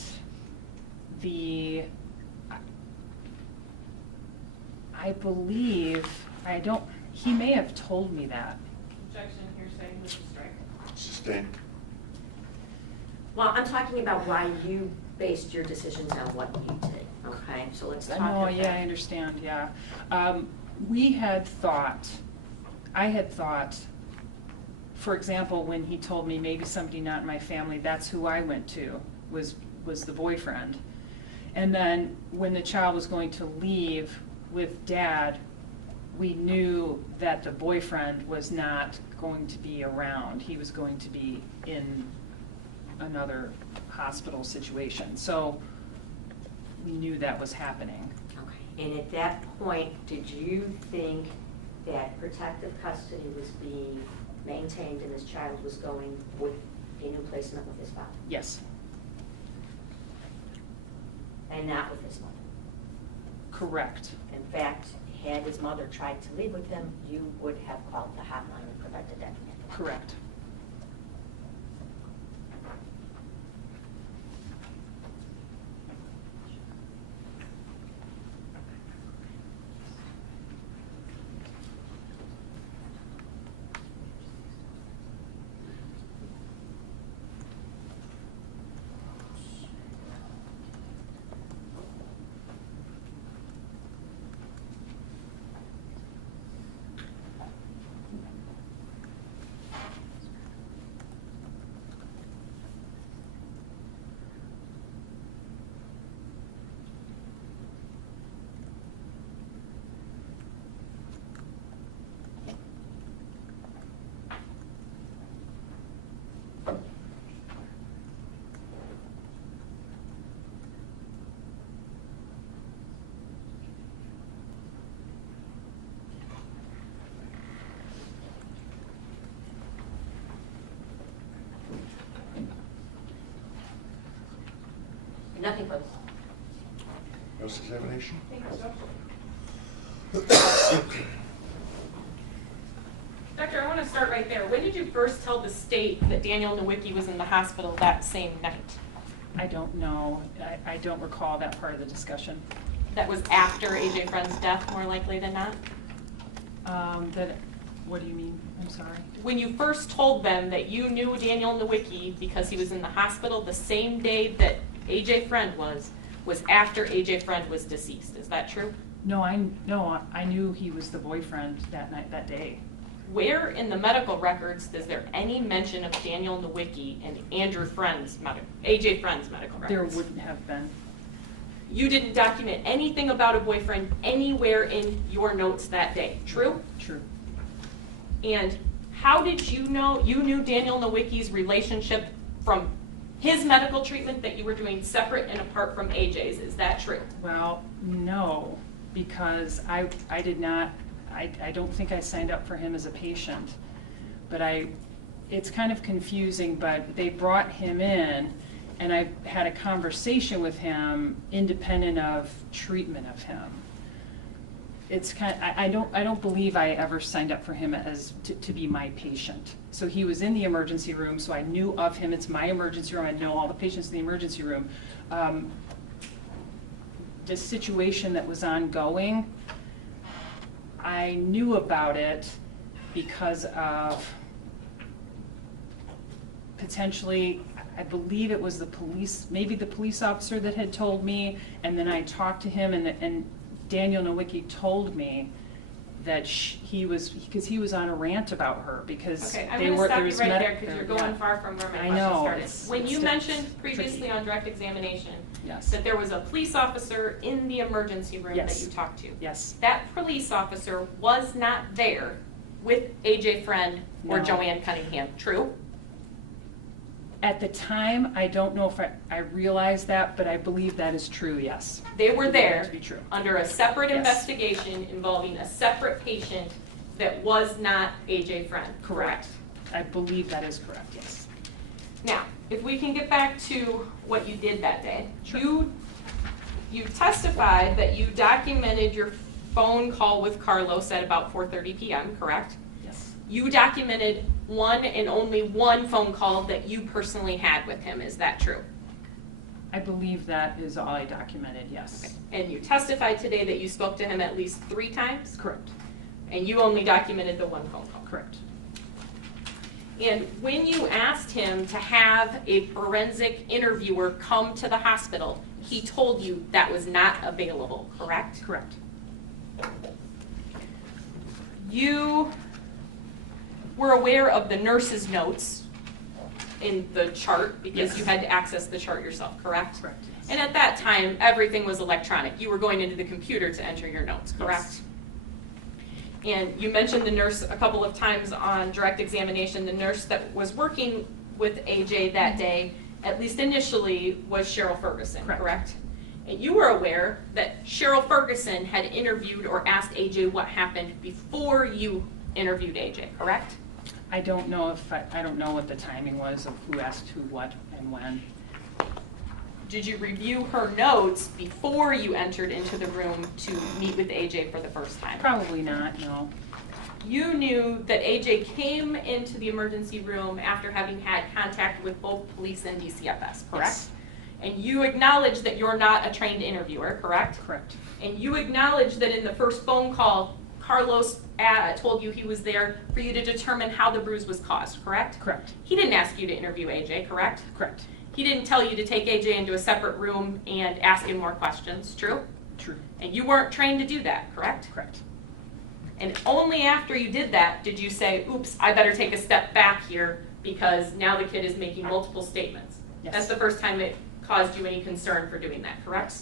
I believe, he may have told me that. Objection, hearsay, Mr. Strike. Sustained. Well, I'm talking about why you based your decisions on what you did, okay? So let's talk Oh, about yeah, I understand, yeah. I had thought, for example, when he told me maybe somebody not in my family, that's who I went to, was the boyfriend. And then when the child was going to leave with Dad, we knew that the boyfriend was not going to be around. He was going to be in another hospital situation. So we knew that was happening. Okay. And at that point, did you think that protective custody was being maintained and this child was going with a new placement with his father? Yes. And not with his mother. Correct. In fact, had his mother tried to leave with him, you would have called the hotline and prevented that from happening. Correct. Nothing further. Cross-examination? Doctor, I want to start right there. When did you first tell the state that Daniel Nowicki was in the hospital that same night? I don't know. I don't recall that part of the discussion. That was after AJ Freund's death, more likely than not? What do you mean? I'm sorry. When you first told them that you knew Daniel Nowicki because he was in the hospital the same day that AJ Freund was after AJ Freund was deceased. Is that true? No, I knew he was the boyfriend that night, that day. Where in the medical records is there any mention of Daniel Nowicki and AJ Freund's medical records? There wouldn't have been. You didn't document anything about a boyfriend anywhere in your notes that day, true? True. And how did you know you knew Daniel Nowicki's relationship from his medical treatment that you were doing separate and apart from AJ's? Is that true? Well, no, because I don't think I signed up for him as a patient. But it's kind of confusing, but they brought him in, and I had a conversation with him independent of treatment of him. It's I don't believe I ever signed up for him as to be my patient. So he was in the emergency room, so I knew of him. It's my emergency room. I know all the patients in the emergency room. The situation that was ongoing, I knew about it because of potentially, I believe it was the police, maybe the police officer that had told me, and then I talked to him, and Daniel Nowicki told me that he was on a rant about her because okay, I'm going to stop you right there because you're going far from where my question started. When you mentioned previously tricky. on direct examination Yes. that there was a police officer in the emergency room Yes. that you talked to. Yes. That police officer was not there with AJ Freund or No. Joann Cunningham, true? At the time, I don't know if I realized that, but I believe that is true, yes. They were I believe that there to be true. under a separate Yes. investigation involving a separate patient that was not AJ Freund, correct? I believe that is correct, yes. Now, if we can get back to what you did that day. Sure. You testified that you documented your phone call with Carlos at about 4:30 p.m., correct? Yes. You documented one and only one phone call that you personally had with him. Is that true? I believe that is all I documented, yes. And you testified today that you spoke to him at least 3 times? Correct. And you only documented the one phone call? Correct. And when you asked him to have a forensic interviewer come to the hospital, he told you that was not available, correct? Correct. You were aware of the nurse's notes in the chart because Yes. you had to access the chart yourself, correct? Correct, yes. And at that time, everything was electronic. You were going into the computer to enter your notes, correct? Yes. And you mentioned the nurse a couple of times on direct examination. The nurse that was working with AJ that day, at least initially, was Cheryl Ferguson, correct? And you were aware that Cheryl Ferguson had interviewed or asked AJ what happened before you interviewed AJ, correct? I don't know if I don't know what the timing was of who asked who what and when. did you review her notes before you entered into the room to meet with AJ for the first time? Probably not, no. You knew that AJ came into the emergency room after having had contact with both police and DCFS, correct? Yes. And you acknowledge that you're not a trained interviewer, correct? Correct. And you acknowledge that in the first phone call, Carlos told you he was there for you to determine how the bruise was caused, correct? Correct. He didn't ask you to interview AJ, correct? Correct. He didn't tell you to take AJ into a separate room and ask him more questions, true? True. And you weren't trained to do that, correct? Correct. And only after you did that did you say, oops, I better take a step back here because now the kid is making multiple statements. Yes. That's the first time it caused you any concern for doing that, correct?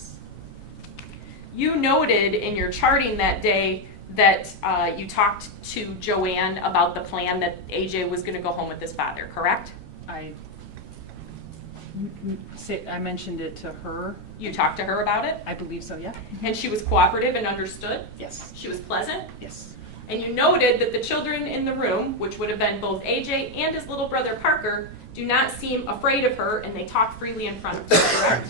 You noted in your charting that day that you talked to Joann about the plan that AJ was going to go home with his father, correct? I mentioned it to her. You talked to her about it? I believe so, yeah. And she was cooperative and understood? Yes. She was pleasant? Yes. And you noted that the children in the room, which would have been both AJ and his little brother Parker, do not seem afraid of her and they talk freely in front of her, correct?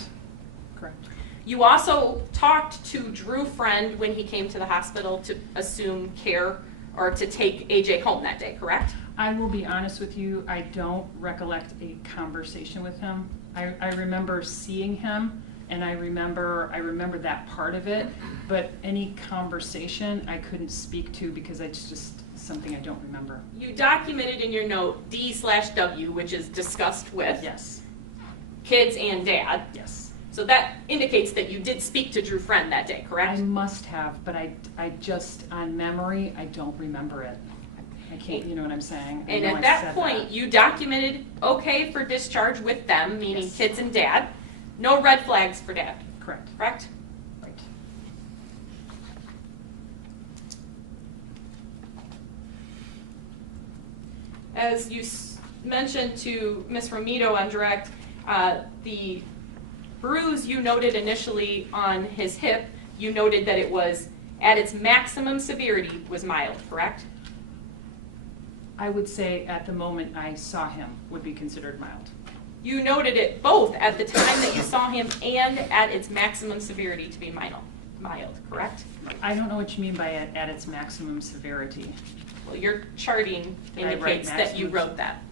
Correct. You also talked to Drew Freund when he came to the hospital to assume care or to take AJ home that day, correct? I will be honest with you, I don't recollect a conversation with him. I remember seeing him, and I remember that part of it, but any conversation I couldn't speak to because it's just something I don't remember. You documented in your note D/W, which is discussed with Yes. kids and dad. Yes. So that indicates that you did speak to Drew Freund that day, correct? I must have, but I just, on memory, I don't remember it. I can't, you know what I'm saying? I And know at I that said point, you documented okay for discharge with them, meaning Yes. kids and dad. No red flags for dad, Correct. correct? Right. As you mentioned to Ms. Romito on direct, the bruise you noted initially on his hip, you noted that it was at its maximum severity was mild, correct? I would say at the moment I saw him would be considered mild. You noted it both at the time that you saw him and at its maximum severity to be mild, correct? I don't know what you mean by at its maximum severity. Well, your charting Did I write indicates that you maximum? wrote that.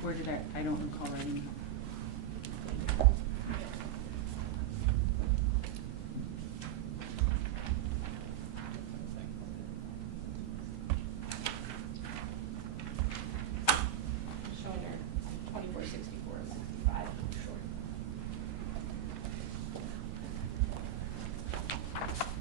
Where did I don't recall writing. Showing her 2464 and 65.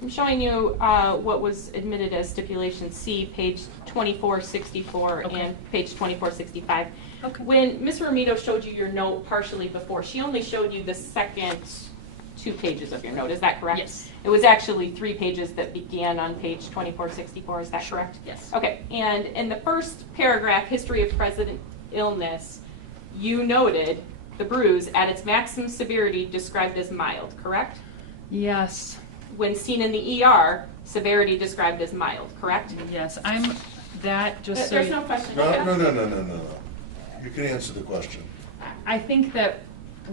I'm showing you what was admitted as stipulation C, page 2464 Okay. and page 2465. Okay. When Ms. Romito showed you your note partially before, she only showed you the second 2 pages of your note, is that correct? Yes. It was actually 3 pages that began on page 2464, is that Sure. correct? Yes. Okay, and in the first paragraph, history of present illness, you noted the bruise at its maximum severity described as mild, correct? Yes. When seen in the ER, severity described as mild, correct? Yes. I'm that just so There's you- no question. No, Yeah. no. You can answer the question. I think that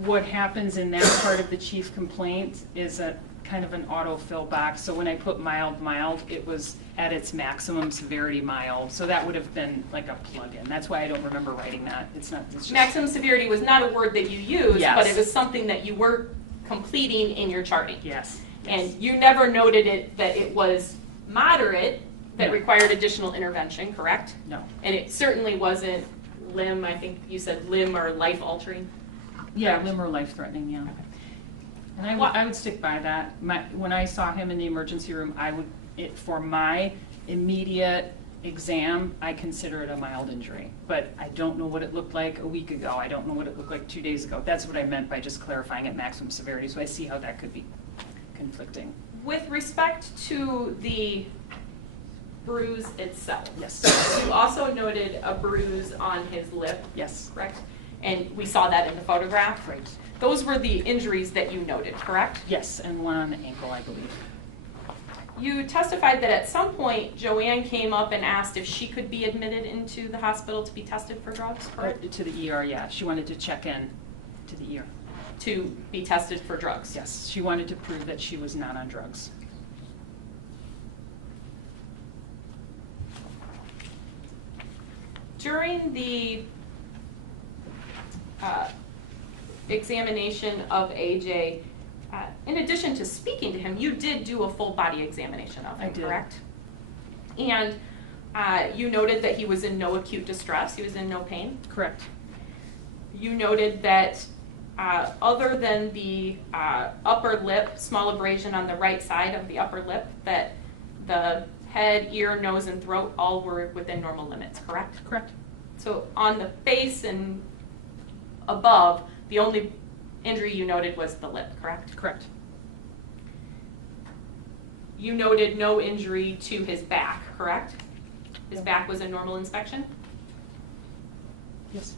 what happens in that part of the chief complaint is a kind of an autofill box. So when I put mild, it was at its maximum severity mild. So that would have been like a plug-in. That's why I don't remember writing that. It's just Maximum severity was not a word that you used, Yes. but it was something that you were completing in your charting. Yes. And you never noted it that it was moderate, that No. required additional intervention, correct? No. And it certainly wasn't limb, I think you said limb or life altering. Yeah, Correct. limb or life-threatening, yeah. And What- I would stick by that. When I saw him in the emergency room, for my immediate exam, I consider it a mild injury. But I don't know what it looked like a week ago. I don't know what it looked like 2 days ago. That's what I meant by just clarifying at maximum severity. So I see how that could be conflicting. With respect to the bruise itself. Yes. You also noted a bruise on his lip, Yes. correct? And we saw that in the photograph. Right. Those were the injuries that you noted, correct? Yes, and one on the ankle, I believe. You testified that at some point Joann came up and asked if she could be admitted into the hospital to be tested for drugs, correct? To the ER, yeah. She wanted to check in to the ER. to be tested for drugs? Yes, she wanted to prove that she was not on drugs. During the examination of AJ, in addition to speaking to him, you did do a full body examination of him, I did. correct? And you noted that he was in no acute distress, he was in no pain? Correct. You noted that other than the upper lip, small abrasion on the right side of the upper lip, that the head, ear, nose, and throat all were within normal limits, correct? Correct. So on the face and above, the only injury you noted was the lip, correct? Correct. You noted no injury to his back, correct? His back was a normal inspection? Yes.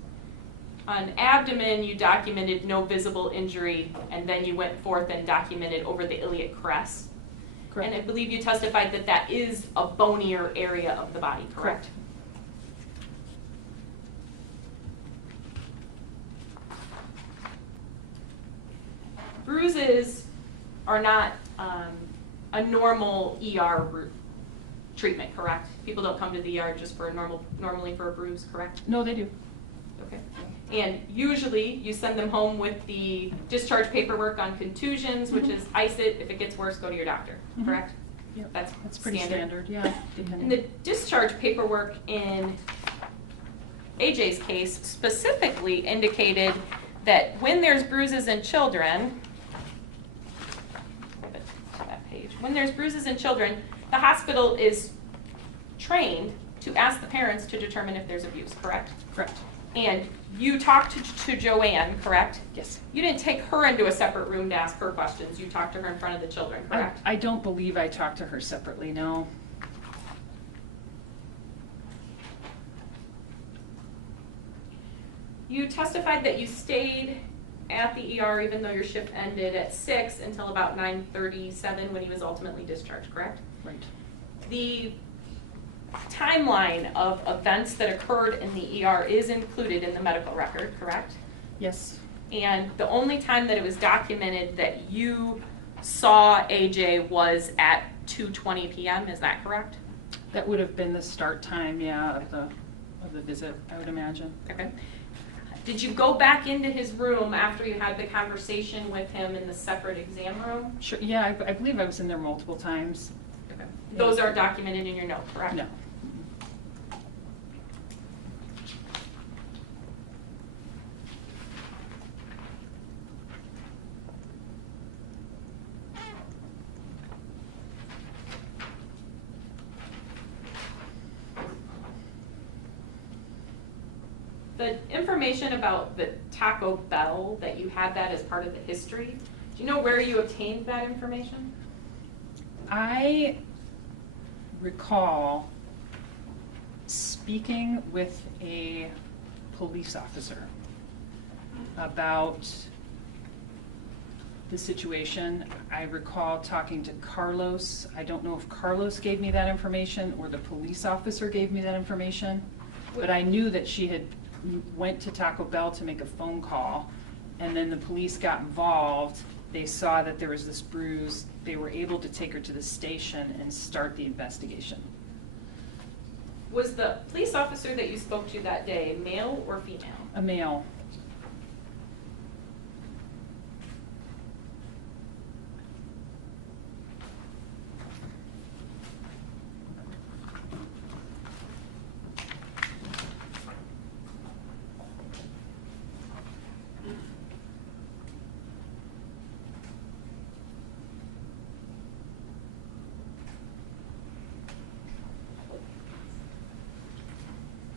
On abdomen, you documented no visible injury, and then you went forth and documented over the iliac crest. Correct. And I believe you testified that that is a bonier area of the body, correct? Correct. Bruises are not a normal ER treatment, correct? People don't come to the ER just for a normally for a bruise, correct? No, they do. Okay. And usually you send them home with the discharge paperwork on contusions, which is ice it. If it gets worse, go to your doctor, correct? Yep. That's pretty standard, yeah. And Depending. the discharge paperwork in AJ's case specifically indicated that when there's bruises in children, flip it to that page. When there's bruises in children, the hospital is trained to ask the parents to determine if there's abuse, correct? Correct. And you talked to Joann, correct? Yes. You didn't take her into a separate room to ask her questions. You talked to her in front of the children, correct? I don't believe I talked to her separately, no. You testified that you stayed at the ER even though your shift ended at 6 until about 9:37 when he was ultimately discharged, correct? Right. The timeline of events that occurred in the ER is included in the medical record, correct? Yes. And the only time that it was documented that you saw AJ was at 2:20 p.m., is that correct? That would have been the start time, yeah, of the visit, I would imagine. Okay. Did you go back into his room after you had the conversation with him in the separate exam room? Sure, yeah, I believe I was in there multiple times. Okay. Those aren't documented in your note, correct? No. The information about the Taco Bell, that you had that as part of the history, do you know where you obtained that information? I recall speaking with a police officer about the situation. I recall talking to Carlos. I don't know if Carlos gave me that information or the police officer gave me that information, but I knew that she had went to Taco Bell to make a phone call, and then the police got involved. They saw that there was this bruise. They were able to take her to the station and start the investigation. Was the police officer that you spoke to that day male or female? A male.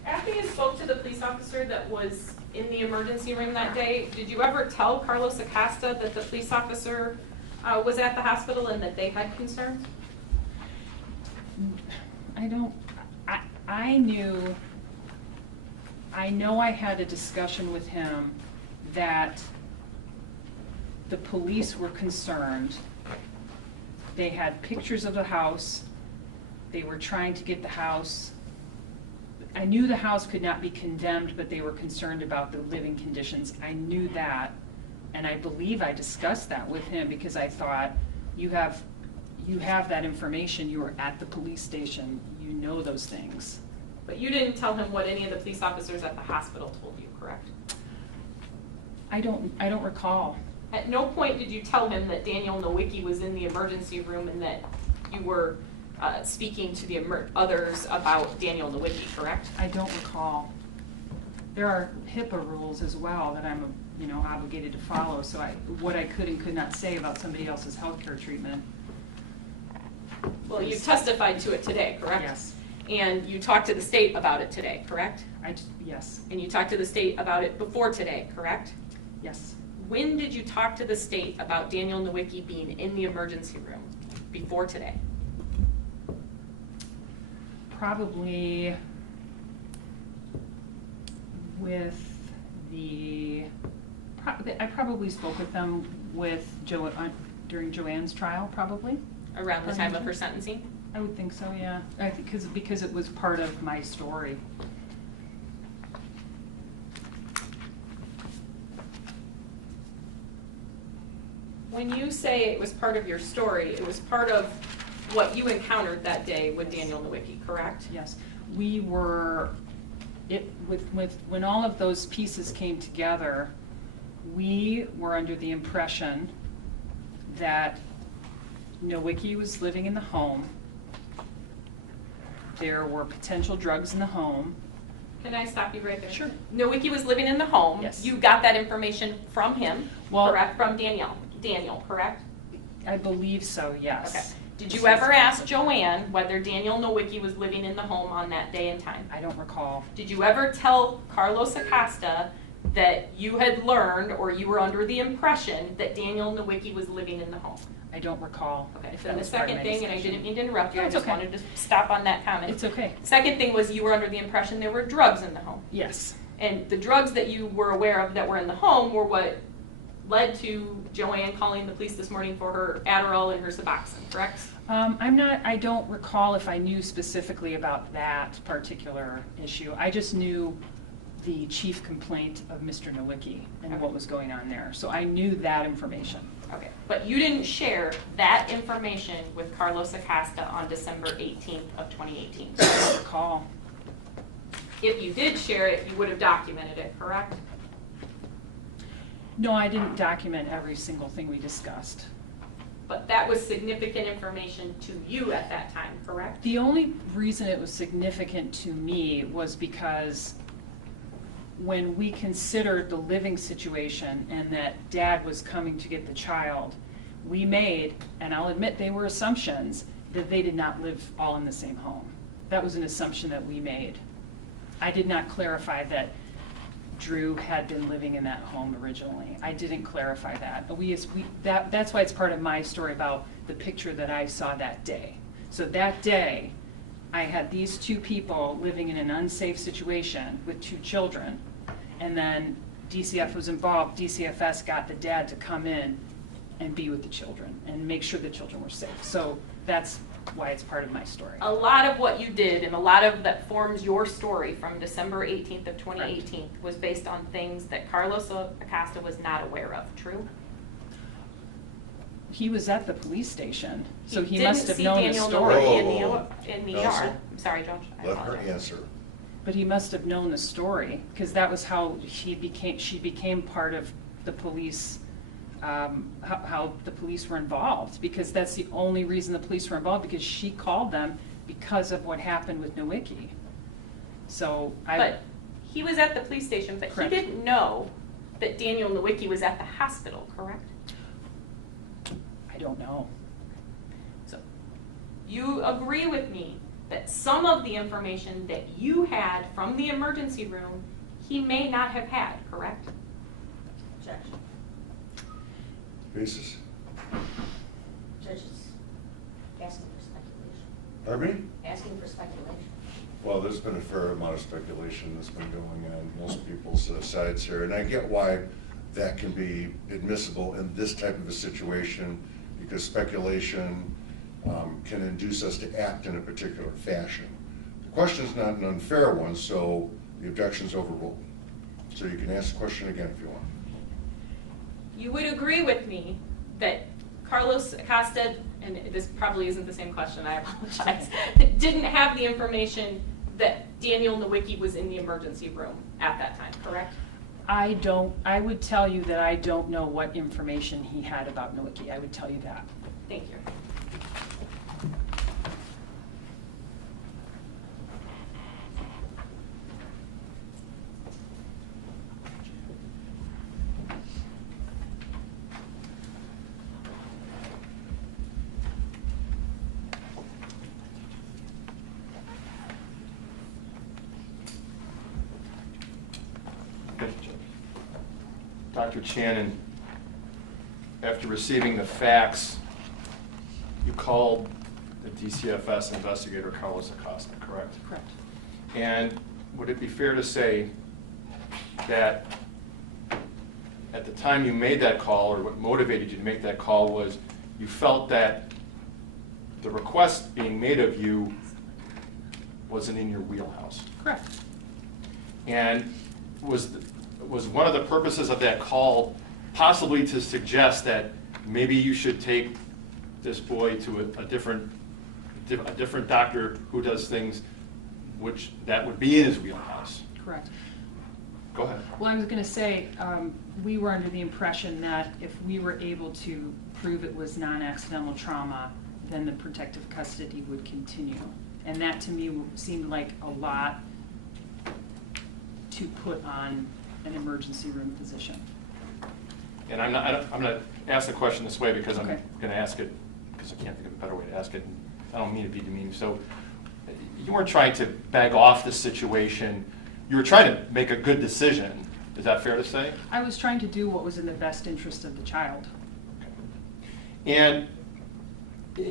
After you spoke to the police officer that was in the emergency room that day, did you ever tell Carlos Acosta that the police officer was at the hospital and that they had concerns? I know I had a discussion with him that the police were concerned. They had pictures of the house. They were trying to get the house. I knew the house could not be condemned, but they were concerned about the living conditions. I knew that. And I believe I discussed that with him because I thought, you have that information, you were at the police station, you know those things. But you didn't tell him what any of the police officers at the hospital told you, correct? I don't recall. At no point did you tell him that Daniel Nowicki was in the emergency room and that you were speaking to the others about Daniel Nowicki, correct? I don't recall. There are HIPAA rules as well that I'm, obligated to follow. So what I could and could not say about somebody else's healthcare treatment. Well, you testified to it today, correct? Yes. And you talked to the state about it today, correct? Yes. And you talked to the state about it before today, correct? Yes. When did you talk to the state about Daniel Nowicki being in the emergency room before today? Probably with I probably spoke with them during Joann's trial, probably. Around the time of her sentencing? I would think so, yeah. I think because it was part of my story. When you say it was part of your story, it was part of what you encountered that day with Daniel Nowicki, correct? Yes. We were, when all of those pieces came together, we were under the impression that Nowicki was living in the home. There were potential drugs in the home. Can I stop you right there? Sure. Nowicki was living in the home. Yes. You got that information from him, Well, correct? From Daniel, correct? I believe so, yes. Okay. Did you ever ask Joann whether Daniel Nowicki was living in the home on that day and time? I don't recall. Did you ever tell Carlos Acosta that you had learned or you were under the impression that Daniel Nowicki was living in the home? I don't recall. Okay, if so that the was part of second my thing, and I discussion. didn't mean to interrupt you, No, I it's just okay. wanted to stop on that comment. It's okay. Second thing was you were under the impression there were drugs in the home. Yes. And the drugs that you were aware of that were in the home were what led to Joann calling the police this morning for her Adderall and her Suboxone, correct? I don't recall if I knew specifically about that particular issue. I just knew the chief complaint of Mr. Nowicki and what was going on there. So I knew that information. Okay, but you didn't share that information with Carlos Acosta on December 18th of 2018. I don't recall. If you did share it, you would have documented it, correct? No, I didn't document every single thing we discussed. But that was significant information to you at that time, correct? The only reason it was significant to me was because when we considered the living situation and that Dad was coming to get the child, we made, and I'll admit they were assumptions, that they did not live all in the same home. That was an assumption that we made. I did not clarify that Drew had been living in that home originally. I didn't clarify that. That's why it's part of my story about the picture that I saw that day. So that day, I had these two people living in an unsafe situation with two children, and then DCF was involved. DCFS got the dad to come in and be with the children and make sure the children were safe. So that's why it's part of my story. A lot of what you did and a lot of that forms your story from December 18th of 2018 was based on things that Carlos Acosta was not aware of, true? He was at the police station, so he didn't must have see known Daniel the story. Nowicki in the Counsel? ER. I'm sorry, Josh. I Let her apologize. answer. But he must have known the story, because that was how she became part of the police, how the police were involved, because that's the only reason the police were involved, because she called them because of what happened with Nowicki. So But he was at the police station, but Correct. he didn't know that Daniel Nowicki was at the hospital, correct? I don't know. So you agree with me that some of the information that you had from the emergency room, he may not have had, correct? Objection. Basis? Judges asking for speculation. Pardon me? Asking for speculation. Well, there's been a fair amount of speculation that's been going on most people's sides here, and I get why that can be admissible in this type of a situation, because speculation can induce us to act in a particular fashion. The question's not an unfair one, so the objection's overruled. So you can ask the question again if you want. you would agree with me that Carlos Acosta, and this probably isn't the same question, I apologize, didn't have the information that Daniel Nowicki was in the emergency room at that time, correct? I would tell you that I don't know what information he had about Nowicki. I would tell you that. Thank you. Dr. Channon, after receiving the facts, you called the DCFS investigator Carlos Acosta, correct? Correct. And would it be fair to say that at the time you made that call, or what motivated you to make that call, was you felt that the request being made of you wasn't in your wheelhouse? Correct. And was one of the purposes of that call possibly to suggest that maybe you should take this boy to a different doctor who does things which that would be in his wheelhouse? Correct. Go ahead. Well, I was going to say, we were under the impression that if we were able to prove it was non-accidental trauma, then the protective custody would continue. And that to me seemed like a lot to put on an emergency room physician. And I'm going to ask the question this way because I'm Okay. going to ask it because I can't think of a better way to ask it. I don't mean to be demeaning. So you weren't trying to beg off the situation. You were trying to make a good decision. Is that fair to say? I was trying to do what was in the best interest of the child. Okay. And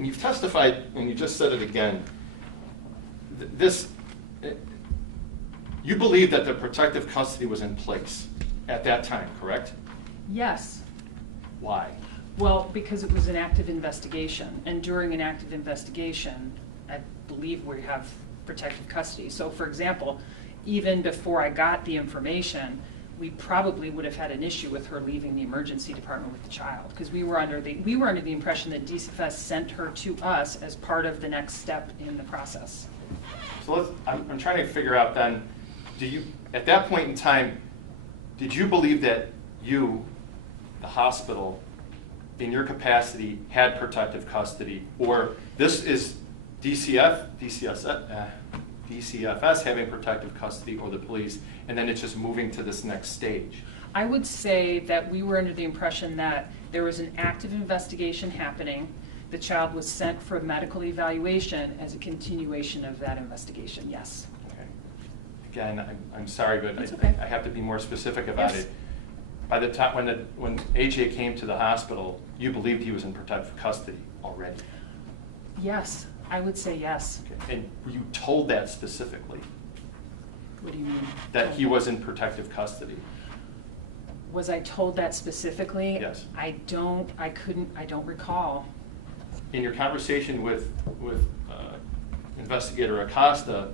you've testified, and you just said it again, you believe that the protective custody was in place at that time, correct? Yes. Why? Well, because it was an active investigation, and during an active investigation, I believe we have protective custody. So, for example, even before I got the information, we probably would have had an issue with her leaving the emergency department with the child, because we were under the impression that DCFS sent her to us as part of the next step in the process. So I'm trying to figure out then, at that point in time, did you believe that you, the hospital, in your capacity, had protective custody, or this is DCFS having protective custody, or the police, and then it's just moving to this next stage? I would say that we were under the impression that there was an active investigation happening. The child was sent for a medical evaluation as a continuation of that investigation, yes. Okay. Again, I'm sorry, but That's okay. I have to be more specific about Yes. it. By the time when AJ came to the hospital, you believed he was in protective custody already. Yes, I would say yes. Okay. And were you told that specifically, What do you mean? that he was in protective custody? Was I told that specifically? Yes. I don't recall. In your conversation with Investigator Acosta,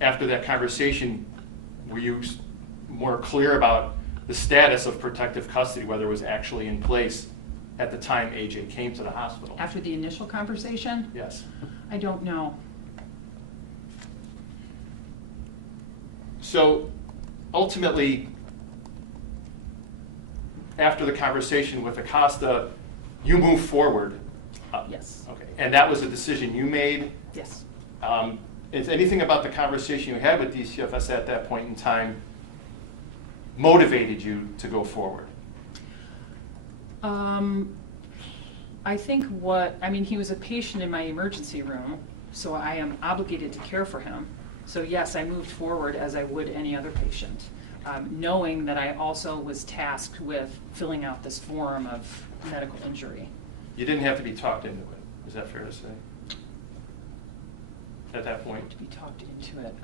after that conversation, were you more clear about the status of protective custody, whether it was actually in place at the time AJ came to the hospital? After the initial conversation? Yes. I don't know. So ultimately, after the conversation with Acosta, you moved forward. Yes. Okay. And that was a decision you made? Yes. Is anything about the conversation you had with DCFS at that point in time motivated you to go forward? I think he was a patient in my emergency room, so I am obligated to care for him. So yes, I moved forward as I would any other patient, knowing that I also was tasked with filling out this form of medical injury. You didn't have to be talked into it. Is that fair to say? At that point? To be talked into it.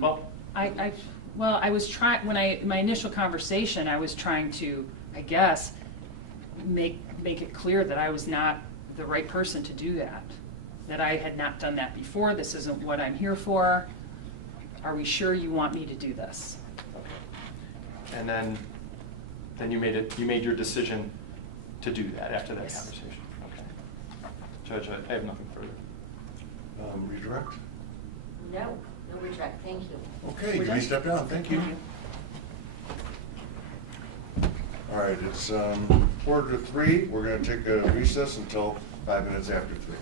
Well, I was trying, my initial conversation, I was trying to, I guess, make it clear that I was not the right person to do that I had not done that before. This isn't what I'm here for. Are we sure you want me to do this? and then then you made your decision to do that after that Yes. conversation. Okay. Judge, I have nothing further. Redirect? No, no retract, thank you. Okay, We're you may done. step down, thank you. All right, it's 2:45. We're gonna take a recess until 5 minutes after 3.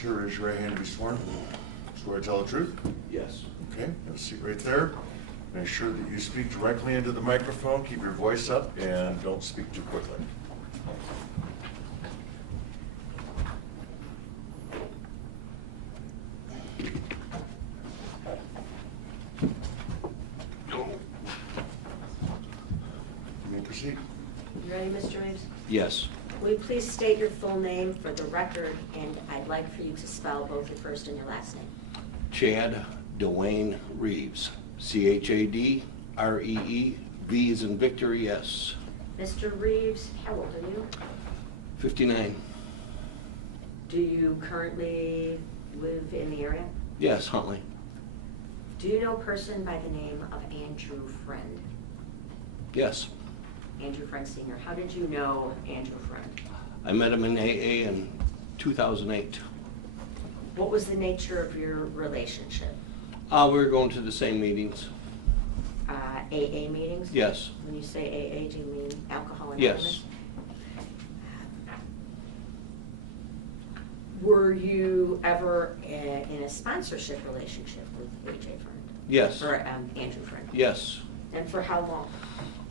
Sir, raise your right hand to be sworn. Swear to tell the truth? Yes. Okay, have a seat right there. Make sure that you speak directly into the microphone, keep your voice up, and don't speak too quickly. You may proceed. You ready, Mr. Reeves? Yes. Will you please state your full name for the record, and I'd like for you to spell both your first and your last name. Chad Dwayne Reeves. C-H-A-D-R-E-E. V is in Victor, yes. Mr. Reeves, how old are you? 59. Do you currently live in the area? Yes, Huntley. Do you know a person by the name of Andrew Freund? Yes. Andrew Freund Sr. How did you know Andrew Freund? I met him in AA in 2008. What was the nature of your relationship? We were going to the same meetings. AA meetings? Yes. When you say AA, do you mean Alcohol Anonymous? Yes. Were you ever in a sponsorship relationship with AJ Freund? Yes. Or Andrew Freund? Yes. And for how long?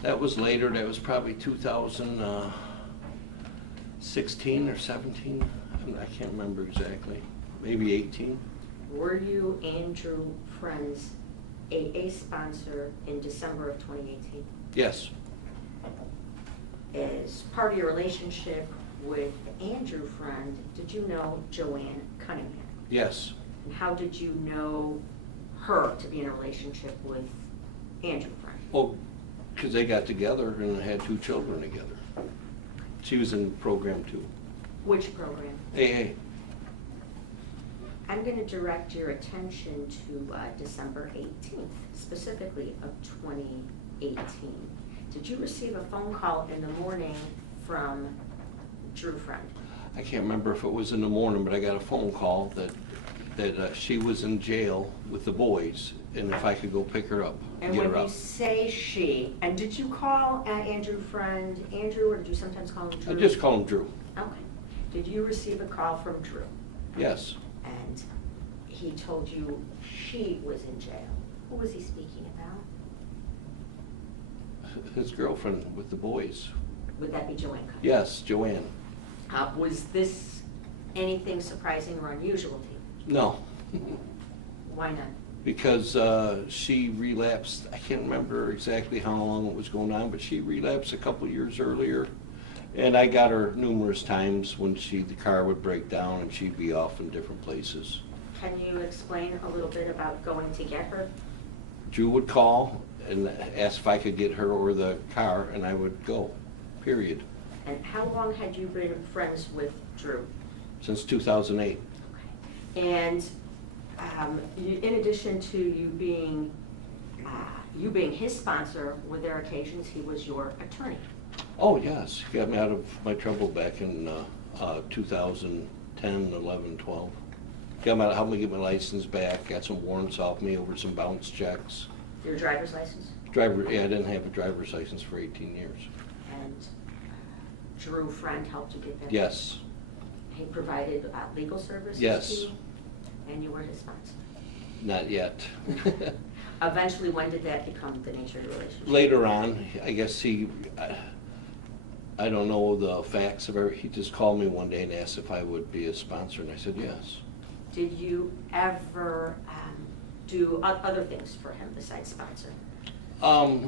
That was later. That was probably 2016 or 17. I can't remember exactly. Maybe 18. Were you Andrew Freund's AA sponsor in December of 2018? Yes. As part of your relationship with Andrew Freund, did you know Joann Cunningham? Yes. And how did you know her to be in a relationship with Andrew Freund? Well, because they got together and had 2 children together. She was in the program too. Which program? AA. I'm going to direct your attention to December 18th, specifically of 2018. Did you receive a phone call in the morning from Drew Freund? I can't remember if it was in the morning, but I got a phone call that she was in jail with the boys, and if I could go pick her up and get when her you out. say she, and did you call Andrew Freund Andrew, or did you sometimes call him Drew? I just call him Drew. Okay. Did you receive a call from Drew? Yes. And he told you she was in jail. Who was he speaking about? His girlfriend with the boys. Would that be Joann Cunningham? Yes, Joann. Was this anything surprising or unusual to you? No. Why not? Because she relapsed. I can't remember exactly how long it was going on, but she relapsed a couple years earlier. And I got her numerous times when the car would break down and she'd be off in different places. Can you explain a little bit about going to get her? Drew would call and ask if I could get her or the car, and I would go, period. And how long had you been friends with Drew? Since 2008. Okay. And in addition to you being his sponsor, were there occasions he was your attorney? Oh, yes. He got me out of my trouble back in 2010, 11, 12. Got me out, helped me get my license back, got some warrants off me over some bounce checks. Your driver's license? Yeah, I didn't have a driver's license for 18 years. And Drew Freund helped you get that? Yes. He provided legal services Yes. to you? And you were his sponsor? Not yet. Eventually, when did that become the nature of the relationship? Later on, I guess I don't know the facts of it. He just called me one day and asked if I would be a sponsor, and I said yes. Did you ever do other things for him besides sponsor?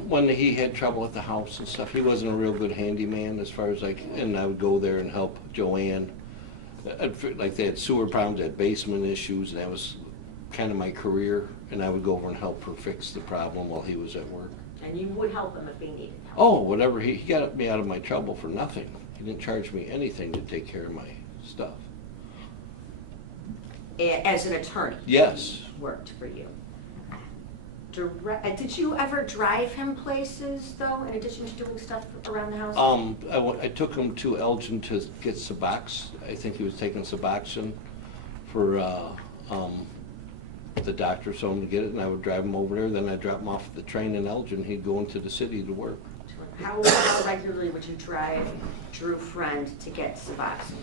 When he had trouble at the house and stuff, he wasn't a real good handyman as far as and I would go there and help Joann. Like they had sewer problems, they had basement issues, and that was kind of my career, and I would go over and help her fix the problem while he was at work. And you would help him if he needed help? Oh, whatever. He got me out of my trouble for nothing. He didn't charge me anything to take care of my stuff. As an attorney? Yes. Worked for you. Did you ever drive him places, though, in addition to doing stuff around the house? I took him to Elgin to get Subox. I think he was taking Suboxone for the doctor told him to get it, and I would drive him over there. Then I'd drop him off at the train in Elgin. He'd go into the city to work. How regularly would you drive Drew Freund to get Suboxone?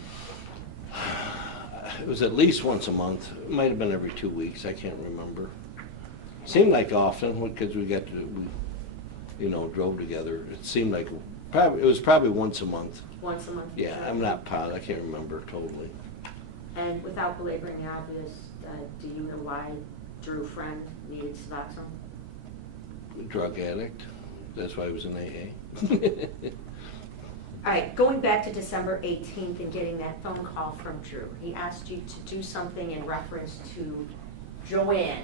it was at least once a month. It might have been every 2 weeks, I can't remember. Seemed like often, because we drove together. It seemed like, it was probably once a month. Once a month? Yeah, I'm not positive, I can't remember totally. And without belaboring the obvious, do you know why Drew Freund needed Suboxone? Drug addict, that's why he was in AA. All right, going back to December 18th and getting that phone call from Drew, he asked you to do something in reference to Joann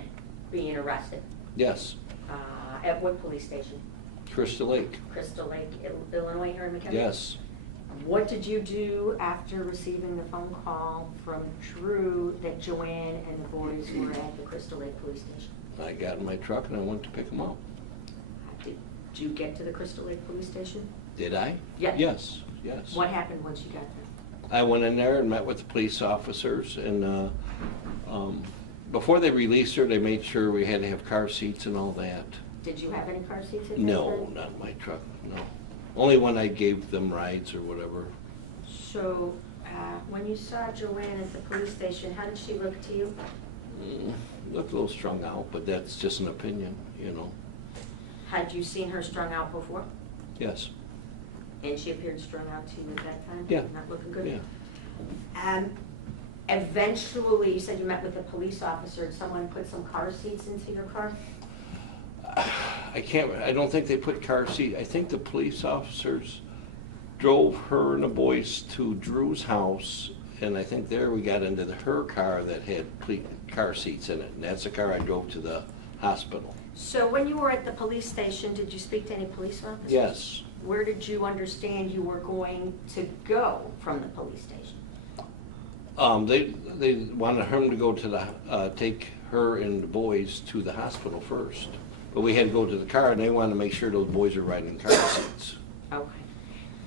being arrested. Yes, At what police station? Crystal Lake, Crystal Lake, Illinois, here in McKinney? yes. What did you do after receiving the phone call from Drew that Joann and the boys were at the Crystal Lake Police Station? I got in my truck and I went to pick them up. Did you get to the Crystal Lake Police Station? Did I? Yeah. Yes, yes. What happened once you got there? I went in there and met with the police officers, and before they released her, they made sure we had to have car seats and all that. Did you have any car seats at that No, time? not in my truck, no. Only when I gave them rides or whatever. So, when you saw Joann at the police station, how did she look to you? Looked a little strung out, but that's just an opinion, Had you seen her strung out before? Yes, And she appeared strung out to you at that time? Yeah. Not looking good? yeah. Eventually, you said you met with a police officer, and someone put some car seats into your car? I don't think they put car seat. I think the police officers drove her and the boys to Drew's house, and I think there we got into her car that had car seats in it, and that's the car I drove to the hospital. So when you were at the police station, did you speak to any police officers? Yes. Where did you understand you were going to go from the police station? They wanted him to go to the, take her and the boys to the hospital first. But we had to go to the car, and they wanted to make sure those boys were riding in car seats. Okay.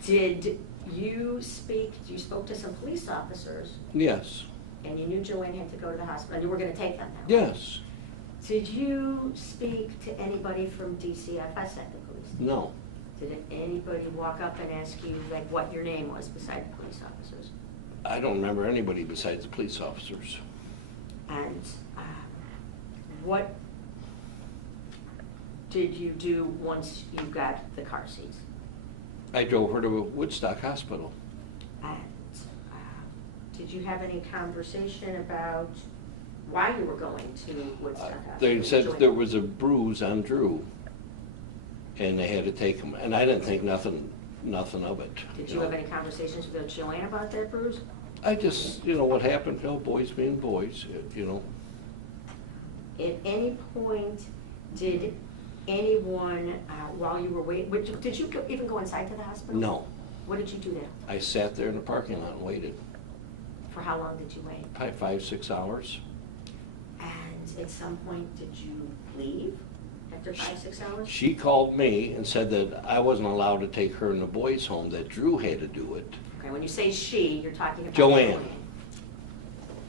Did you spoke to some police officers, Yes, and you knew Joann had to go to the hospital, and you were gonna take them now? yes, Did you speak to anybody from DCFS at the police station? no. Did anybody walk up and ask you, like, what your name was beside the police officers? I don't remember anybody besides the police officers. And what did you do once you got the car seats? I drove her to Woodstock Hospital. And did you have any conversation about why you were going to Woodstock Hospital? They said there was a bruise on Drew, and they had to take him, and I didn't think nothing of it. Did you have any conversations with Joann about that bruise? I just, what happened, boys being boys, At any point, did anyone, while you were waiting, did you even go inside to the hospital? No. What did you do there? I sat there in the parking lot and waited, For how long did you wait? probably 5-6 hours. And at some point, did you leave after 5-6 hours? She called me and said that I wasn't allowed to take her and the boys home, that Drew had to do it. Okay, when you say she, you're talking about Joann.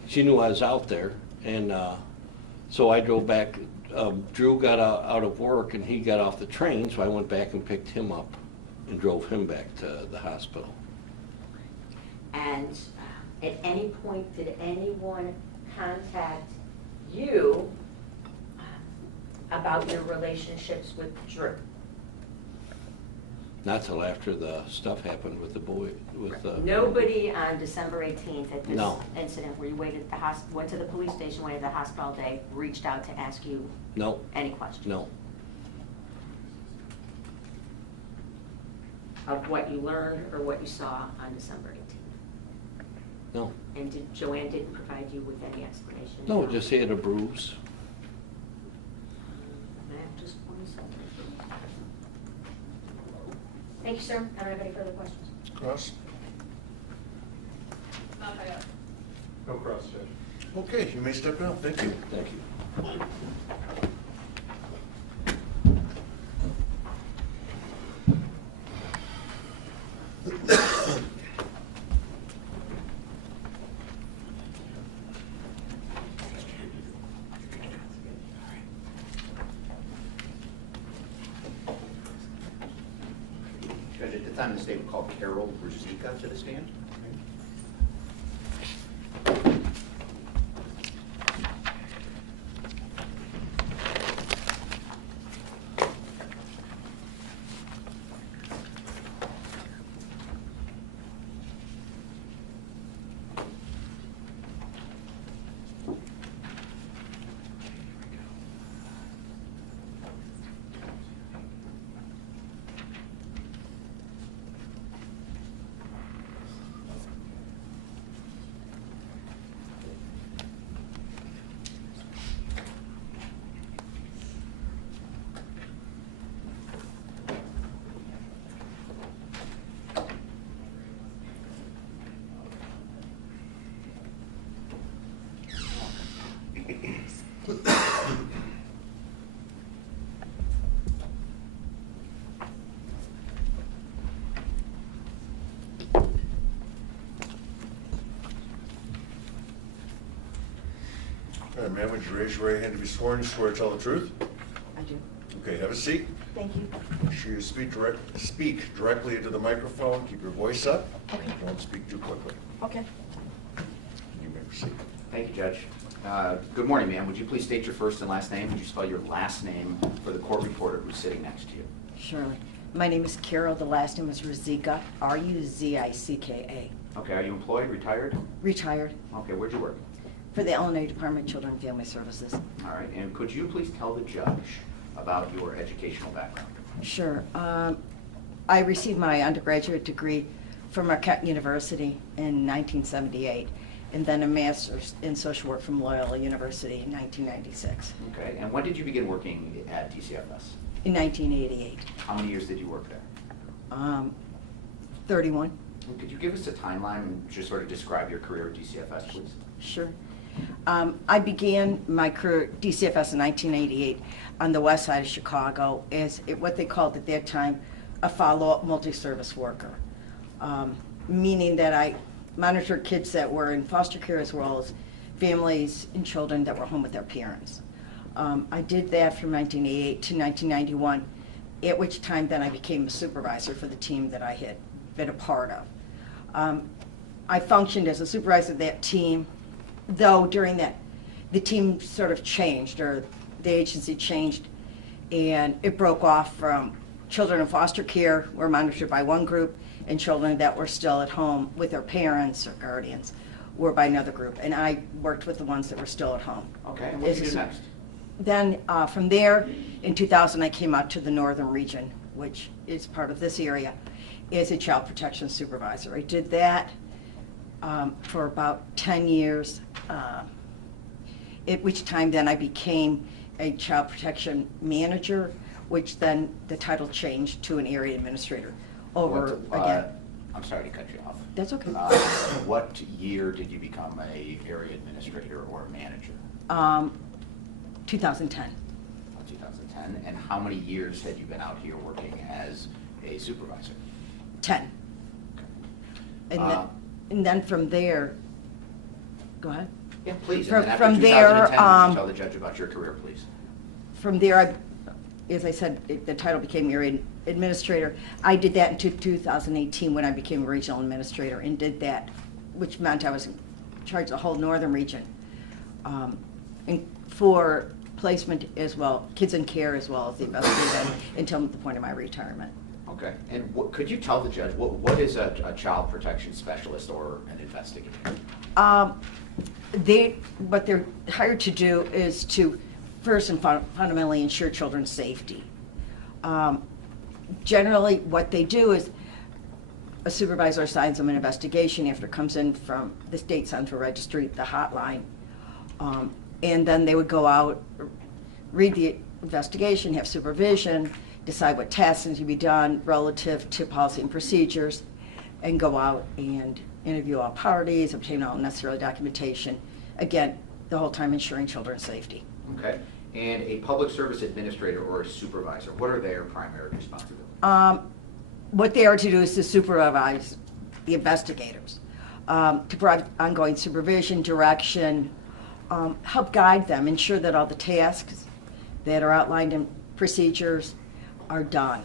She knew I was out there, and so I drove back. Drew got out of work, and he got off the train, so I went back and picked him up and drove him back to the hospital. And at any point, did anyone contact you about your relationships with Drew? Not till after the stuff happened with the boy, Nobody on December 18th at this No. incident where you waited at the went to the police station, waited at the hospital all day, reached out to ask you No, any questions? no. Of what you learned or what you saw on December 18th? No. And Joann didn't provide you with any explanation? No, just he had a bruise. Just 1 second. Thank you, sir. I don't have any further questions. Cross? Not yet. No cross, Judge. Okay, you may step down. Thank you. Thank you. Judge, at the time the state would call Carol Ruzika to the stand. All right, ma'am, would you raise your right hand to be sworn? You swear to tell the truth? I do. Okay, have a seat. Thank you. Make sure you speak directly into the microphone. Keep your voice up. Okay. Don't speak too quickly. Okay. You may proceed. Thank you, Judge. Good morning, ma'am. Would you please state your first and last name? Would you spell your last name for the court reporter who's sitting next to you? Surely. My name is Carol. The last name is Ruzicka, R-U-Z-I-C-K-A. Okay, are you employed, retired? Retired Okay, where'd you work? for the Illinois Department of Children and Family Services. All right, and could you please tell the judge about your educational background? Sure. I received my undergraduate degree from Marquette University in 1978, and then a master's in social work from Loyola University in 1996. Okay, and when did you begin working at DCFS? In 1988. How many years did you work there? 31. And could you give us a timeline and just sort of describe your career at DCFS, please? Sure. I began my career at DCFS in 1988 on the west side of Chicago as what they called at that time a follow-up multi-service worker, meaning that I monitored kids that were in foster care as well as families and children that were home with their parents. I did that from 1988 to 1991, at which time then I became a supervisor for the team that I had been a part of. I functioned as a supervisor of that team, though during that, the team sort of changed, or the agency changed, and it broke off from children in foster care were monitored by one group, and children that were still at home with their parents or guardians were by another group. And I worked with the ones that were still at home. Okay, and what did you do next? Then from there, in 2000, I came out to the northern region, which is part of this area, as a child protection supervisor. I did that for about 10 years, at which time then I became a child protection manager, which then the title changed to an area administrator over again. I'm sorry to cut you off. That's okay. What year did you become a area administrator or manager? 2010. 2010. And how many years had you been out here working as a supervisor? 10. Okay. And then from there, go ahead. Yeah, please. From And then after there, 2010, would you tell the judge about your career, please? From there, as I said, the title became area administrator. I did that until 2018 when I became regional administrator, and did that, which meant I was in charge of the whole northern region, and for placement as well, kids in care as well as the investigative until the point of my retirement. Okay. And could you tell the judge, what is a child protection specialist or an investigator? What they're hired to do is to first and fundamentally ensure children's safety. Generally, what they do is a supervisor assigns them an investigation after it comes in from the state central registry, the hotline, and then they would go out, read the investigation, have supervision, decide what tasks need to be done relative to policy and procedures, and go out and interview all parties, obtain all necessary documentation. Again, the whole time ensuring children's safety. Okay. And a public service administrator or a supervisor, what are their primary responsibilities? What they are to do is to supervise the investigators, to provide ongoing supervision, direction, help guide them, ensure that all the tasks that are outlined in procedures are done.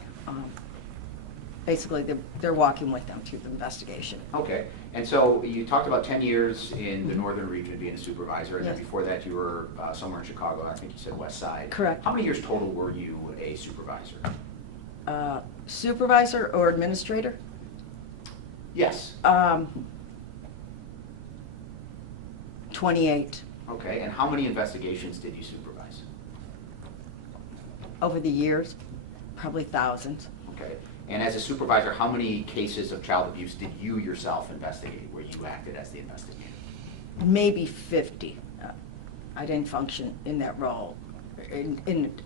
Basically, they're walking with them through the investigation. Okay. And so you talked about 10 years in the northern region being a supervisor, and Yes. then before that you were somewhere in Chicago, I think you said West Side. Correct. How many years total were you a supervisor? Supervisor or administrator? Yes. 28. Okay. And how many investigations did you supervise? Over the years, probably thousands. Okay. And as a supervisor, how many cases of child abuse did you yourself investigate, where you acted as the investigator? Maybe 50. I didn't function in that role.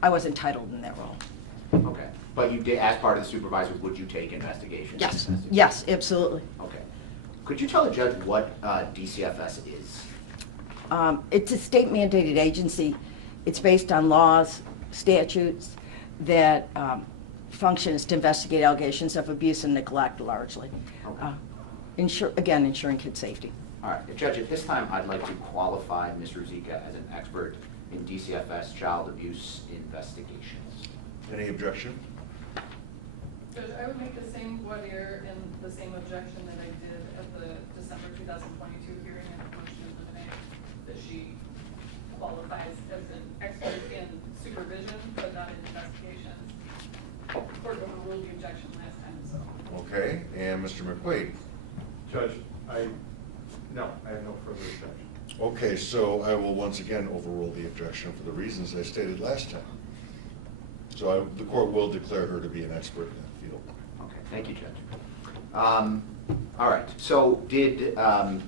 I was entitled in that role. Okay. But you did, as part of the supervisors, would you take investigations? Yes, yes, absolutely. Okay. Could you tell the judge what DCFS is? It's a state mandated agency. It's based on laws, statutes that function is to investigate allegations of abuse and neglect largely. Ensuring kid safety. All right, Judge, at this time, I'd like to qualify Ms. Ruzicka as an expert in DCFS child abuse investigations. Any objection? Judge, I would make the same voir dire and the same objection that I did at the December 2022 hearing in the motion to eliminate, that she qualifies as an expert in supervision, but not in investigations. The court overruled the objection last time, so. Okay, and Mr. McQuaid? Judge, I have no further objection. Okay, so I will once again overrule the objection for the reasons I stated last time. So the court will declare her to be an expert in that field. Okay, thank you, Judge. All right, so and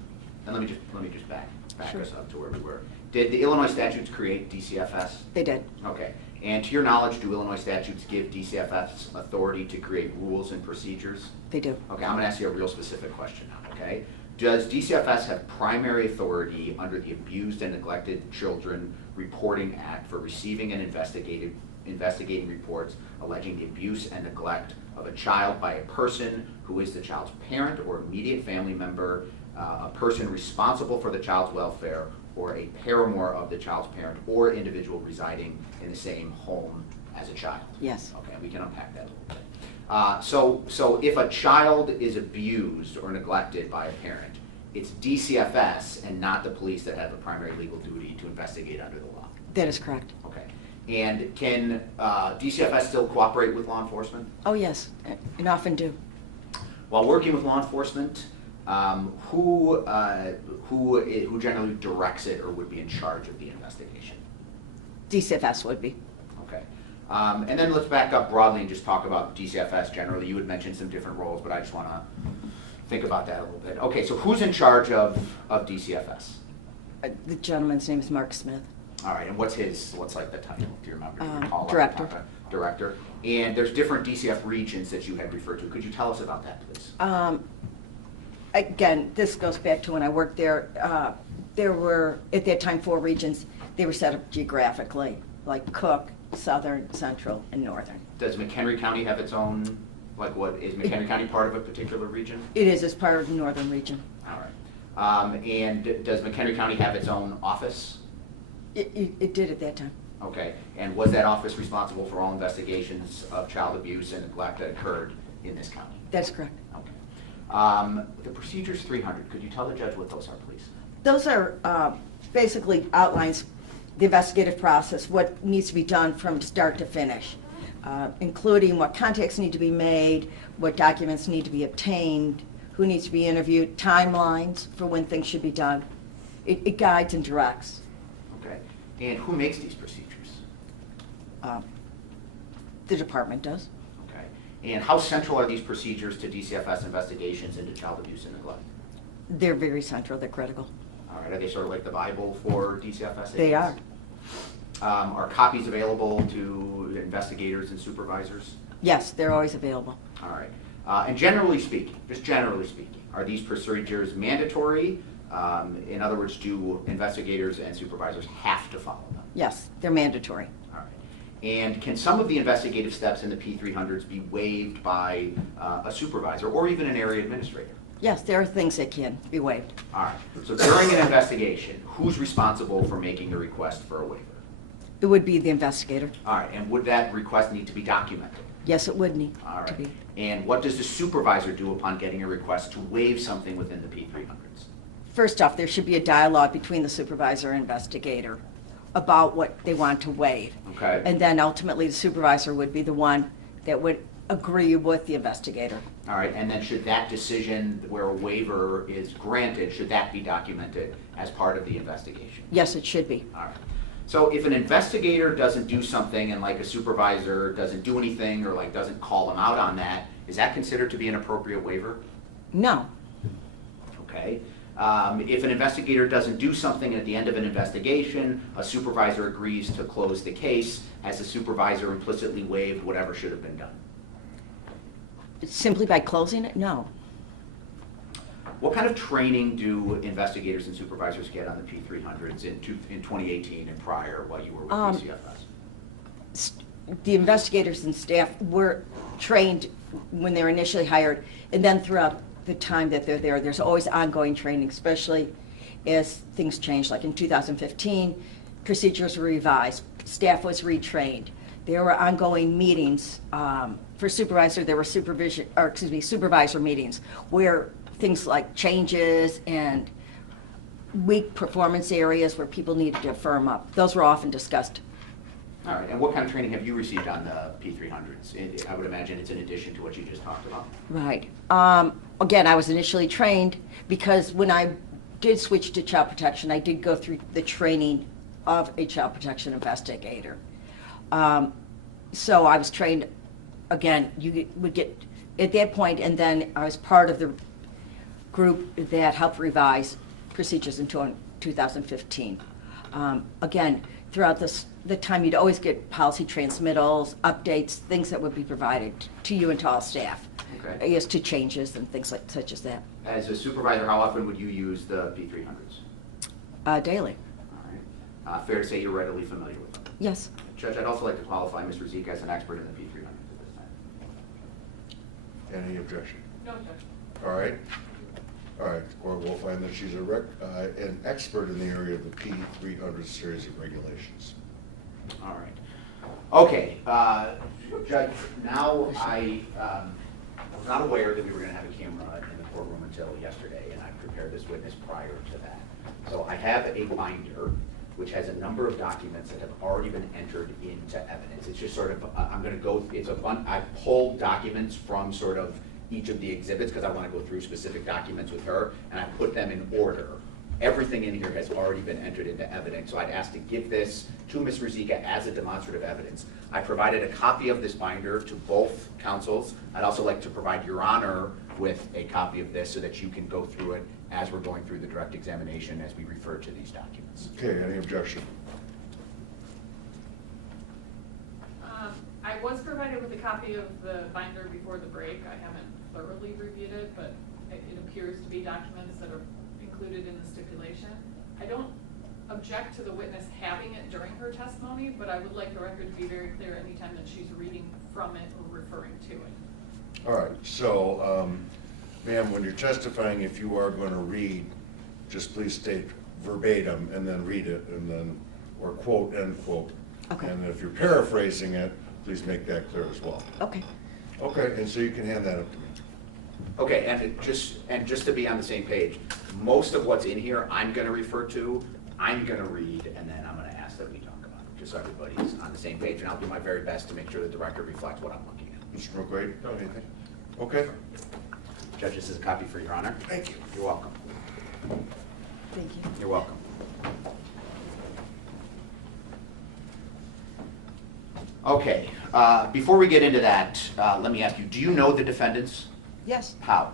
let me just back us up to where we were. Did the Illinois statutes create DCFS? They did. Okay, and to your knowledge, do Illinois statutes give DCFS authority to create rules and procedures? They do. Okay, I'm gonna ask you a real specific question now, okay? Does DCFS have primary authority under the Abused and Neglected Children Reporting Act for receiving and investigating reports alleging the abuse and neglect of a child by a person who is the child's parent or immediate family member, a person responsible for the child's welfare, or a paramour of the child's parent or individual residing in the same home as a child? Yes. Okay, we can unpack that a little bit. So if a child is abused or neglected by a parent, it's DCFS and not the police that have the primary legal duty to investigate under the law? That is correct. Okay. And can DCFS still cooperate with law enforcement? Oh, yes, and often do. While working with law enforcement, who generally directs it or would be in charge of the investigation? DCFS would be. Okay. And then let's back up broadly and just talk about DCFS generally. You had mentioned some different roles, but I just want to think about that a little bit. Okay, so who's in charge of DCFS? The gentleman's name is Mark Smith. All right, and what's like the title? Do you remember? Do you recall? Director. Director. And there's different DCF regions that you had referred to. Could you tell us about that, please? Again, this goes back to when I worked there. There were, at that time, 4 regions. They were set up geographically, like Cook, Southern, Central, and Northern. Does McHenry County have its own, like what, is McHenry County part of a particular region? It is as part of the Northern region. All right. And does McHenry County have its own office? It did at that time. Okay. And was that office responsible for all investigations of child abuse and neglect that occurred in this county? That's correct. Okay. The procedures 300, could you tell the judge what those are, please? Those are basically outlines the investigative process, what needs to be done from start to finish, including what contacts need to be made, what documents need to be obtained, who needs to be interviewed, timelines for when things should be done. It guides and directs. Okay. And who makes these procedures? The department does. Okay. And how central are these procedures to DCFS investigations into child abuse and neglect? They're very central. They're critical. All right. Are they sort of like the Bible for DCFS agents? They are. Are copies available to investigators and supervisors? Yes, they're always available. All right. And generally speaking, just generally speaking, are these procedures mandatory? In other words, do investigators and supervisors have to follow them? Yes, they're mandatory. All right. And can some of the investigative steps in the P300s be waived by a supervisor or even an area administrator? Yes, there are things that can be waived. All right. So during an investigation, who's responsible for making the request for a waiver? It would be the investigator. All right. And would that request need to be documented? Yes, it would need All to right. be. And what does the supervisor do upon getting a request to waive something within the P300s? First off, there should be a dialogue between the supervisor and investigator about what they want to waive. Okay. And then ultimately, the supervisor would be the one that would agree with the investigator. All right, and then should that decision where a waiver is granted, should that be documented as part of the investigation? Yes, it should be. All right. So if an investigator doesn't do something and like a supervisor doesn't do anything or like doesn't call them out on that, is that considered to be an appropriate waiver? No. Okay. If an investigator doesn't do something at the end of an investigation, a supervisor agrees to close the case, has the supervisor implicitly waived whatever should have been done? Simply by closing it? No. What kind of training do investigators and supervisors get on the P300s in 2018 and prior while you were with DCFS? The investigators and staff were trained when they were initially hired, and then throughout the time that they're there, there's always ongoing training, especially as things change. Like in 2015, procedures were revised, staff was retrained. There were ongoing meetings. For supervisor, there were supervisor meetings where things like changes and weak performance areas where people needed to firm up. Those were often discussed. All right, and what kind of training have you received on the P300s? I would imagine it's in addition to what you just talked about. Right. Again, I was initially trained because when I did switch to child protection, I did go through the training of a child protection investigator. So I was trained, again, you would get at that point, and then I was part of the group that helped revise procedures in 2015. Again, throughout the time, you'd always get policy transmittals, updates, things that would be provided to you and to all staff. Okay. As to changes and things such as that. As a supervisor, how often would you use the P300s? Daily. All right. Fair to say you're readily familiar with them? Yes. Judge, I'd also like to qualify Ms. Rizika as an expert in the P300s at this time. Any objection? No objection. All right. All right, or we'll find that she's an expert in the area of the P300 series of regulations. All right. Okay, Judge, now I was not aware that we were going to have a camera in the courtroom until yesterday, and I prepared this witness prior to that. So I have a binder which has a number of documents that have already been entered into evidence. It's just sort of, I'm going to go, I pulled documents from sort of each of the exhibits because I want to go through specific documents with her, and I put them in order. Everything in here has already been entered into evidence, so I'd ask to give this to Ms. Rizika as a demonstrative evidence. I provided a copy of this binder to both counsels. I'd also like to provide Your Honor with a copy of this so that you can go through it as we're going through the direct examination as we refer to these documents. Okay, any objection? I was provided with a copy of the binder before the break. I haven't thoroughly reviewed it, but it appears to be documents that are included in the stipulation. I don't object to the witness having it during her testimony, but I would like the record to be very clear anytime that she's reading from it or referring to it. All right, so, ma'am, when you're testifying, if you are going to read, just please state verbatim and then read it, and then, or quote, end quote. Okay. And if you're paraphrasing it, please make that clear as well. Okay. Okay, and so you can hand that up to me. Okay, and just to be on the same page, most of what's in here I'm going to refer to, I'm going to read, and then I'm going to ask that we talk about it, just so everybody's on the same page, and I'll do my very best to make sure that the record reflects what I'm looking at. Mr. McQuaid, anything? Okay. Judge, this is a copy for Your Honor. Thank you. You're welcome. Thank you. You're welcome. Okay, before we get into that, let me ask you, do you know the defendants? Yes. How?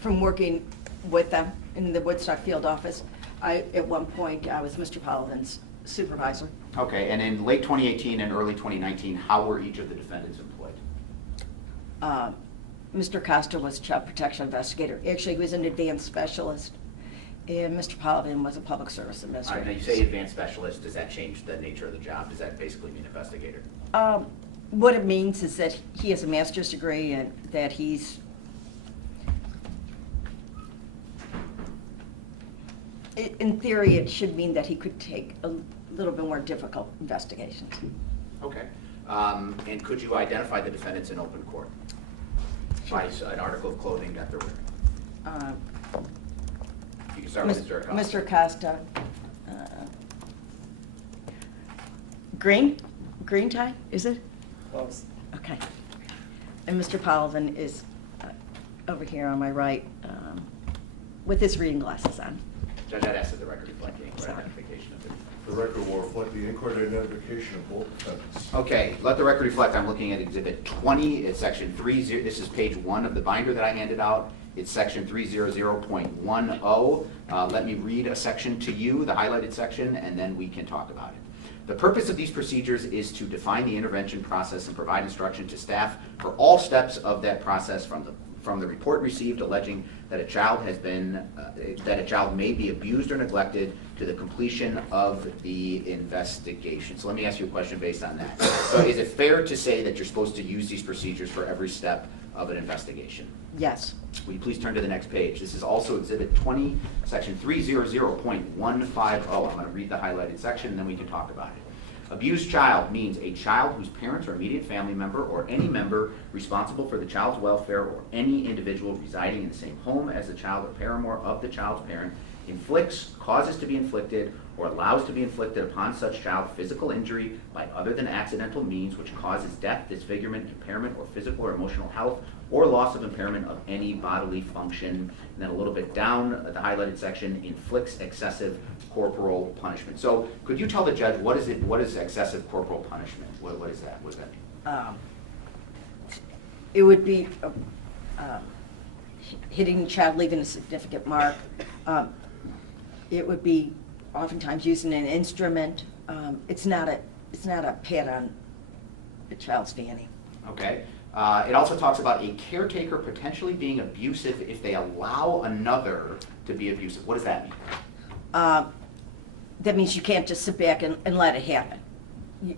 From working with them in the Woodstock field office, at one point, I was Mr. Polovin's supervisor. Okay, and in late 2018 and early 2019, how were each of the defendants employed? Mr. Acosta was a child protection investigator. Actually, he was an advanced specialist, and Mr. Polovin was a public service All right, administrator. now you say advanced specialist, does that change the nature of the job? Does that basically mean investigator? What it means is that he has a master's degree and that he's, in theory, it should mean that he could take a little bit more difficult investigations. Okay. And could you identify the defendants in open court? By an article of clothing that they're wearing? You can start with Mr. Acosta. Mr. Acosta, green tie, is it? Close. Okay. And Mr. Polovin is over here on my right with his reading glasses on. Judge, I'd ask that the record reflect the in-court identification of it. The record will reflect the in-court identification of both defendants. Okay, let the record reflect, I'm looking at Exhibit 20, it's Section 30, this is page 1 of the binder that I handed out. It's Section 300.10. Let me read a section to you, the highlighted section, and then we can talk about it. The purpose of these procedures is to define the intervention process and provide instruction to staff for all steps of that process from from the report received alleging that a child may be abused or neglected to the completion of the investigation. So let me ask you a question based on that. So is it fair to say that you're supposed to use these procedures for every step of an investigation? Yes. Will you please turn to the next page? This is also Exhibit 20, Section 300.150. I'm going to read the highlighted section and then we can talk about it. Abused child means a child whose parents or immediate family member or any member responsible for the child's welfare or any individual residing in the same home as the child or paramour of the child's parent inflicts, causes to be inflicted, or allows to be inflicted upon such child physical injury by other than accidental means which causes death, disfigurement, impairment, or physical or emotional health, or loss of impairment of any bodily function. And then a little bit down, the highlighted section, inflicts excessive corporal punishment. So could you tell the judge what is excessive corporal punishment? What is that? What is that? It would be hitting the child, leaving a significant mark. It would be oftentimes using an instrument. It's not a pat on the child's fanny. Okay. It also talks about a caretaker potentially being abusive if they allow another to be abusive. What does that mean? That means you can't just sit back and let it happen.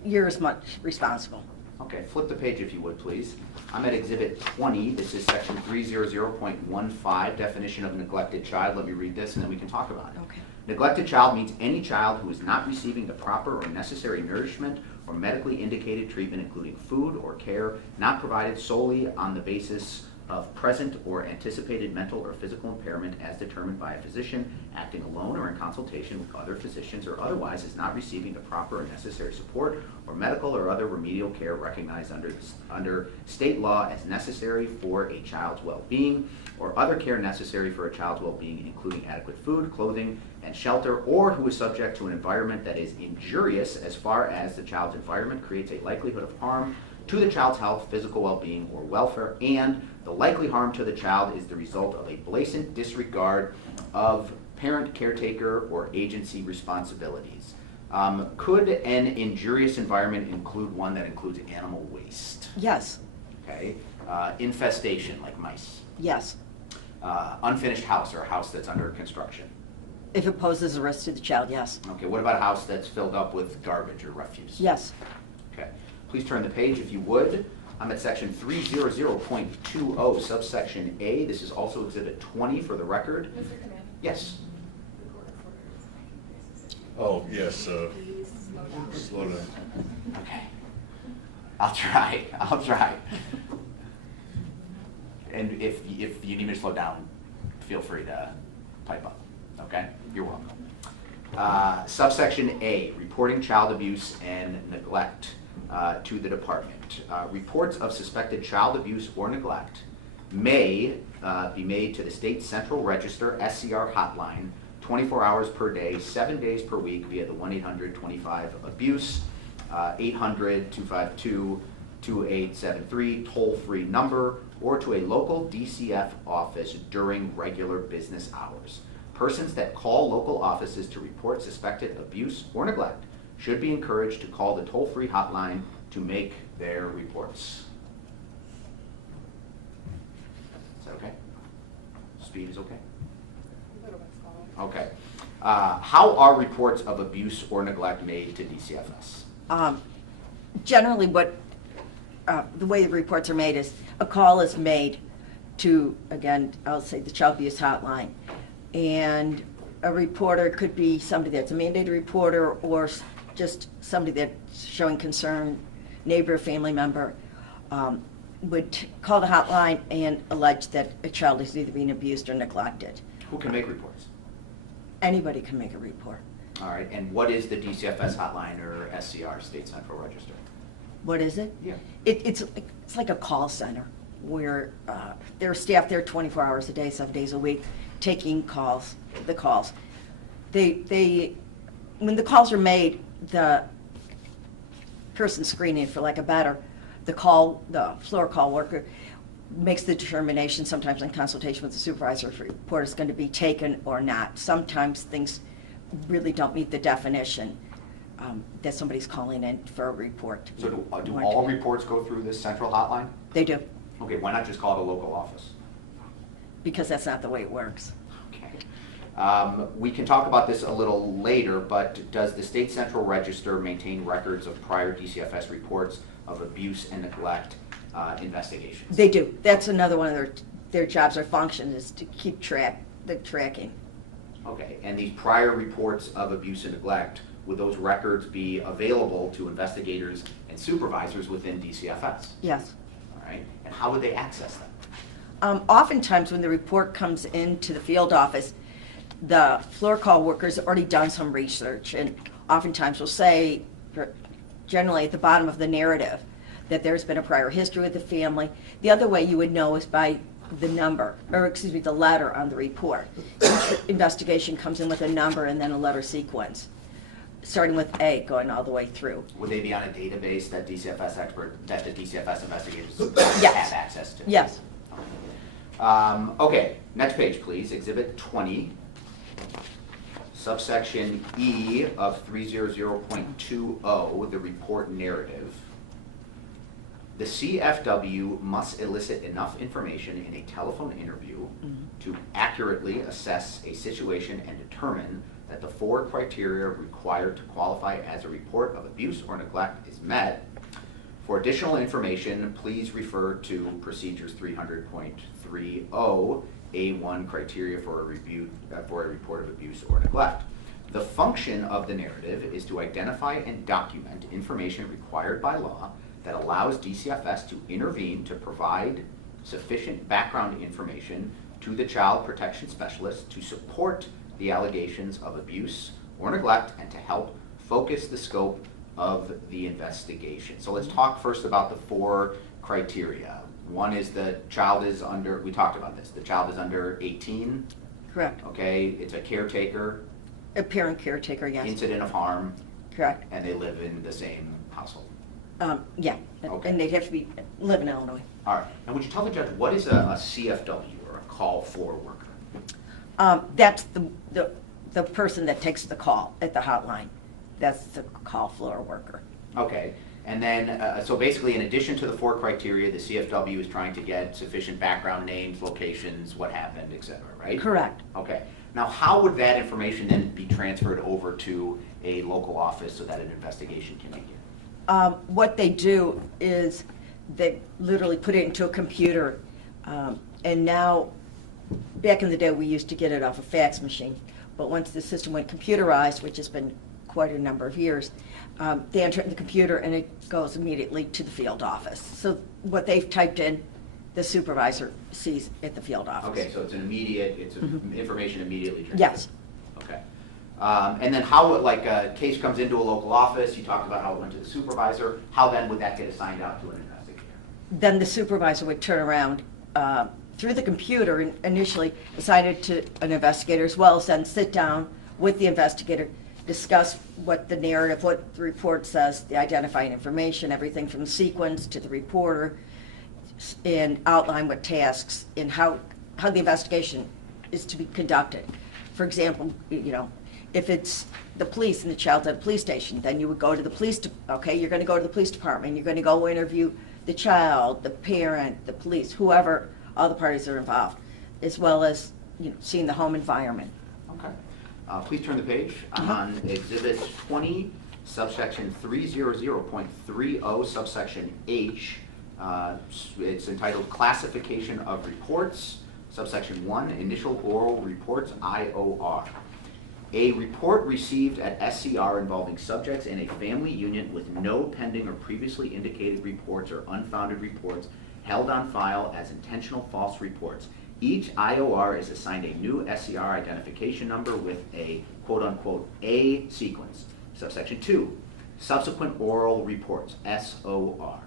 You're as much responsible. Okay, flip the page if you would, please. I'm at Exhibit 20. This is Section 300.15, definition of neglected child. Let me read this and then we can talk about it. Okay. Neglected child means any child who is not receiving the proper or necessary nourishment or medically indicated treatment, including food or care, not provided solely on the basis of present or anticipated mental or physical impairment as determined by a physician acting alone or in consultation with other physicians, or otherwise is not receiving the proper and necessary support or medical or other remedial care recognized under state law as necessary for a child's well-being, or other care necessary for a child's well-being, including adequate food, clothing, and shelter, or who is subject to an environment that is injurious as far as the child's environment creates a likelihood of harm to the child's health, physical well-being, or welfare, and the likely harm to the child is the result of a blatant disregard of parent, caretaker, or agency responsibilities. Could an injurious environment include one that includes animal waste? Yes. Okay. Infestation, like mice. Yes. Unfinished house, or a house that's under construction. If it poses a risk to the child, yes. Okay, what about a house that's filled up with garbage or refuse? Yes. Okay. Please turn the page if you would. I'm at Section 300.20, subsection A. This is also Exhibit 20 for the record. Mr. Commander? Yes. Oh, yes, slow down. Okay. I'll try. And if you need me to slow down, feel free to pipe up. Okay? You're welcome. Subsection A, reporting child abuse and neglect to the department. Reports of suspected child abuse or neglect may be made to the State Central Register SCR hotline 24 hours per day, 7 days per week via the 1-800-25-ABUSE, 800-252-2873 toll-free number, or to a local DCF office during regular business hours. Persons that call local offices to report suspected abuse or neglect should be encouraged to call the toll-free hotline to make their reports. Is that okay? Speed is okay? Okay. How are reports of abuse or neglect made to DCFS? Generally, the way the reports are made is a call is made to, again, I'll say the child abuse hotline. And a reporter could be somebody that's a mandated reporter or just somebody that's showing concern, neighbor, family member, would call the hotline and allege that a child is either being abused or neglected. Who can make reports? Anybody can make a report. All right, and what is the DCFS hotline or SCR, State Central Register? What is it? Yeah. It's like a call center where there are staff there 24 hours a day, 7 days a week, taking calls, the calls. They when the calls are made, the person screening, for lack of better, the floor call worker makes the determination, sometimes in consultation with the supervisor, if a report is going to be taken or not. Sometimes things really don't meet the definition that somebody's calling in for a report. So do all reports go through this central hotline? They do. Okay, why not just call it a local office? because that's not the way it works. Okay. We can talk about this a little later, but does the State Central Register maintain records of prior DCFS reports of abuse and neglect investigations? They do. That's another one of their jobs or function is to keep tracking. Okay, and these prior reports of abuse and neglect, would those records be available to investigators and supervisors within DCFS? Yes. All right, and how would they access them? Oftentimes when the report comes into the field office, the floor call worker's already done some research, and oftentimes will say, generally at the bottom of the narrative, that there's been a prior history with the family. The other way you would know is by the number, or excuse me, the letter on the report. Each investigation comes in with a number and then a letter sequence, starting with A, going all the way through. Would they be on a database that the DCFS investigators Yes. have access to? Yes. Okay, next page, please. Exhibit 20, subsection E of 300.20, the report narrative. The CFW must elicit enough information in a telephone interview to accurately assess a situation and determine that the 4 criteria required to qualify as a report of abuse or neglect is met. For additional information, please refer to Procedures 300.30, A1 criteria for a report of abuse or neglect. The function of the narrative is to identify and document information required by law that allows DCFS to intervene to provide sufficient background information to the child protection specialist to support the allegations of abuse or neglect and to help focus the scope of the investigation. So let's talk first about the 4 criteria. One is the child is under, we talked about this, the child is under 18. Correct. Okay, it's a caretaker. A parent caretaker, yes. Incident of harm. Correct. And they live in the same household. Yeah, Okay. and they'd have to live in Illinois. All right. Now, would you tell the judge what is a CFW or a call floor worker? That's the person that takes the call at the hotline. That's the call floor worker. Okay. And then, so basically, in addition to the 4 criteria, the CFW is trying to get sufficient background names, locations, what happened, et cetera, right? Correct. Okay. Now, how would that information then be transferred over to a local office so that an investigation can begin? What they do is they literally put it into a computer, and now, back in the day, we used to get it off a fax machine, but once the system went computerized, which has been quite a number of years, they enter it in the computer and it goes immediately to the field office. So what they've typed in, the supervisor sees at the field office. Okay, so it's an immediate, it's information immediately transferred? Yes. Okay. And then how, like a case comes into a local office, you talked about how it went to the supervisor, how then would that get assigned out to an investigator? Then the supervisor would turn around through the computer and initially assign it to an investigator, as well as then sit down with the investigator, discuss what the narrative, what the report says, the identifying information, everything from the sequence to the reporter, and outline what tasks and how the investigation is to be conducted. For example, if it's the police and the child's at a police station, then you would go to the police, you're going to go to the police department, you're going to go interview the child, the parent, the police, whoever, all the parties are involved, as well as seeing the home environment. Okay. Please turn the page. On Exhibit 20, subsection 300.30, subsection H. It's entitled Classification of Reports. Subsection 1, Initial Oral Reports, IOR. A report received at SCR involving subjects in a family unit with no pending or previously indicated reports or unfounded reports held on file as intentional false reports. Each IOR is assigned a new SCR identification number with a quote-unquote A sequence. Subsection 2, Subsequent Oral Reports, SOR.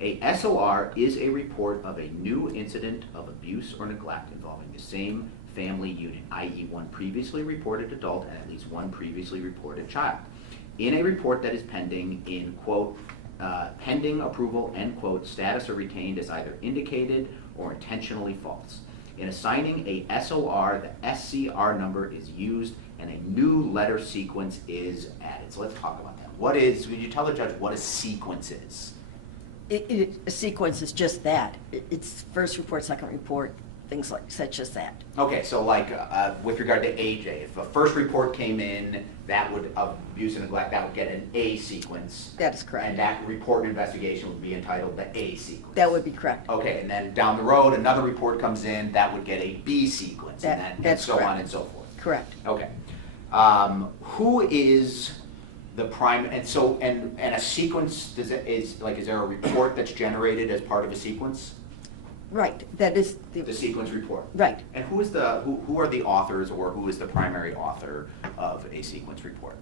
A SOR is a report of a new incident of abuse or neglect involving the same family unit, i.e. one previously reported adult and at least one previously reported child, in a report that is pending in, quote, pending approval, end quote, status or retained as either indicated or intentionally false. In assigning a SOR, the SCR number is used and a new letter sequence is added. So let's talk about that. Would you tell the judge what a sequence is? A sequence is just that. It's first report, second report, things like such as that. Okay, so like with regard to AJ, if a first report came in, that would, of abuse and neglect, that would get an A sequence. That is correct. And that report and investigation would be entitled the A sequence. That would be correct. Okay, and then down the road, another report comes in, that would get a B sequence, and That's so on correct. and so forth. Correct. Okay. Who is the prime, and so, and a sequence, is there a report that's generated as part of a sequence? Right, that is The sequence report? right. And who are the authors, or who is the primary author of a sequence report?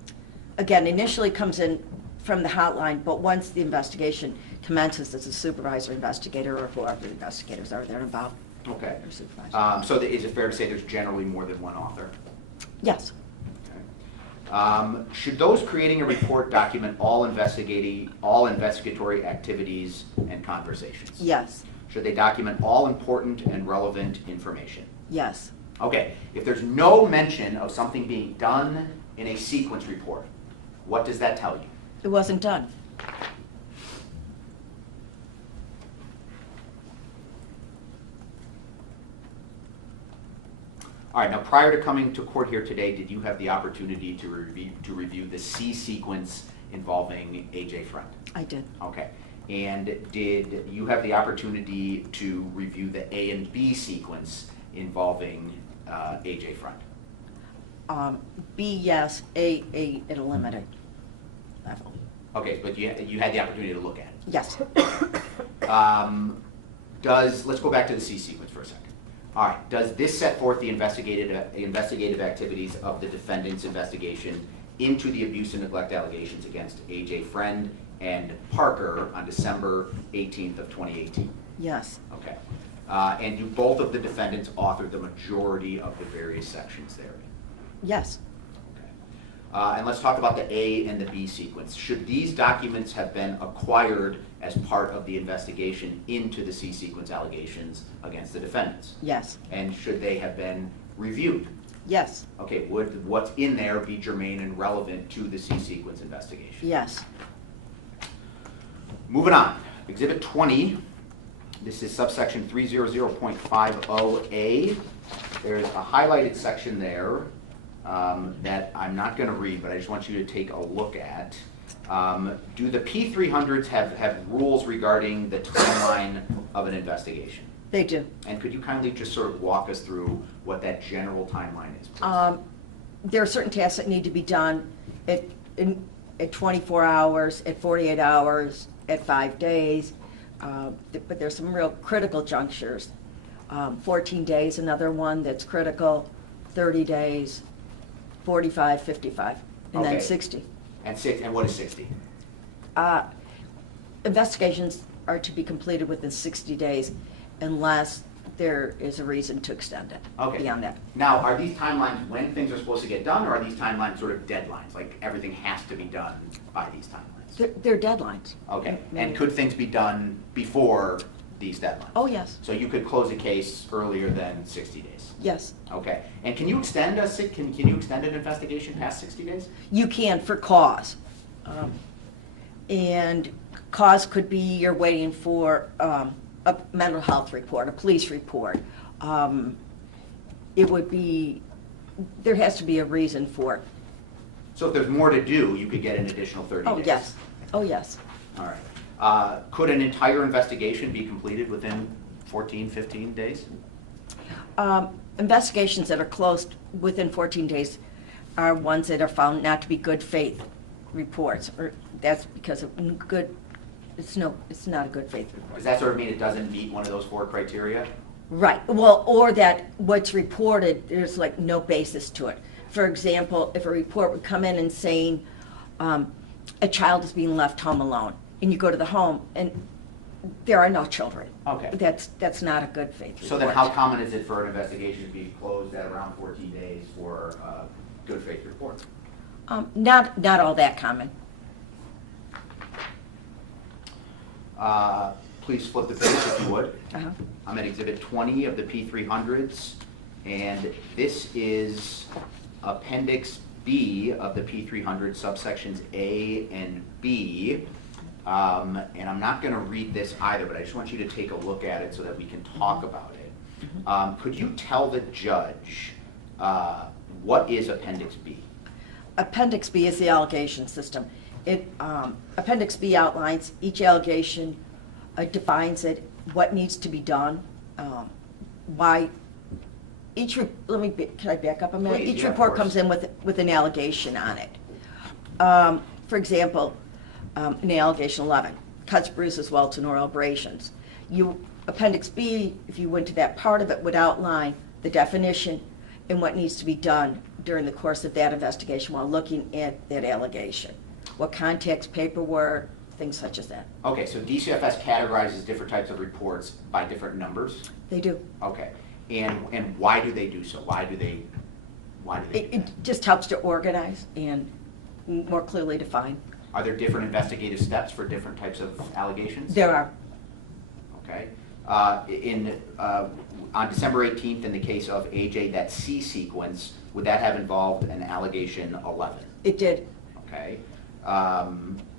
Again, initially comes in from the hotline, but once the investigation commences, it's a supervisor investigator or whoever the investigators are there involved. Okay. Or supervisor. So is it fair to say there's generally more than one author? Yes, Should those creating a report document all investigatory activities and conversations? yes, Should they document all important and relevant information? yes. Okay, if there's no mention of something being done in a sequence report, what does that tell you? It wasn't done. All right, now prior to coming to court here today, did you have the opportunity to review the C sequence involving AJ Freund? I did. Okay, and did you have the opportunity to review the A and B sequence involving AJ Freund? B, yes. A at a limited level. Okay, but you had the opportunity to look at it. Yes. Let's go back to the C sequence for a second. All right, does this set forth the investigative activities of the defendant's investigation into the abuse and neglect allegations against AJ Freund and Parker on December 18th of 2018? Yes. Okay. And do both of the defendants author the majority of the various sections therein? Yes. Okay. And let's talk about the A and the B sequence. Should these documents have been acquired as part of the investigation into the C sequence allegations against the defendants? Yes. And should they have been reviewed? Yes. Okay, would what's in there be germane and relevant to the C sequence investigation? Yes. Moving on, Exhibit 20. This is subsection 300.50A. There's a highlighted section there that I'm not going to read, but I just want you to take a look at. Do the P300s have rules regarding the timeline of an investigation? They do. And could you kindly just sort of walk us through what that general timeline is, please? There are certain tasks that need to be done at 24 hours, at 48 hours, at 5 days. But there's some real critical junctures. 14 days, another one that's critical, 30 days, 45, 55, and Okay. then 60. And what is 60? Investigations are to be completed within 60 days unless there is a reason to extend it Okay. beyond that. Now, are these timelines when things are supposed to get done, or are these timelines sort of deadlines, like everything has to be done by these timelines? They're deadlines. Okay, Maybe. and could things be done before these deadlines? Oh, yes. So you could close a case earlier than 60 days? Yes. Okay, and can you extend can you extend an investigation past 60 days? You can for cause. And cause could be you're waiting for a mental health report, a police report. It would be, there has to be a reason for it. So if there's more to do, you could get an additional 30 days? Oh, yes. Oh, yes. All right. Could an entire investigation be completed within 14, 15 days? Investigations that are closed within 14 days are ones that are found not to be good faith reports, or that's because of it's not a good faith report. Does that sort of mean it doesn't meet one of those 4 criteria? Right, well, or that what's reported, there's like no basis to it. For example, if a report would come in and saying a child is being left home alone, and you go to the home and there are no children. Okay. That's not a good faith report. So then how common is it for an investigation to be closed at around 14 days for a good faith report? Not all that common. Please flip the page if you would. Uh-huh. I'm at Exhibit 20 of the P300s, and this is Appendix B of the P300 subsections A and B. And I'm not going to read this either, but I just want you to take a look at it so that we can talk about it. Could you tell the judge what is Appendix B? Appendix B is the allegation system. Appendix B outlines each allegation, defines it, what needs to be done, why can I back up a minute? Please, Each yeah, of report course. comes in with an allegation on it. For example, in allegation 11, cuts, bruises, welts, and oral abrasions. Appendix B, if you went to that part of it, would outline the definition and what needs to be done during the course of that investigation while looking at that allegation. What context, paperwork, things such as that. Okay, so DCFS categorizes different types of reports by different numbers? They do. Okay, and why do they do so? Why do they do It that? just helps to organize and more clearly define. Are there different investigative steps for different types of allegations? There are. Okay. On December 18th, in the case of AJ, that C sequence, would that have involved an allegation 11? It did. Okay.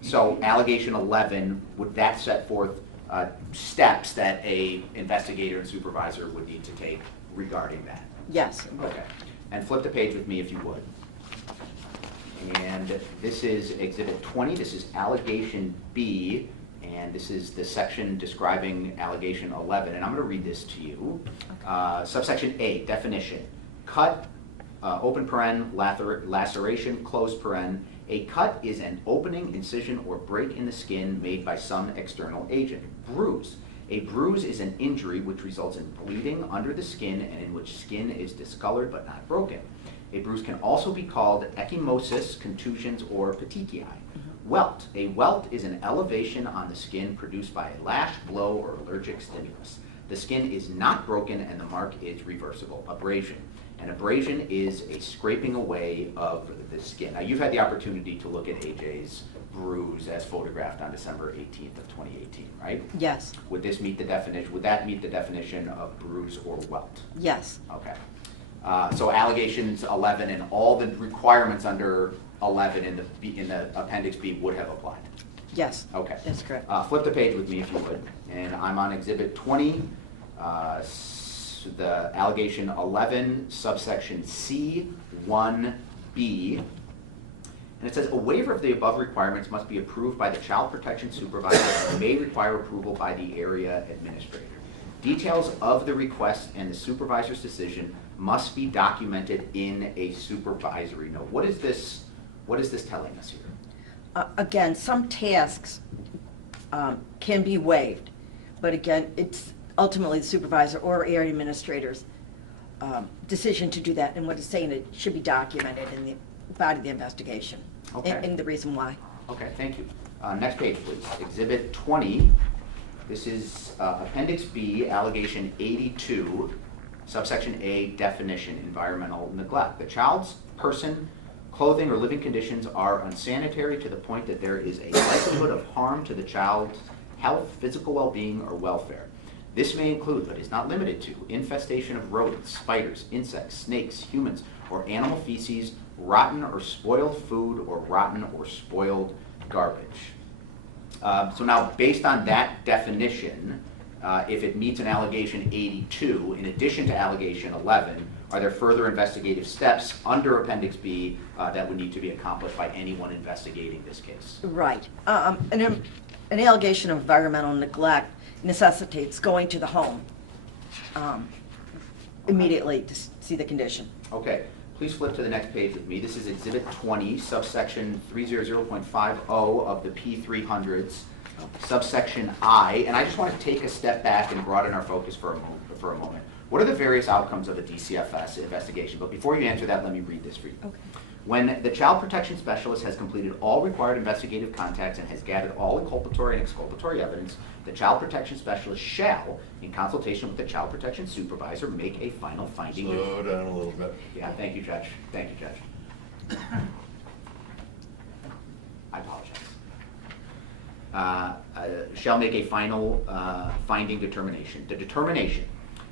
So allegation 11, would that set forth steps that a investigator and supervisor would need to take regarding that? Yes. It would. Okay. And flip the page with me if you would. And this is Exhibit 20. This is allegation B, and this is the section describing allegation 11. And I'm going to read this to you. Subsection A, definition. Cut, open paren, laceration, close paren. A cut is an opening, incision, or break in the skin made by some external agent. Bruise. A bruise is an injury which results in bleeding under the skin and in which skin is discolored but not broken. A bruise can also be called ecchymosis, contusions, or petechiae. Welt. A welt is an elevation on the skin produced by a lash, blow, or allergic stimulus. The skin is not broken and the mark is reversible. Abrasion. An abrasion is a scraping away of the skin. Now, you've had the opportunity to look at AJ's bruise as photographed on December 18th of 2018, right? Yes. Would this meet the definition? Would that meet the definition of bruise or welt? Yes. Okay. So allegations 11 and all the requirements under 11 in the Appendix B would have applied. Yes. Okay. That's correct. Flip the page with me if you would. And I'm on Exhibit 20, the allegation 11, subsection C, 1B. And it says, a waiver of the above requirements must be approved by the child protection supervisor and may require approval by the area administrator. Details of the request and the supervisor's decision must be documented in a supervisory note. What is this telling us here? Again, some tasks can be waived, but again, it's ultimately the supervisor or area administrator's decision to do that, and what it's saying, it should be documented in the body of the investigation. Okay. And the reason why. Okay, thank you. Next page, please. Exhibit 20. This is Appendix B, allegation 82, subsection A, definition, environmental neglect. The child's person, clothing, or living conditions are unsanitary to the point that there is a likelihood of harm to the child's health, physical well-being, or welfare. This may include, but is not limited to, infestation of rodents, spiders, insects, snakes, humans, or animal feces, rotten or spoiled food, or rotten or spoiled garbage. So now, based on that definition, if it meets an allegation 82, in addition to allegation 11, are there further investigative steps under Appendix B that would need to be accomplished by anyone investigating this case? Right. An allegation of environmental neglect necessitates going to the home immediately to see the condition. Okay. Please flip to the next page with me. This is Exhibit 20, subsection 300.50 of the P300s, subsection I. And I just want to take a step back and broaden our focus for a moment. What are the various outcomes of a DCFS investigation? But before you answer that, let me read this for you. Okay. When the child protection specialist has completed all required investigative contacts and has gathered all inculpatory and exculpatory evidence, the child protection specialist shall, in consultation with the child protection supervisor, make a final finding. Slow down a little bit. Yeah, thank you, Judge. Thank you, Judge. I apologize. Shall make a final finding determination. The determination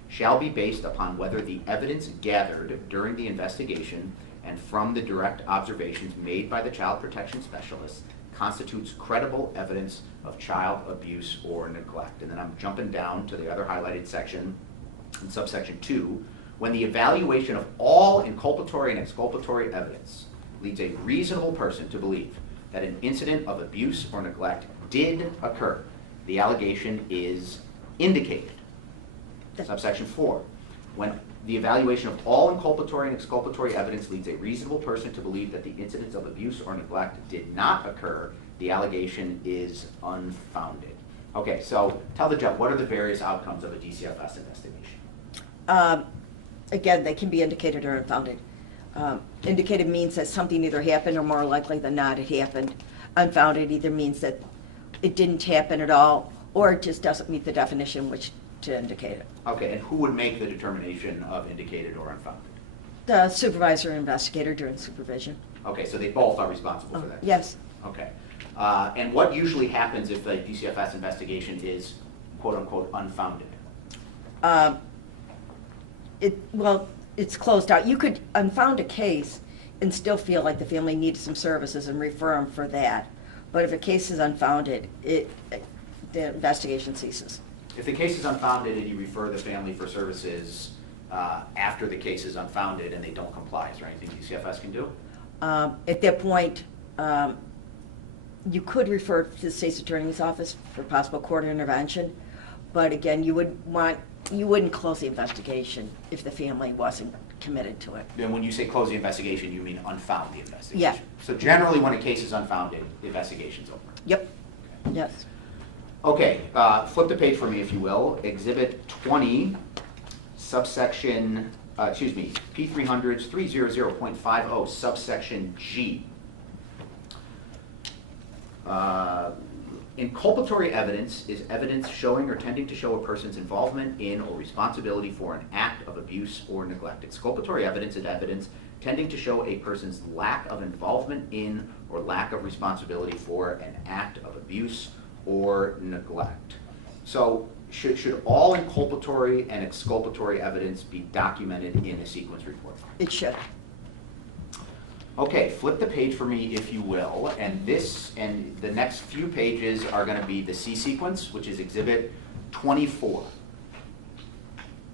shall be based upon whether the evidence gathered during the investigation and from the direct observations made by the child protection specialist constitutes credible evidence of child abuse or neglect. And then I'm jumping down to the other highlighted section In subsection 2, when the evaluation of all inculpatory and exculpatory evidence leads a reasonable person to believe that an incident of abuse or neglect did occur, the allegation is indicated. Subsection 4, when the evaluation of all inculpatory and exculpatory evidence leads a reasonable person to believe that the incidents of abuse or neglect did not occur, the allegation is unfounded. Okay, so tell the judge, what are the various outcomes of a DCFS investigation? Again, they can be indicated or unfounded. Indicated means that something either happened or more likely than not it happened. Unfounded either means that it didn't happen at all or it just doesn't meet the definition which to indicate it. Okay, and who would make the determination of indicated or unfounded? The supervisor and investigator during supervision. Okay, so they both are responsible for that? Yes. Okay. And what usually happens if a DCFS investigation is quote-unquote unfounded? Well, it's closed out. You could unfound a case and still feel like the family needs some services and refer them for that. But if a case is unfounded, the investigation ceases. If the case is unfounded and you refer the family for services after the case is unfounded and they don't comply, is there anything DCFS can do? At that point, you could refer to the state's attorney's office for possible court intervention, but again, you wouldn't close the investigation if the family wasn't committed to it. Then when you say close the investigation, you mean unfound the investigation? Yeah. So generally when a case is unfounded, the investigation's over? Yep. Yes. Okay, flip the page for me if you will. Exhibit 20, subsection, P300's 300.50, subsection G. Inculpatory evidence is evidence showing or tending to show a person's involvement in or responsibility for an act of abuse or neglect. Exculpatory evidence is evidence tending to show a person's lack of involvement in or lack of responsibility for an act of abuse or neglect. So should all inculpatory and exculpatory evidence be documented in a sequence report? It should. Okay, flip the page for me if you will, and the next few pages are going to be the C sequence, which is exhibit 24.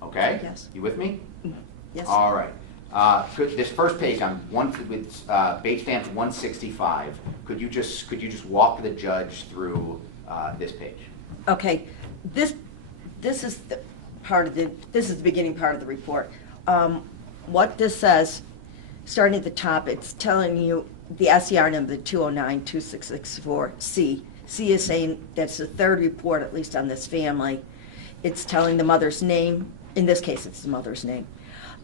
Okay? Yes. You with me? Yes. All right. This first page on with bait stamp 165. Could you just walk the judge through this page? Okay. This is the beginning part of the report. What this says, starting at the top, it's telling you the SCR number, 209-2664C. C is saying that's the third report, at least on this family. It's telling the mother's name. In this case, it's the mother's name.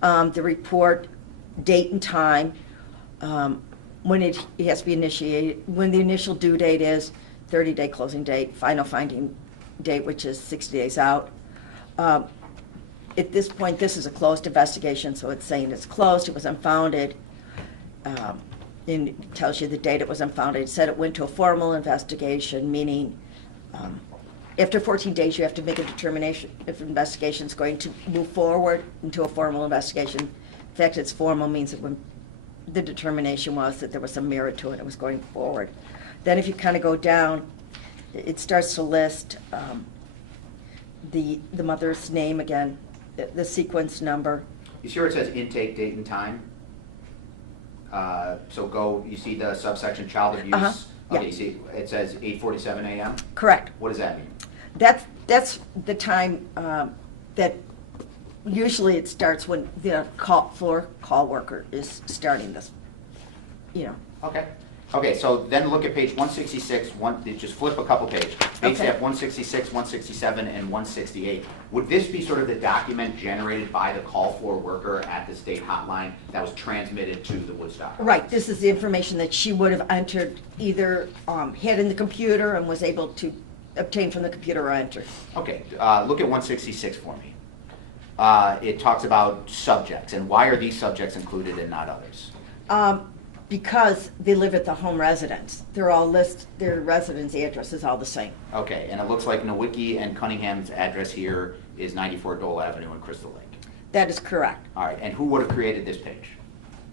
The report, date and time, when it has to be initiated, when the initial due date is, 30-day closing date, final finding date, which is 60 days out. At this point, this is a closed investigation, so it's saying it's closed, it was unfounded, and it tells you the date it was unfounded. It said it went to a formal investigation, meaning after 14 days you have to make a determination if an investigation is going to move forward into a formal investigation. In fact, it's formal means that when the determination was that there was some merit to it, it was going forward. Then if you kind of go down, it starts to list the mother's name again, the sequence number. You see where it says intake, date, and time? You see the subsection child abuse? Uh-huh. Okay, Yeah. you see, it says 8:47 a.m.? Correct. What does that mean? That's the time that usually it starts when the floor call worker is starting this, Okay. Okay, so then look at page 166, just flip a couple pages. Page Okay. 166, 167, and 168. Would this be sort of the document generated by the call floor worker at the state hotline that was transmitted to the Woodstock? Right, this is the information that she would have entered, either had in the computer and was able to obtain from the computer or enter. Okay, look at 166 for me. It talks about subjects, and why are these subjects included and not others? Because they live at the home residence. They're all their residence address is all the same. Okay, and it looks like Nowicki and Cunningham's address here is 94 Dole Avenue in Crystal Lake. That is correct. All right, and who would have created this page?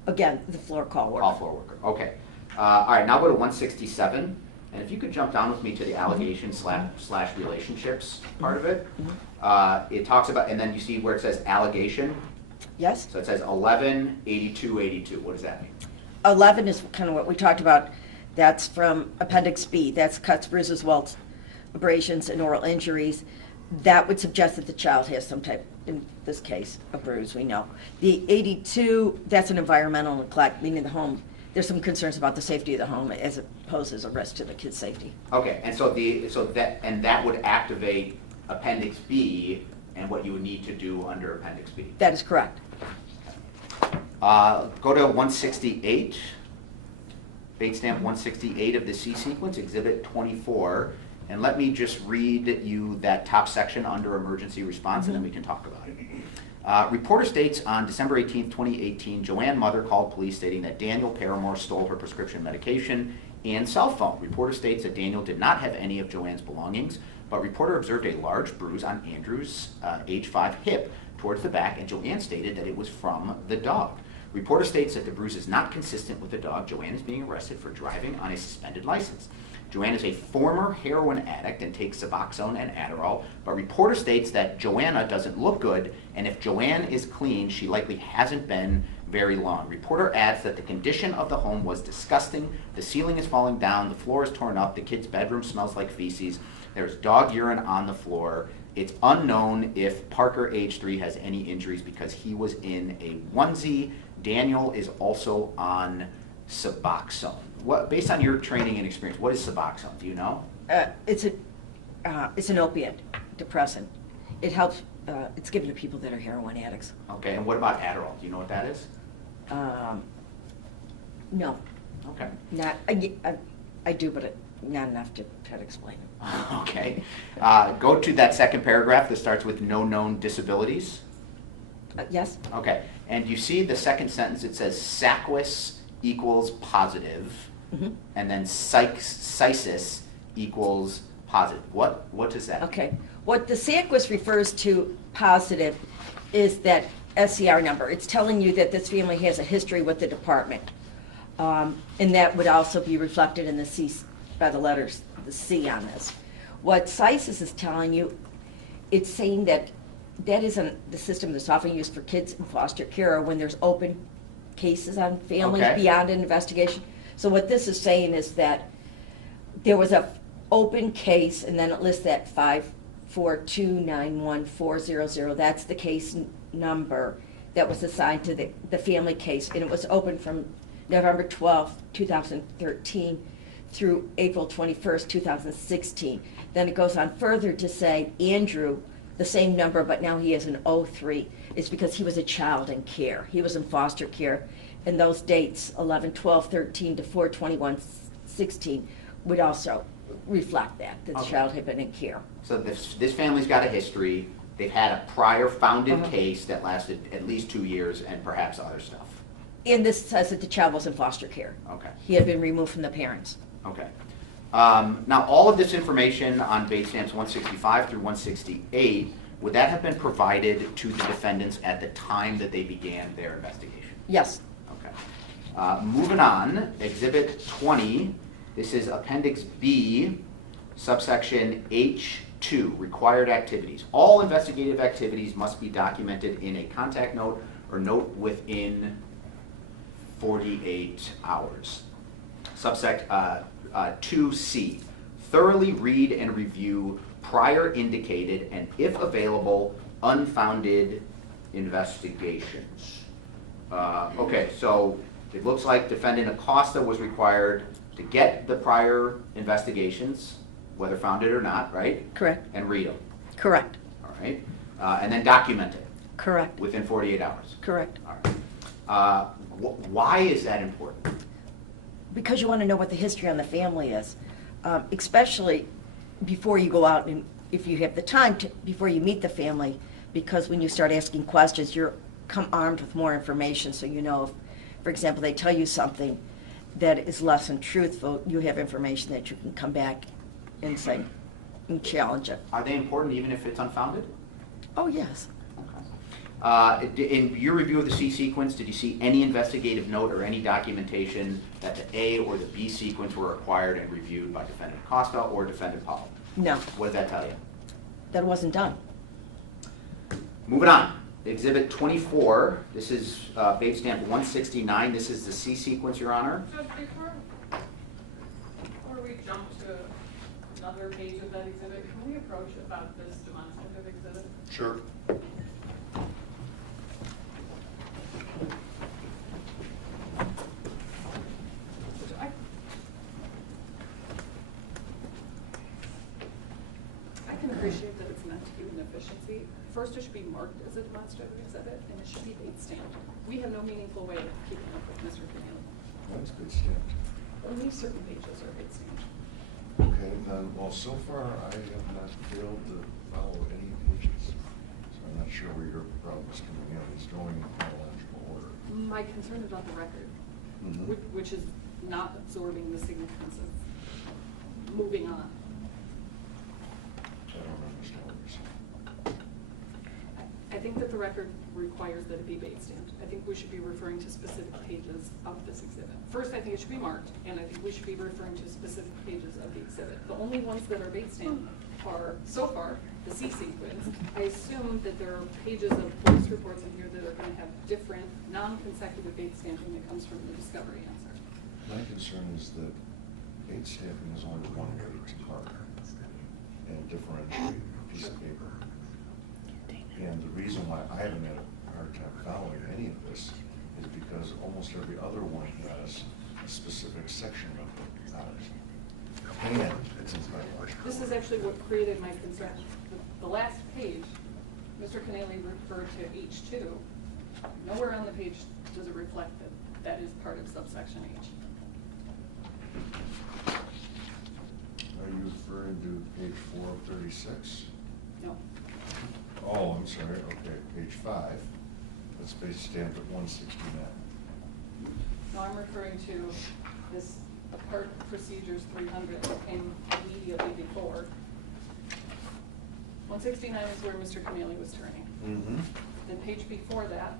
Again, the floor call worker. Call floor worker, okay. All right, now go to 167, And if you could jump down with me to the allegation slash relationships part of it. It talks about, and then you see where it says allegation. Yes? So it says 118282. What does that mean? 11 is kind of what we talked about. That's from Appendix B. That's cuts, bruises, welts, abrasions, and oral injuries. That would suggest that the child has some type, in this case, a bruise, we know. The 82, that's an environmental neglect, meaning the home. There's some concerns about the safety of the home as it poses a risk to the kid's safety. Okay, and that would activate Appendix B and what you would need to do under Appendix B. That is correct. Go to 168, Bait Stamp 168 of the C sequence, Exhibit 24, and let me just read you that top section under emergency response, and then we can talk about it. Reporter states on December 18, 2018, Joann mother called police stating that Daniel Paramore stole her prescription medication and cell phone. Reporter states that Daniel did not have any of Joann's belongings, but reporter observed a large bruise on Andrew's age 5 hip towards the back, and Joann stated that it was from the dog. Reporter states that the bruise is not consistent with the dog. Joann is being arrested for driving on a suspended license. Joann is a former heroin addict and takes Suboxone and Adderall, but reporter states that Joanna doesn't look good, and if Joann is clean, she likely hasn't been very long. Reporter adds that the condition of the home was disgusting. The ceiling is falling down, the floor is torn up, the kid's bedroom smells like feces, there's dog urine on the floor. It's unknown if Parker, age 3, has any injuries because he was in a onesie. Daniel is also on Suboxone. Based on your training and experience, what is Suboxone? Do you know? It's an opiate, depressant. It helps. It's given to people that are heroin addicts. Okay, and what about Adderall? Do you know what that is? No. Okay. Not. I do, but not enough to try to explain it. Okay. Go to that second paragraph that starts with no known disabilities. Yes. Okay, and you see the second sentence, it says SACWIS equals positive, and then CISIS equals positive. What does that mean? Okay. What the SACWIS refers to positive is that SCR number. It's telling you that this family has a history with the department. And that would also be reflected in the C, by the letters, the C on this. What CISIS is telling you, it's saying that that isn't the system that's often used for kids in foster care or when there's open cases on families beyond an investigation. So what this is saying is that there was a open case, and then it lists that 5429140. That's the case number that was assigned to the family case, and it was open from November 12th, 2013 through April 21st, 2016. Then it goes on further to say Andrew, the same number, but now he has an 03. It's because he was a child in care. He was in foster care. And those dates, 11/12/13 to 4/21/16, would also reflect that the child had been in care. So this family's got a history. They've had a prior founded case that lasted at least 2 years and perhaps other stuff. And this says that the child was in foster care. Okay. He had been removed from the parents. Okay. Now, all of this information on base stamps 165 through 168, would that have been provided to the defendants at the time that they began their investigation? Yes. Okay. Moving on, Exhibit 20, this is Appendix B, subsection H2, required activities. All investigative activities must be documented in a contact note or note within 48 hours. Subsect 2C, thoroughly read and review prior indicated and, if available, unfounded investigations. Okay, so it looks like defendant Acosta was required to get the prior investigations, whether founded or not, right? Correct. And read them. Correct. All right. And then document it. Correct. Within 48 hours. Correct. All right. Why is that important? Because you want to know what the history on the family is, especially before you go out and if you have the time to, before you meet the family, because when you start asking questions, you're come armed with more information, so you know if, for example, they tell you something that is less than truthful, you have information that you can come back and say, and challenge it. Are they important even if it's unfounded? Oh, yes. Okay. In your review of the C sequence, did you see any investigative note or any documentation that the A or the B sequence were acquired and reviewed by Defendant Acosta or Defendant Powell? No, What does that tell you? that wasn't done. Moving on. Exhibit 24, this is base stamp 169. This is the C sequence, Your Honor. Judge, before we jump to another page of that exhibit, can we approach about this demonstrative exhibit? Sure. I can appreciate that it's meant to give an efficiency. First, it should be marked as a demonstrative exhibit, and it should be date stamped. We have no meaningful way of keeping up with Mr. Keneally. That's good stamped. Only certain pages are date stamped. Okay, then, well, so far I have not failed to follow any pages. So I'm not sure where your problem is coming in. It's going in chronological order. My concern is about the record, Mhm. which is not absorbing the significance of moving on. I don't understand what you're saying. I think that the record requires that it be date stamped. I think we should be referring to specific pages of this exhibit. First, I think it should be marked, and I think we should be referring to specific pages of the exhibit. The only ones that are date stamped are, so far, the C sequence. I assume that there are pages of police reports in here that are going to have different, non-consecutive date stamping that comes from the discovery answer. My concern is that date stamping is only one way to mark and differentiate a piece of paper. And the reason why I haven't had a hard time following any of this is because almost every other one has a specific section of it on it. And it's in chronological. This is actually what created my concern. The last page, Mr. Keneally referred to H2. Nowhere on the page does it reflect that that is part of subsection H. Are you referring to page 4 of 36? No. Oh, I'm sorry, okay, page 5. That's base stamped at 169. No, I'm referring to this part procedures 300 that came immediately before. 169 is where Mr. Keneally was turning. Mm-hmm. The page before that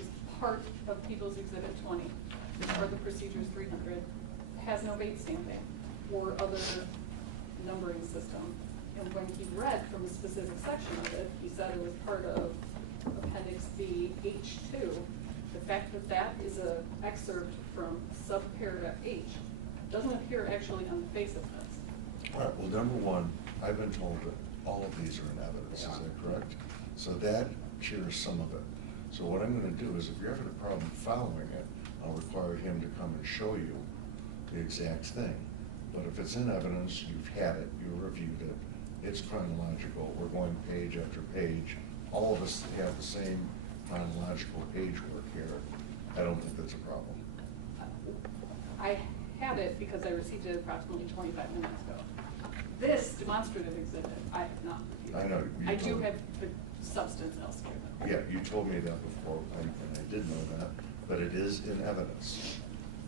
is part of People's Exhibit 20. It's part of the procedures 300. Has no date stamping or other numbering system. And when he read from a specific section of it, he said it was part of Appendix B, H2. The fact that that is an excerpt from subparagraph H doesn't appear actually on the face of this. All right, well, number one, I've been told that all of these are in evidence, is that correct? So that cures some of it. So what I'm gonna do is, if you're having a problem following it, I'll require him to come and show you the exact thing. But if it's in evidence, you've had it, you reviewed it, it's chronological, we're going page after page, all of us have the same chronological page work here, I don't think that's a problem. I had it because I received it approximately 25 minutes ago. This demonstrative exhibit, I have not reviewed. I know. you I do told me. have the substance elsewhere. Yeah, you told me that before, and I did know that, but it is in evidence.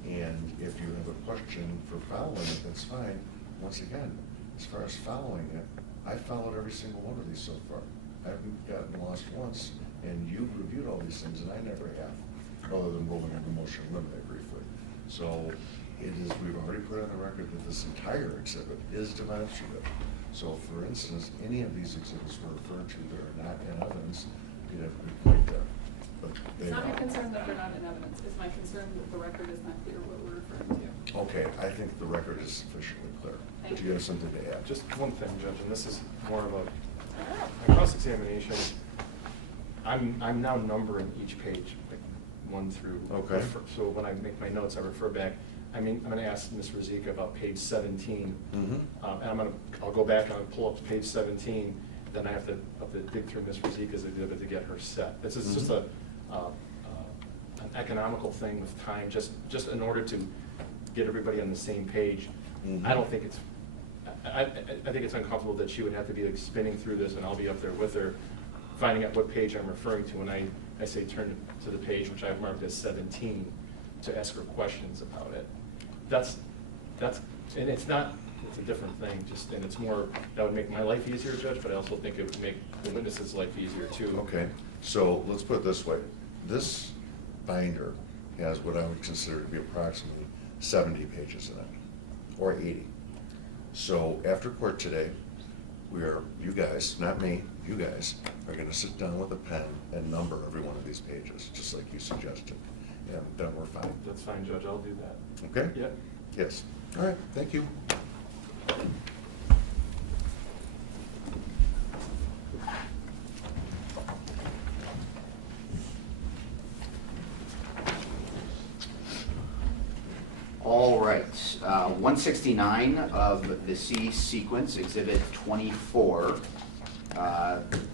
And if you have a question for following it, that's fine. Once again, as far as following it, I followed every single one of these so far. I haven't gotten lost once, and you've reviewed all these things, and I never have, other than ruling on the motion eliminate briefly. So it is, we've already put on the record that this entire exhibit is demonstrative. So for instance, any of these exhibits we're referring to that are not in evidence, you'd have a good point there. But they It's not my are. concern that they're not in evidence. It's my concern that the record is not clear what we're referring to. Okay, I think the record is sufficiently clear. Thank Do you have something to add? Just one thing, Judge, and this is more of a cross-examination. I'm now numbering each page, like 1 through. Okay. So when I make my notes, I refer back. I'm going to ask Ms. Rizika about page 17. Mm-hmm. And I'll go back and I'll pull up page 17. Then I have to dig through Ms. Rizika's exhibit to get her set. This is just an economical thing with time, just in order to get everybody on the same page. Mhm. I don't think it's, I think it's uncomfortable that she would have to be like spinning through this and I'll be up there with her, finding out what page I'm referring to when I say turn to the page, which I've marked as 17, to ask her questions about it. That's, and it's not, it's a different thing, and it's more, that would make my life easier, Judge, but I also think it would make the witness's life easier too. Okay. So let's put it this way. This binder has what I would consider to be approximately 70 pages in it, or 80. So after court today, you guys, not me, you guys, are gonna sit down with a pen and number every one of these pages, just like you suggested. And then we're fine. That's fine, Judge, I'll do that. Okay? Yep. Yes. All right, thank you. All right, 169 of the C sequence, Exhibit 24.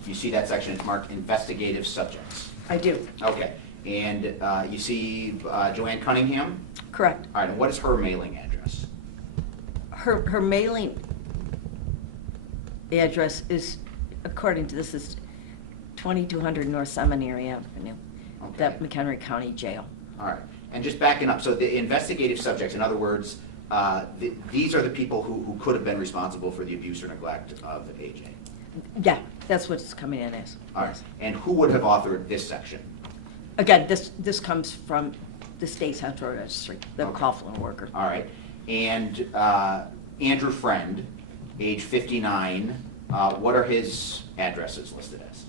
You see that section, it's marked investigative subjects. I do. Okay, and you see Joann Cunningham? Correct. All right, and what is her mailing address? Her mailing address is, according to this, is 2200 North Seminary Avenue, the Okay. McHenry County Jail. All right, and just backing up, so the investigative subjects, in other words, these are the people who could have been responsible for the abuse or neglect of AJ. Yeah, that's what it's coming in as. All right, Yes. and who would have authored this section? Again, this comes from the state central registry, the Okay. Coughlin worker. All right, and Andrew Freund, age 59, what are his addresses listed as?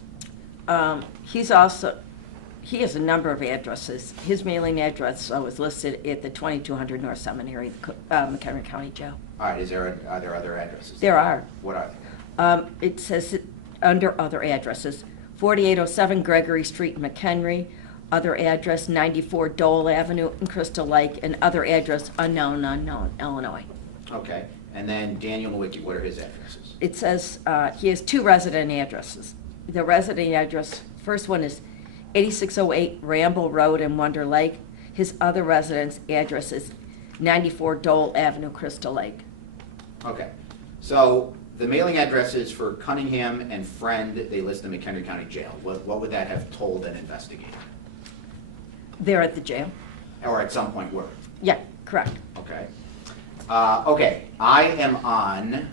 He has a number of addresses. His mailing address was listed at the 2200 North Seminary, McHenry County Jail. All right, are there other addresses? There are. What are they? It says under other addresses, 4807 Gregory Street in McHenry, other address 94 Dole Avenue in Crystal Lake, and other address unknown, Illinois. Okay, and then Daniel Nowicki, what are his addresses? It says he has two resident addresses. The resident address, first one is 8608 Ramble Road in Wonder Lake. His other residence address is 94 Dole Avenue, Crystal Lake. Okay, so the mailing addresses for Cunningham and Friend, they list in McHenry County Jail. What would that have told an investigator? They're at the jail. Or at some point were? Yeah, correct. Okay. Okay, I am on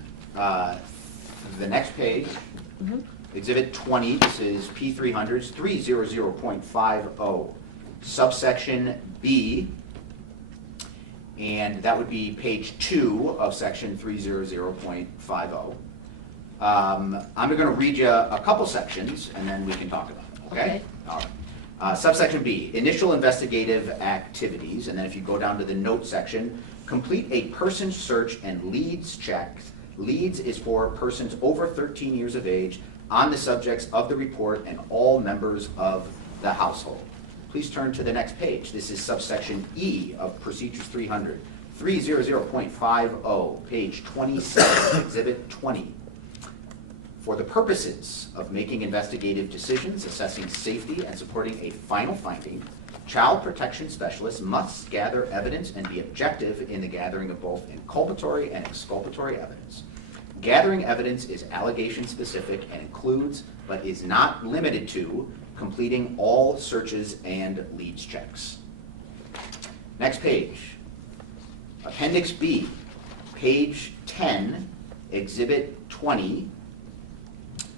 the next page. Mm-hmm. Exhibit 20, this is P300's 300.50, subsection B, and that would be page 2 of section 300.50. I'm going to read you a couple sections, and then we can talk about them, okay? Okay. All right. Subsection B, initial investigative activities, and then if you go down to the note section, complete a person search and leads check. Leads is for persons over 13 years of age on the subjects of the report and all members of the household. Please turn to the next page. This is subsection E of Procedures 300, 300.50, page 27, Exhibit 20. For the purposes of making investigative decisions, assessing safety, and supporting a final finding, child protection specialists must gather evidence and be objective in the gathering of both inculpatory and exculpatory evidence. Gathering evidence is allegation-specific and includes, but is not limited to, completing all searches and leads checks. Next page. Appendix B, page 10, Exhibit 20,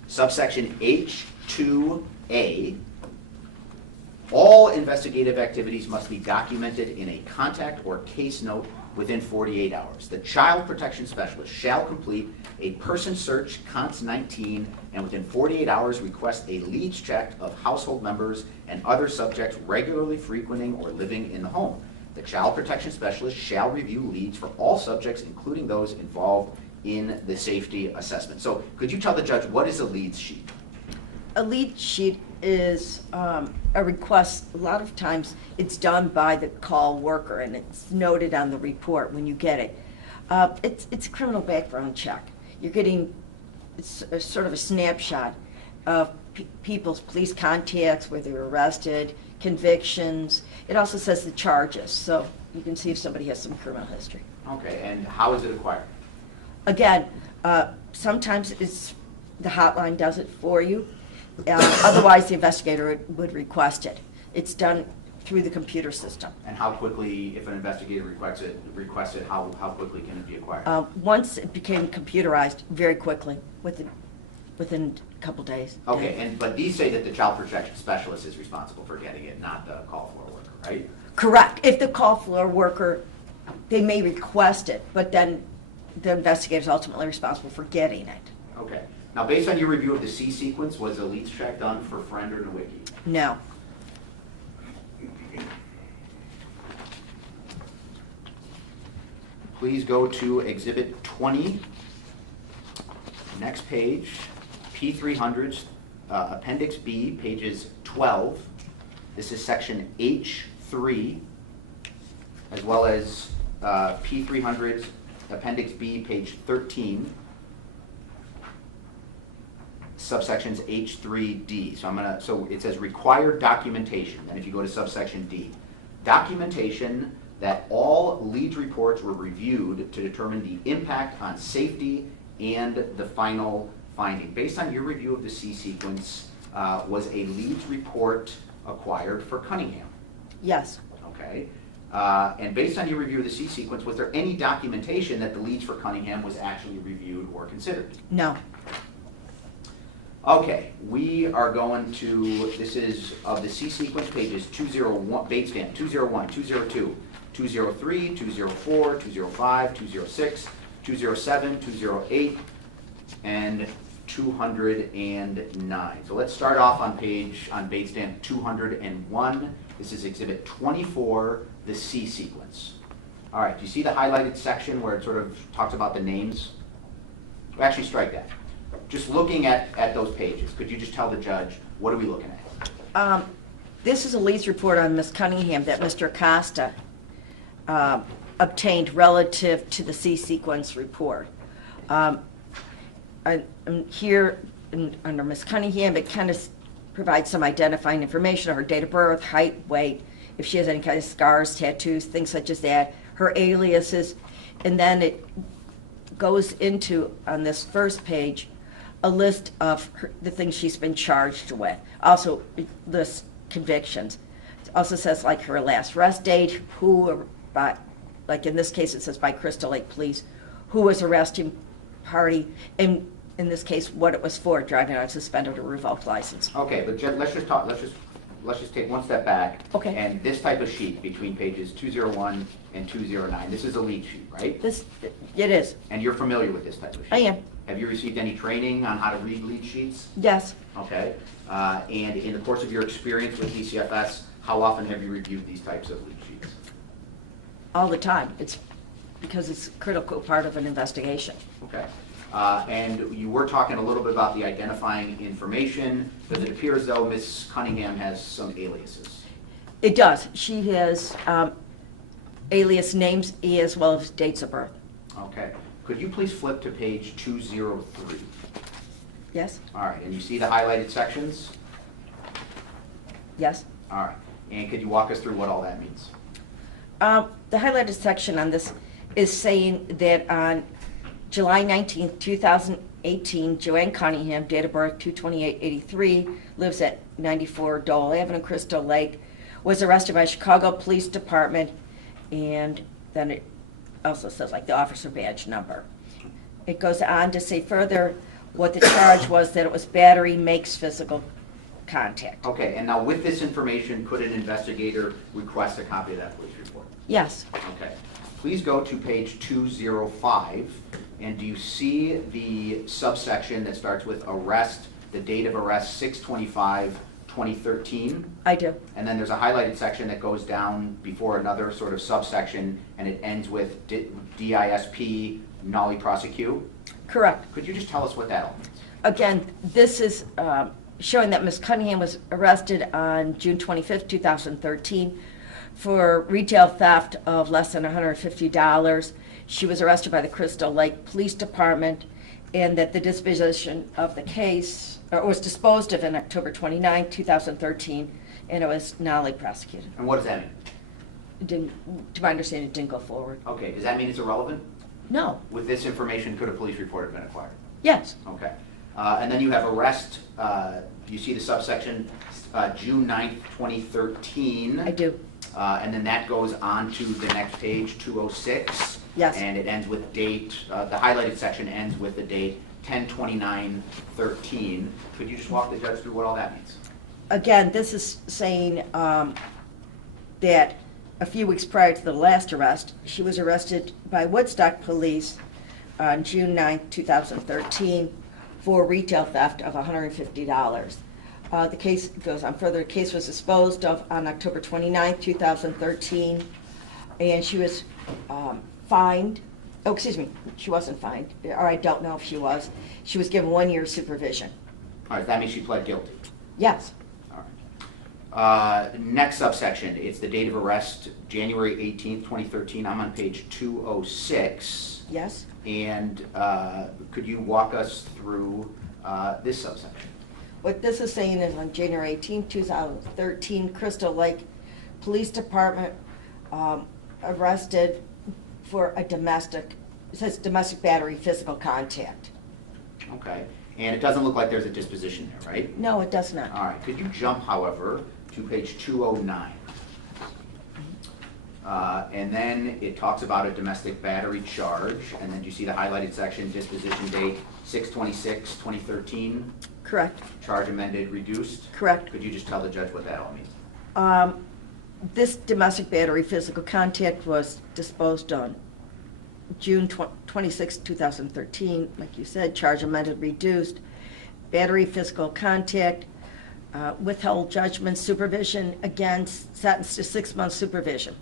subsection H2A. All investigative activities must be documented in a contact or case note within 48 hours. The child protection specialist shall complete a person search, Cons 19, and within 48 hours request a leads check of household members and other subjects regularly frequenting or living in the home. The child protection specialist shall review leads for all subjects, including those involved in the safety assessment. So could you tell the judge, what is a leads sheet? A lead sheet is a request. A lot of times it's done by the call worker and it's noted on the report when you get it. It's a criminal background check. You're getting, it's a sort of a snapshot of people's police contacts, where they were arrested, convictions. It also says the charges, so you can see if somebody has some criminal history. Okay, and how is it acquired? Again, sometimes it's the hotline does it for you. Otherwise, the investigator would request it. It's done through the computer system. And how quickly, if an investigator requests it, how quickly can it be acquired? Once it became computerized, very quickly, within couple days. Okay, but these say that the child protection specialist is responsible for getting it, not the call floor worker, right? Correct. If the call floor worker, they may request it, but then the investigator is ultimately responsible for getting it. Okay. Now, based on your review of the C sequence, was a leads check done for Freund or Nowicki? No. Please go to Exhibit 20, next page, P300s, Appendix B, pages 12. This is section H3, as well as P300s, Appendix B, page 13, subsections H3D. So it says required documentation. Then if you go to subsection D, documentation that all leads reports were reviewed to determine the impact on safety and the final finding. Based on your review of the C sequence, was a leads report acquired for Cunningham? Yes. Okay. And based on your review of the C sequence, was there any documentation that the leads for Cunningham was actually reviewed or considered? No. Okay, we are going to, this is of the C sequence pages 201, Bates Dam, 201, 202, 203, 204, 205, 206, 207, 208, and 209. So let's start off on Bates Dam 201. This is Exhibit 24, the C sequence. All right, do you see the highlighted section where it sort of talks about the names? Actually, strike that. Just looking at those pages, could you just tell the judge, what are we looking at? This is a leads report on Ms. Cunningham that Mr. Acosta obtained relative to the C sequence report. Here, under Ms. Cunningham, it kind of provides some identifying information of her date of birth, height, weight, if she has any kind of scars, tattoos, things such as that, her aliases, and then it goes into, on this first page, a list of the things she's been charged with. Also lists convictions. It also says like her last arrest date, who, like in this case it says by Crystal Lake Police, who was arresting party, and in this case what it was for, driving on a suspended or revoked license. Okay, but let's just take one step back. Okay. And this type of sheet between pages 201 and 209, this is a lead sheet, right? It is. And you're familiar with this type of sheet? I am. Have you received any training on how to read lead sheets? Yes. Okay. And in the course of your experience with DCFS, how often have you reviewed these types of lead sheets? All the time. It's because it's a critical part of an investigation. Okay. And you were talking a little bit about the identifying information. Does it appear as though Ms. Cunningham has some aliases? It does. She has alias names as well as dates of birth. Okay. Could you please flip to page 203? Yes? All right. And you see the highlighted sections? Yes. All right. And could you walk us through what all that means? The highlighted section on this is saying that on July 19th, 2018, Joann Cunningham, date of birth 2/28/83, lives at 94 Dole Avenue, Crystal Lake, was arrested by Chicago Police Department, and then it also says like the officer badge number. It goes on to say further what the charge was, that it was battery makes physical contact. Okay. And now with this information, could an investigator request a copy of that police report? Yes. Okay. Please go to page 205, and do you see the subsection that starts with arrest, the date of arrest 6/25/2013? I do. And then there's a highlighted section that goes down before another sort of subsection, and it ends with DISP, nollie prosecute? Correct. Could you just tell us what that all means? Again, this is showing that Ms. Cunningham was arrested on June 25th, 2013 for retail theft of less than $150. She was arrested by the Crystal Lake Police Department, and that the disposition of the case was disposed of in October 29, 2013, and it was nollie prosecuted. And what does that mean? To my understanding, it didn't go forward. Okay, does that mean it's irrelevant? No. With this information, could a police report have been acquired? Yes. Okay. And then you have arrest, you see the subsection, June 9th, 2013. I do. And then that goes on to the next page, 206. Yes. And it ends with date, the highlighted section ends with the date 10/29/13. Could you just walk the judge through what all that means? Again, this is saying that a few weeks prior to the last arrest, she was arrested by Woodstock police on June 9, 2013 for retail theft of $150. The case goes on further. The case was disposed of on October 29, 2013, and she was fined. Oh, excuse me, she wasn't fined, or I don't know if she was. She was given 1 year supervision. All right, that means she pled guilty. Yes. All right. Next subsection, it's the date of arrest, January 18th, 2013. I'm on page 206. Yes. And could you walk us through this subsection? What this is saying is on January 18, 2013, Crystal Lake Police Department arrested for a domestic, it says domestic battery physical contact. Okay. And it doesn't look like there's a disposition there, right? No, it does not. All right. Could you jump, however, to page 209? And then it talks about a domestic battery charge, and then you see the highlighted section, disposition date 6/26/2013. Correct. Charge amended, reduced. Correct. Could you just tell the judge what that all means? This domestic battery physical contact was disposed on June 26, 2013. Like you said, charge amended, reduced. Battery physical contact, withheld judgment, supervision, again, sentenced to 6 months supervision.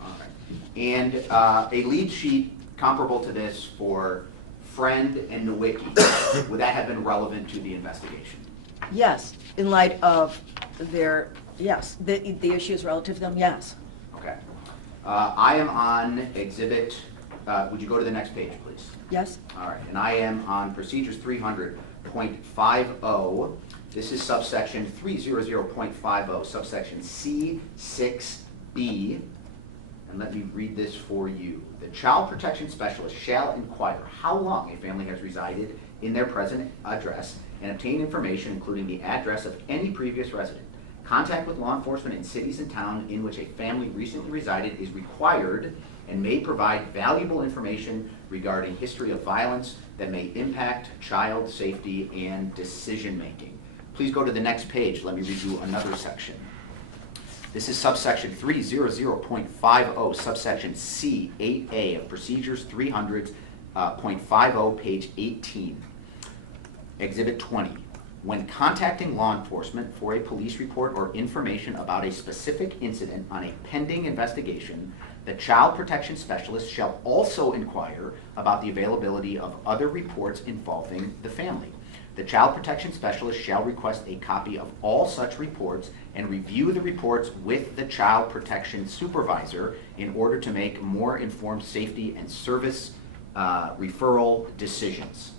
All right. And a lead sheet comparable to this for Freund and Nowicki, would that have been relevant to the investigation? Yes, in light of their, yes, the issues relative to them, yes. Okay. I am on exhibit, would you go to the next page, please? Yes. All right, and I am on procedures 300.50. This is subsection 300.50, subsection C6B. And let me read this for you. The child protection specialist shall inquire how long a family has resided in their present address and obtain information including the address of any previous resident. Contact with law enforcement in cities and towns in which a family recently resided is required and may provide valuable information regarding history of violence that may impact child safety and decision making. Please go to the next page. Let me read you another section. This is subsection 300.50, subsection C, 8A of procedures 300.50, page 18. Exhibit 20. When contacting law enforcement for a police report or information about a specific incident on a pending investigation, the child protection specialist shall also inquire about the availability of other reports involving the family. The child protection specialist shall request a copy of all such reports and review the reports with the child protection supervisor in order to make more informed safety and service referral decisions.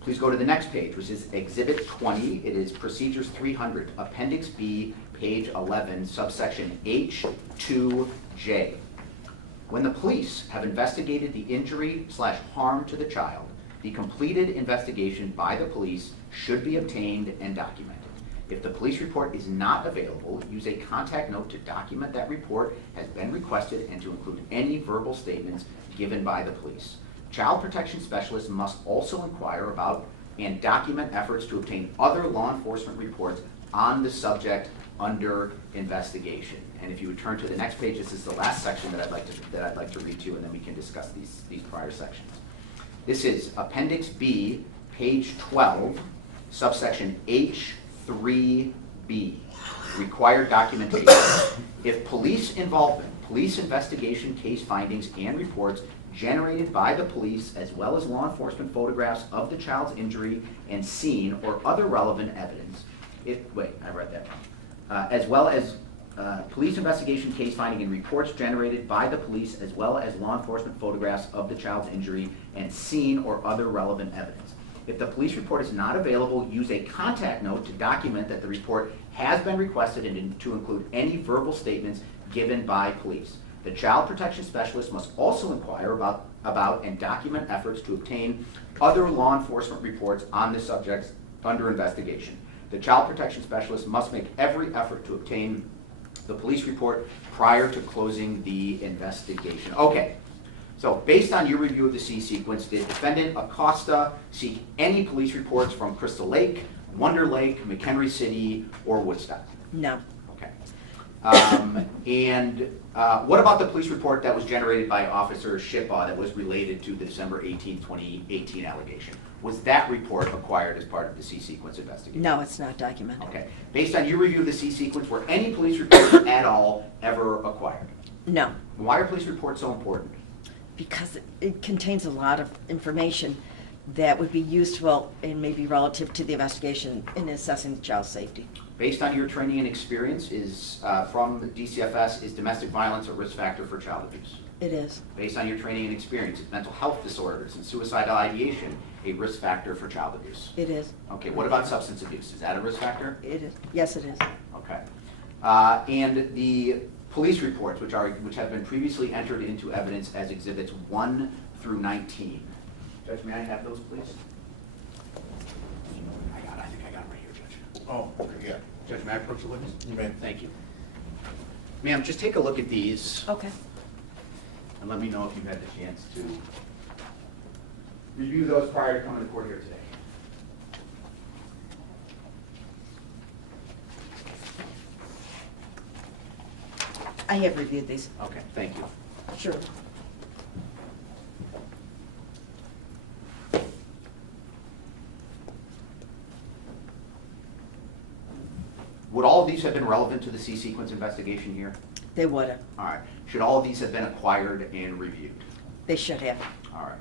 Please go to the next page, which is Exhibit 20. It is Procedures 300, Appendix B, page 11, subsection H2J. When the police have investigated the injury/harm to the child, the completed investigation by the police should be obtained and documented. If the police report is not available, use a contact note to document that report has been requested and to include any verbal statements given by the police. Child protection specialists must also inquire about and document efforts to obtain other law enforcement reports on the subject under investigation. And if you would turn to the next page, this is the last section that I'd like to read to you, and then we can discuss these prior sections. This is Appendix B, page 12, subsection H3B, required documentation. If police involvement, police investigation, case findings, and reports generated by the police, as well as law enforcement photographs of the child's injury and scene or other relevant evidence, as well as police investigation, case finding, and reports generated by the police, as well as law enforcement photographs of the child's injury and scene or other relevant evidence. If the police report is not available, use a contact note to document that the report has been requested and to include any verbal statements given by police. The child protection specialist must also inquire about and document efforts to obtain other law enforcement reports on the subjects under investigation. The child protection specialist must make every effort to obtain the police report prior to closing the investigation. Okay, so based on your review of the C sequence, did defendant Acosta seek any police reports from Crystal Lake, Wonder Lake, McHenry City, or Woodstock? No. Okay. What about the police report that was generated by Officer Shipaw that was related to the December 18, 2018 allegation? Was that report acquired as part of the C-sequence investigation? No, it's not documented. Okay. Based on your review of the C-sequence, were any police reports at all ever acquired? No, Why are police reports so important? because it contains a lot of information that would be useful and maybe relative to the investigation in assessing child safety. Based on your training and experience, from the DCFS, is domestic violence a risk factor for child abuse? It is. Based on your training and experience, is mental health disorders and suicidal ideation a risk factor for child abuse? It is. Okay, what about substance abuse? Is that a risk factor? It is. Yes, it is. Okay. And the police reports, which have been previously entered into evidence as exhibits 1 through 19. Judge, may I have those, please? I think I got them right here, Judge. Oh, okay, yeah. Judge, may I approach the witness? You may. Thank you. Ma'am, just take a look at these Okay. and let me know if you've had the chance to review those prior to coming to court here today. I have reviewed these. Okay, thank you. Sure. Would all of these have been relevant to the C-sequence investigation here? They would have. All right. Should all of these have been acquired and reviewed? They should have. All right.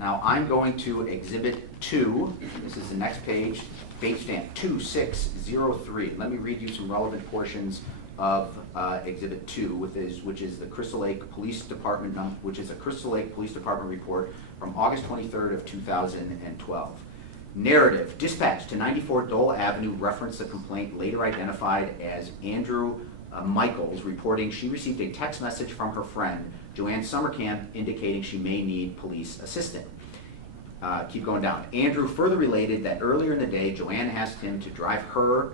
Now, I'm going to Exhibit 2. This is the next page, date stamp 2603. Let me read you some relevant portions of Exhibit 2, which is the Crystal Lake Police Department, report from August 23rd of 2012. Narrative, dispatch to 94 Dole Avenue referenced the complaint later identified as Andrew Michaels, reporting she received a text message from her friend, Joann Cunningham, indicating she may need police assistance. Keep going down. Andrew further related that earlier in the day, Joann asked him to drive her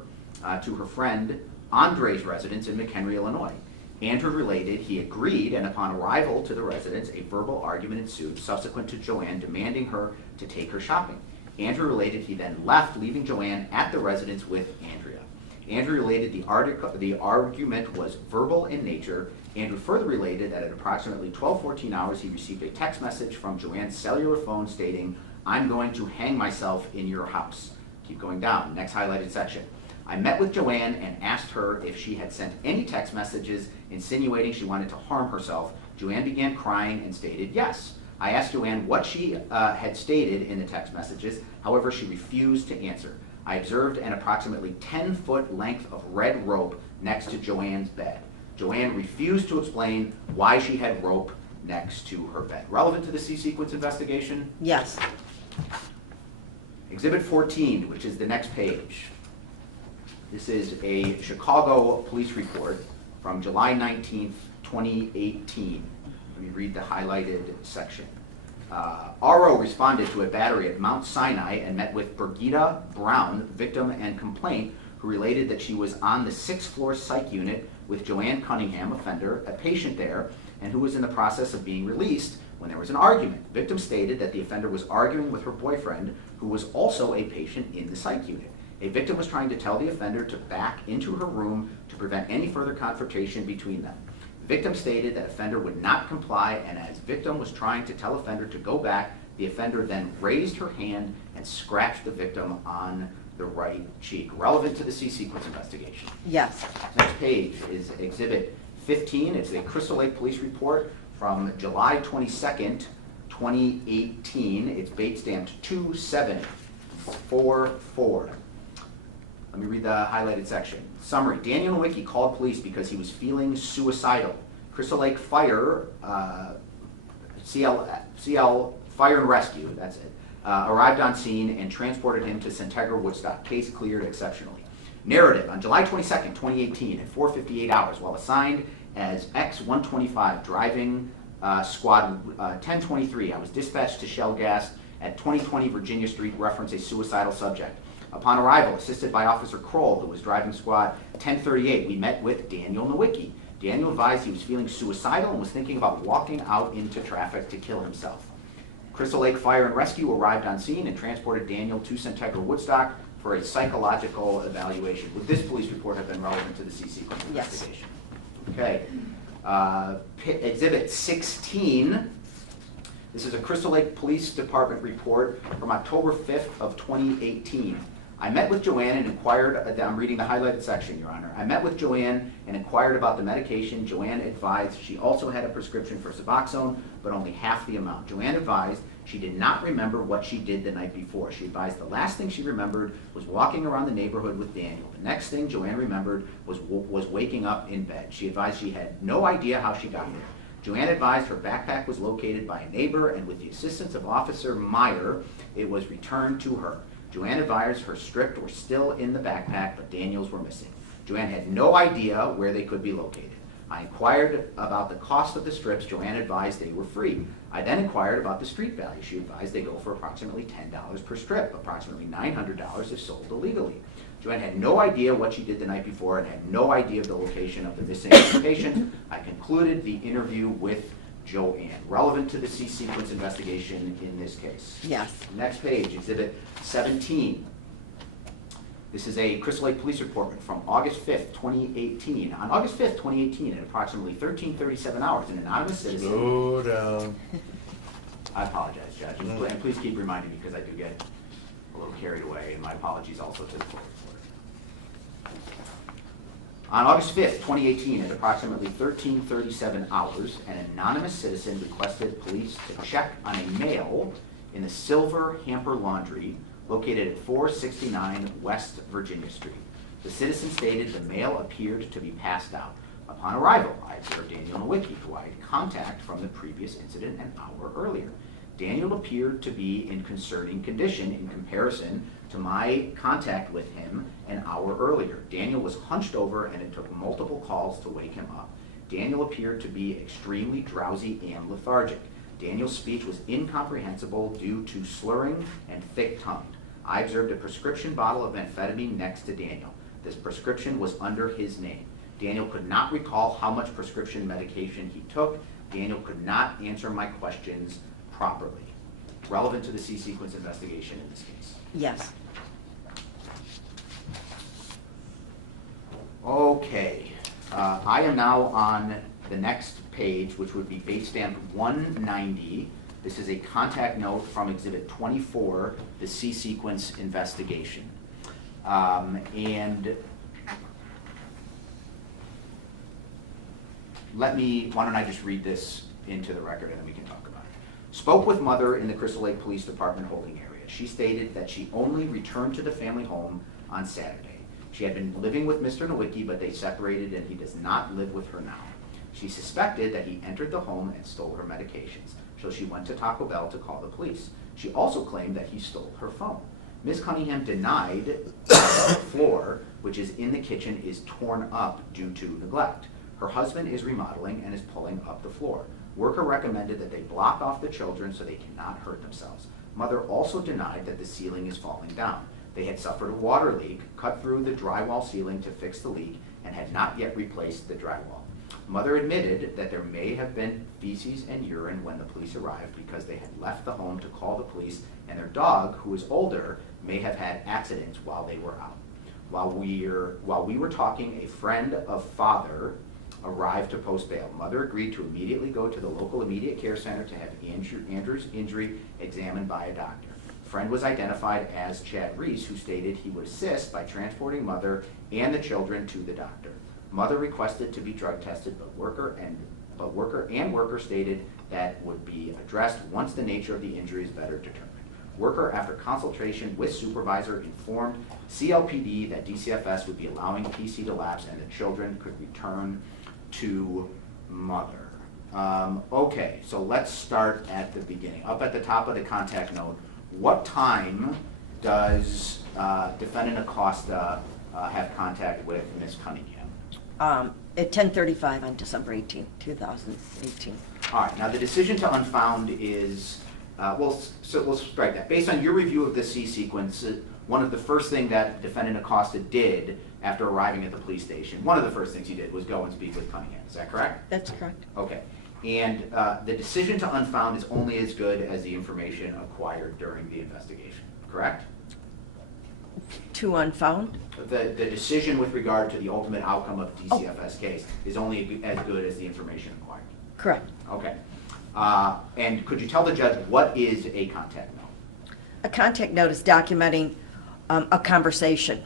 to her friend Andre's residence in McHenry, Illinois. Andrew related he agreed, and upon arrival to the residence, a verbal argument ensued, subsequent to Joann demanding her to take her shopping. Andrew related he then left, leaving Joann at the residence with Andrea. Andrew related the argument was verbal in nature. Andrew further related that at approximately 12:14 hours, he received a text message from Joann's cellular phone stating, "I'm going to hang myself in your house." Keep going down, next highlighted section. I met with Joann and asked her if she had sent any text messages insinuating she wanted to harm herself. Joann began crying and stated yes. I asked Joann what she had stated in the text messages, however, she refused to answer. I observed an approximately 10-foot length of red rope next to Joann's bed. Joann refused to explain why she had rope next to her bed. Relevant to the C-sequence investigation? Yes. Exhibit 14, which is the next page. This is a Chicago police report from July 19th, 2018. Let me read the highlighted section. RO responded to a battery at Mount Sinai and met with Birgitta Brown, victim and complaint, who related that she was on the 6th floor psych unit with Joann Cunningham, offender, a patient there, and who was in the process of being released when there was an argument. The victim stated that the offender was arguing with her boyfriend, who was also a patient in the psych unit. A victim was trying to tell the offender to back into her room to prevent any further confrontation between them. The victim stated that offender would not comply, and as victim was trying to tell offender to go back, the offender then raised her hand and scratched the victim on the right cheek. Relevant to the C-sequence investigation. Yes. Next page is Exhibit 15. It's a Crystal Lake Police report from July 22nd, 2018. It's date stamped 2744. Let me read the highlighted section. Summary. Daniel Nowicki called police because he was feeling suicidal. Crystal Lake Fire, CL Fire and Rescue, that's it, arrived on scene and transported him to Centegra Woodstock. Case cleared exceptionally. Narrative. On July 22nd, 2018, at 4:58 hours, while assigned as X-125 driving squad 1023, I was dispatched to Shell Gas at 2020 Virginia Street, reference a suicidal subject. Upon arrival, assisted by Officer Kroll, who was driving squad 1038, we met with Daniel Nowicki. Daniel advised he was feeling suicidal and was thinking about walking out into traffic to kill himself. Crystal Lake Fire and Rescue arrived on scene and transported Daniel to Centegra Woodstock for a psychological evaluation. Would this police report have been relevant to the C-sequence investigation? Okay. Exhibit 16. This is a Crystal Lake Police Department report from October 5th of 2018. I met with Joann and inquired, I'm reading the highlighted section, Your Honor. I met with Joann and inquired about the medication. Joann advised she also had a prescription for Suboxone, but only half the amount. Joann advised she did not remember what she did the night before. She advised the last thing she remembered was walking around the neighborhood with Daniel. The next thing Joann remembered was waking up in bed. She advised she had no idea how she got there. Joann advised her backpack was located by a neighbor, and with the assistance of Officer Meyer, it was returned to her. Joann advised her strips were still in the backpack, but Daniel's were missing. Joann had no idea where they could be located. I inquired about the cost of the strips. Joann advised they were free. I then inquired about the street value. She advised they go for approximately $10 per strip, approximately $900 if sold illegally. Joann had no idea what she did the night before and had no idea of the location of the missing patient. I concluded the interview with Joann. Relevant to the C-sequence investigation in this case. Yes. Next page, Exhibit 17. This is a Crystal Lake Police report from August 5th, 2018. On August 5th, 2018, at approximately 13:37 hours, an anonymous citizen... Slow down. I apologize, Judge, and please keep reminding me because I do get a little carried away, and my apologies also to the court reporter. On August 5th, 2018, at approximately 13:37 hours, an anonymous citizen requested police to check on a mail in the Silver Hamper Laundry located at 469 West Virginia Street. The citizen stated the mail appeared to be passed out. Upon arrival, I observed Daniel Nowicki, who I had contact from the previous incident an hour earlier. Daniel appeared to be in concerning condition in comparison to my contact with him an hour earlier. Daniel was hunched over and it took multiple calls to wake him up. Daniel appeared to be extremely drowsy and lethargic. Daniel's speech was incomprehensible due to slurring and thick-tongued. I observed a prescription bottle of amphetamine next to Daniel. This prescription was under his name. Daniel could not recall how much prescription medication he took. Daniel could not answer my questions properly. Relevant to the C-sequence investigation in this case. Yes. Okay. I am now on the next page, which would be base stamp 190. This is a contact note from Exhibit 24, the C-sequence investigation. And why don't I just read this into the record and then we can talk about it. Spoke with mother in the Crystal Lake Police Department holding area. She stated that she only returned to the family home on Saturday. She had been living with Mr. Nowicki, but they separated and he does not live with her now. She suspected that he entered the home and stole her medications, so she went to Taco Bell to call the police. She also claimed that he stole her phone. Ms. Cunningham denied the floor, which is in the kitchen, is torn up due to neglect. Her husband is remodeling and is pulling up the floor. Worker recommended that they block off the children so they cannot hurt themselves. Mother also denied that the ceiling is falling down. They had suffered a water leak, cut through the drywall ceiling to fix the leak, and had not yet replaced the drywall. Mother admitted that there may have been feces and urine when the police arrived because they had left the home to call the police, and their dog, who is older, may have had accidents while they were out. While we were talking, a friend of father arrived to post bail. Mother agreed to immediately go to the local immediate care center to have Andrew's injury examined by a doctor. Friend was identified as Chad Reese, who stated he would assist by transporting mother and the children to the doctor. Mother requested to be drug tested, but worker stated that would be addressed once the nature of the injury is better determined. Worker, after consultation with supervisor, informed CLPD that DCFS would be allowing PC to lapse and the children could return to mother. Okay, so let's start at the beginning. Up at the top of the contact note, what time does defendant Acosta have contact with Ms. Cunningham? At 10:35 on December 18, 2018. All right, now the decision to unfound is, we'll strike that. Based on your review of the C-sequence, one of the first things that defendant Acosta did after arriving at the police station, one of the first things he did was go and speak with Cunningham. Is that correct? That's correct. Okay. And the decision to unfound is only as good as the information acquired during the investigation, correct? To unfound? The decision with regard to the ultimate outcome of the DCFS case is only as good as the information acquired. Correct. Okay. And could you tell the judge what is a contact note? A contact note is documenting a conversation.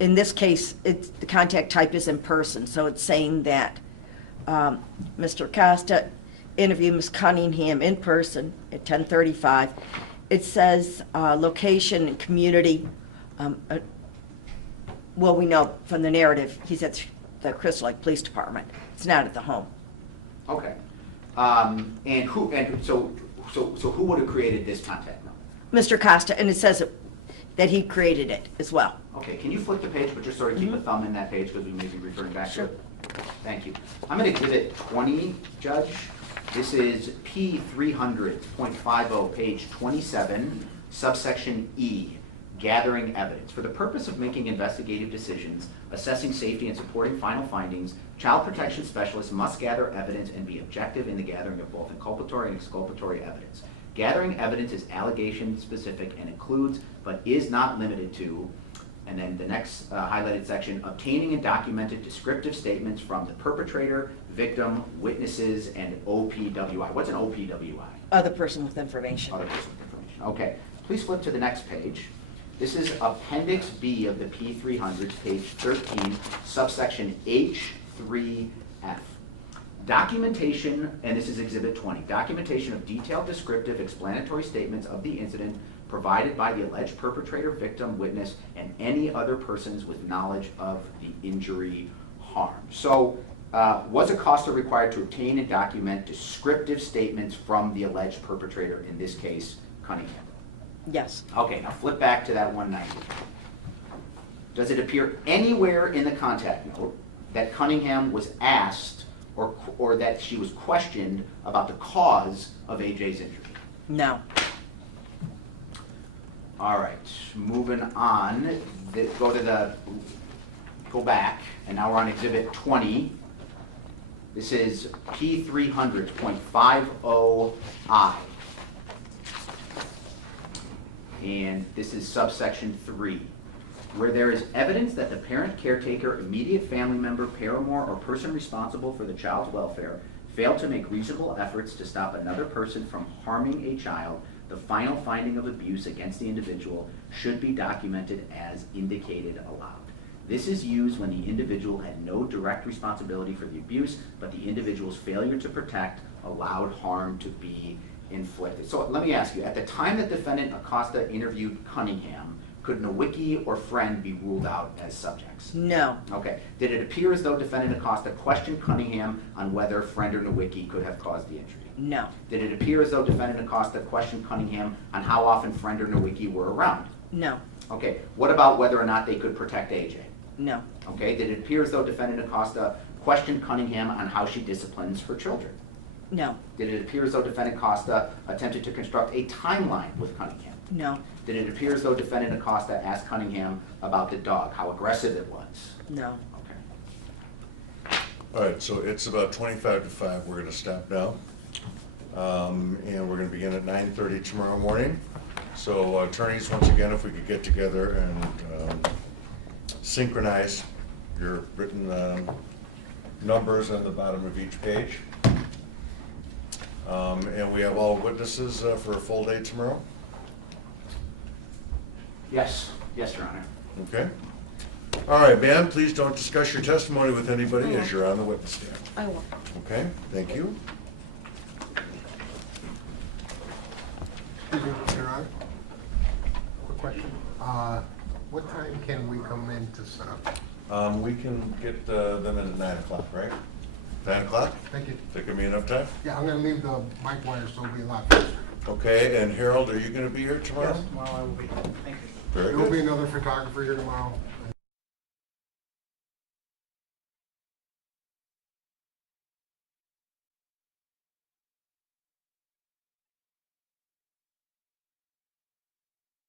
In this case, the contact type is in person, so it's saying that Mr. Acosta interviewed Ms. Cunningham in person at 10:35. It says location and community. Well, we know from the narrative, he's at the Crystal Lake Police Department. It's not at the home. Okay. So who would have created this contact note? Mr. Acosta, and it says that he created it as well. Okay, can you flip the page, but just sort of keep a thumb in that page because we may be referring back to it? Thank you. I'm going to exhibit 20, Judge. This is P300.50, page 27, subsection E, gathering evidence. For the purpose of making investigative decisions, assessing safety and supporting final findings, child protection specialists must gather evidence and be objective in the gathering of both inculpatory and exculpatory evidence. Gathering evidence is allegation specific and includes, but is not limited to, and then the next highlighted section, obtaining and documented descriptive statements from the perpetrator, victim, witnesses, and OPWI. What's an OPWI? Other person with information. Other person with information. Okay. Please flip to the next page. This is Appendix B of the P300s, page 13, subsection H3F. Documentation, and this is Exhibit 20, documentation of detailed descriptive explanatory statements of the incident provided by the alleged perpetrator, victim, witness, and any other persons with knowledge of the injury harm. So, was Acosta required to obtain and document descriptive statements from the alleged perpetrator, in this case, Cunningham? Yes. Okay, now flip back to that 190. Does it appear anywhere in the contact note that Cunningham was asked or that she was questioned about the cause of AJ's injury? No. All right, moving on. Go back, and now we're on Exhibit 20. This is P300.50I. And this is subsection 3. Where there is evidence that the parent, caretaker, immediate family member, paramour, or person responsible for the child's welfare failed to make reasonable efforts to stop another person from harming a child, the final finding of abuse against the individual should be documented as indicated aloud. This is used when the individual had no direct responsibility for the abuse, but the individual's failure to protect allowed harm to be inflicted. So let me ask you, at the time that defendant Acosta interviewed Cunningham, could Nowicki or Freund be ruled out as subjects? No. Okay. Did it appear as though defendant Acosta questioned Cunningham on whether Freund or Nowicki could have caused the injury? No. Did it appear as though defendant Acosta questioned Cunningham on how often Freund or Nowicki were around? No. Okay. What about whether or not they could protect AJ? No. Okay. Did it appear as though defendant Acosta questioned Cunningham on how she disciplines her children? No. Did it appear as though defendant Acosta attempted to construct a timeline with Cunningham? No. Did it appear as though defendant Acosta asked Cunningham about the dog, how aggressive it was? No. Okay. All right, so it's about 25 to 5. We're going to stop now. And we're going to begin at 9:30 tomorrow morning. So attorneys, once again, if we could get together and synchronize your written numbers on the bottom of each page. And we have all witnesses for a full day tomorrow? Yes. Yes, Your Honor. Okay. All right, ma'am, please don't discuss your testimony with anybody as you're on the witness stand. I will. Okay, thank you. Excuse me, Your Honor. Quick question. What time can we come in to set up? We can get them in at 9 o'clock, right? 9 o'clock? Thank you. Think give me enough time? Yeah, I'm gonna leave the mic wire so it'll be a lot faster. Okay, and Harold, are you gonna be here tomorrow? Yes, tomorrow I will be. Thank you. Very There will be good. another photographer here tomorrow.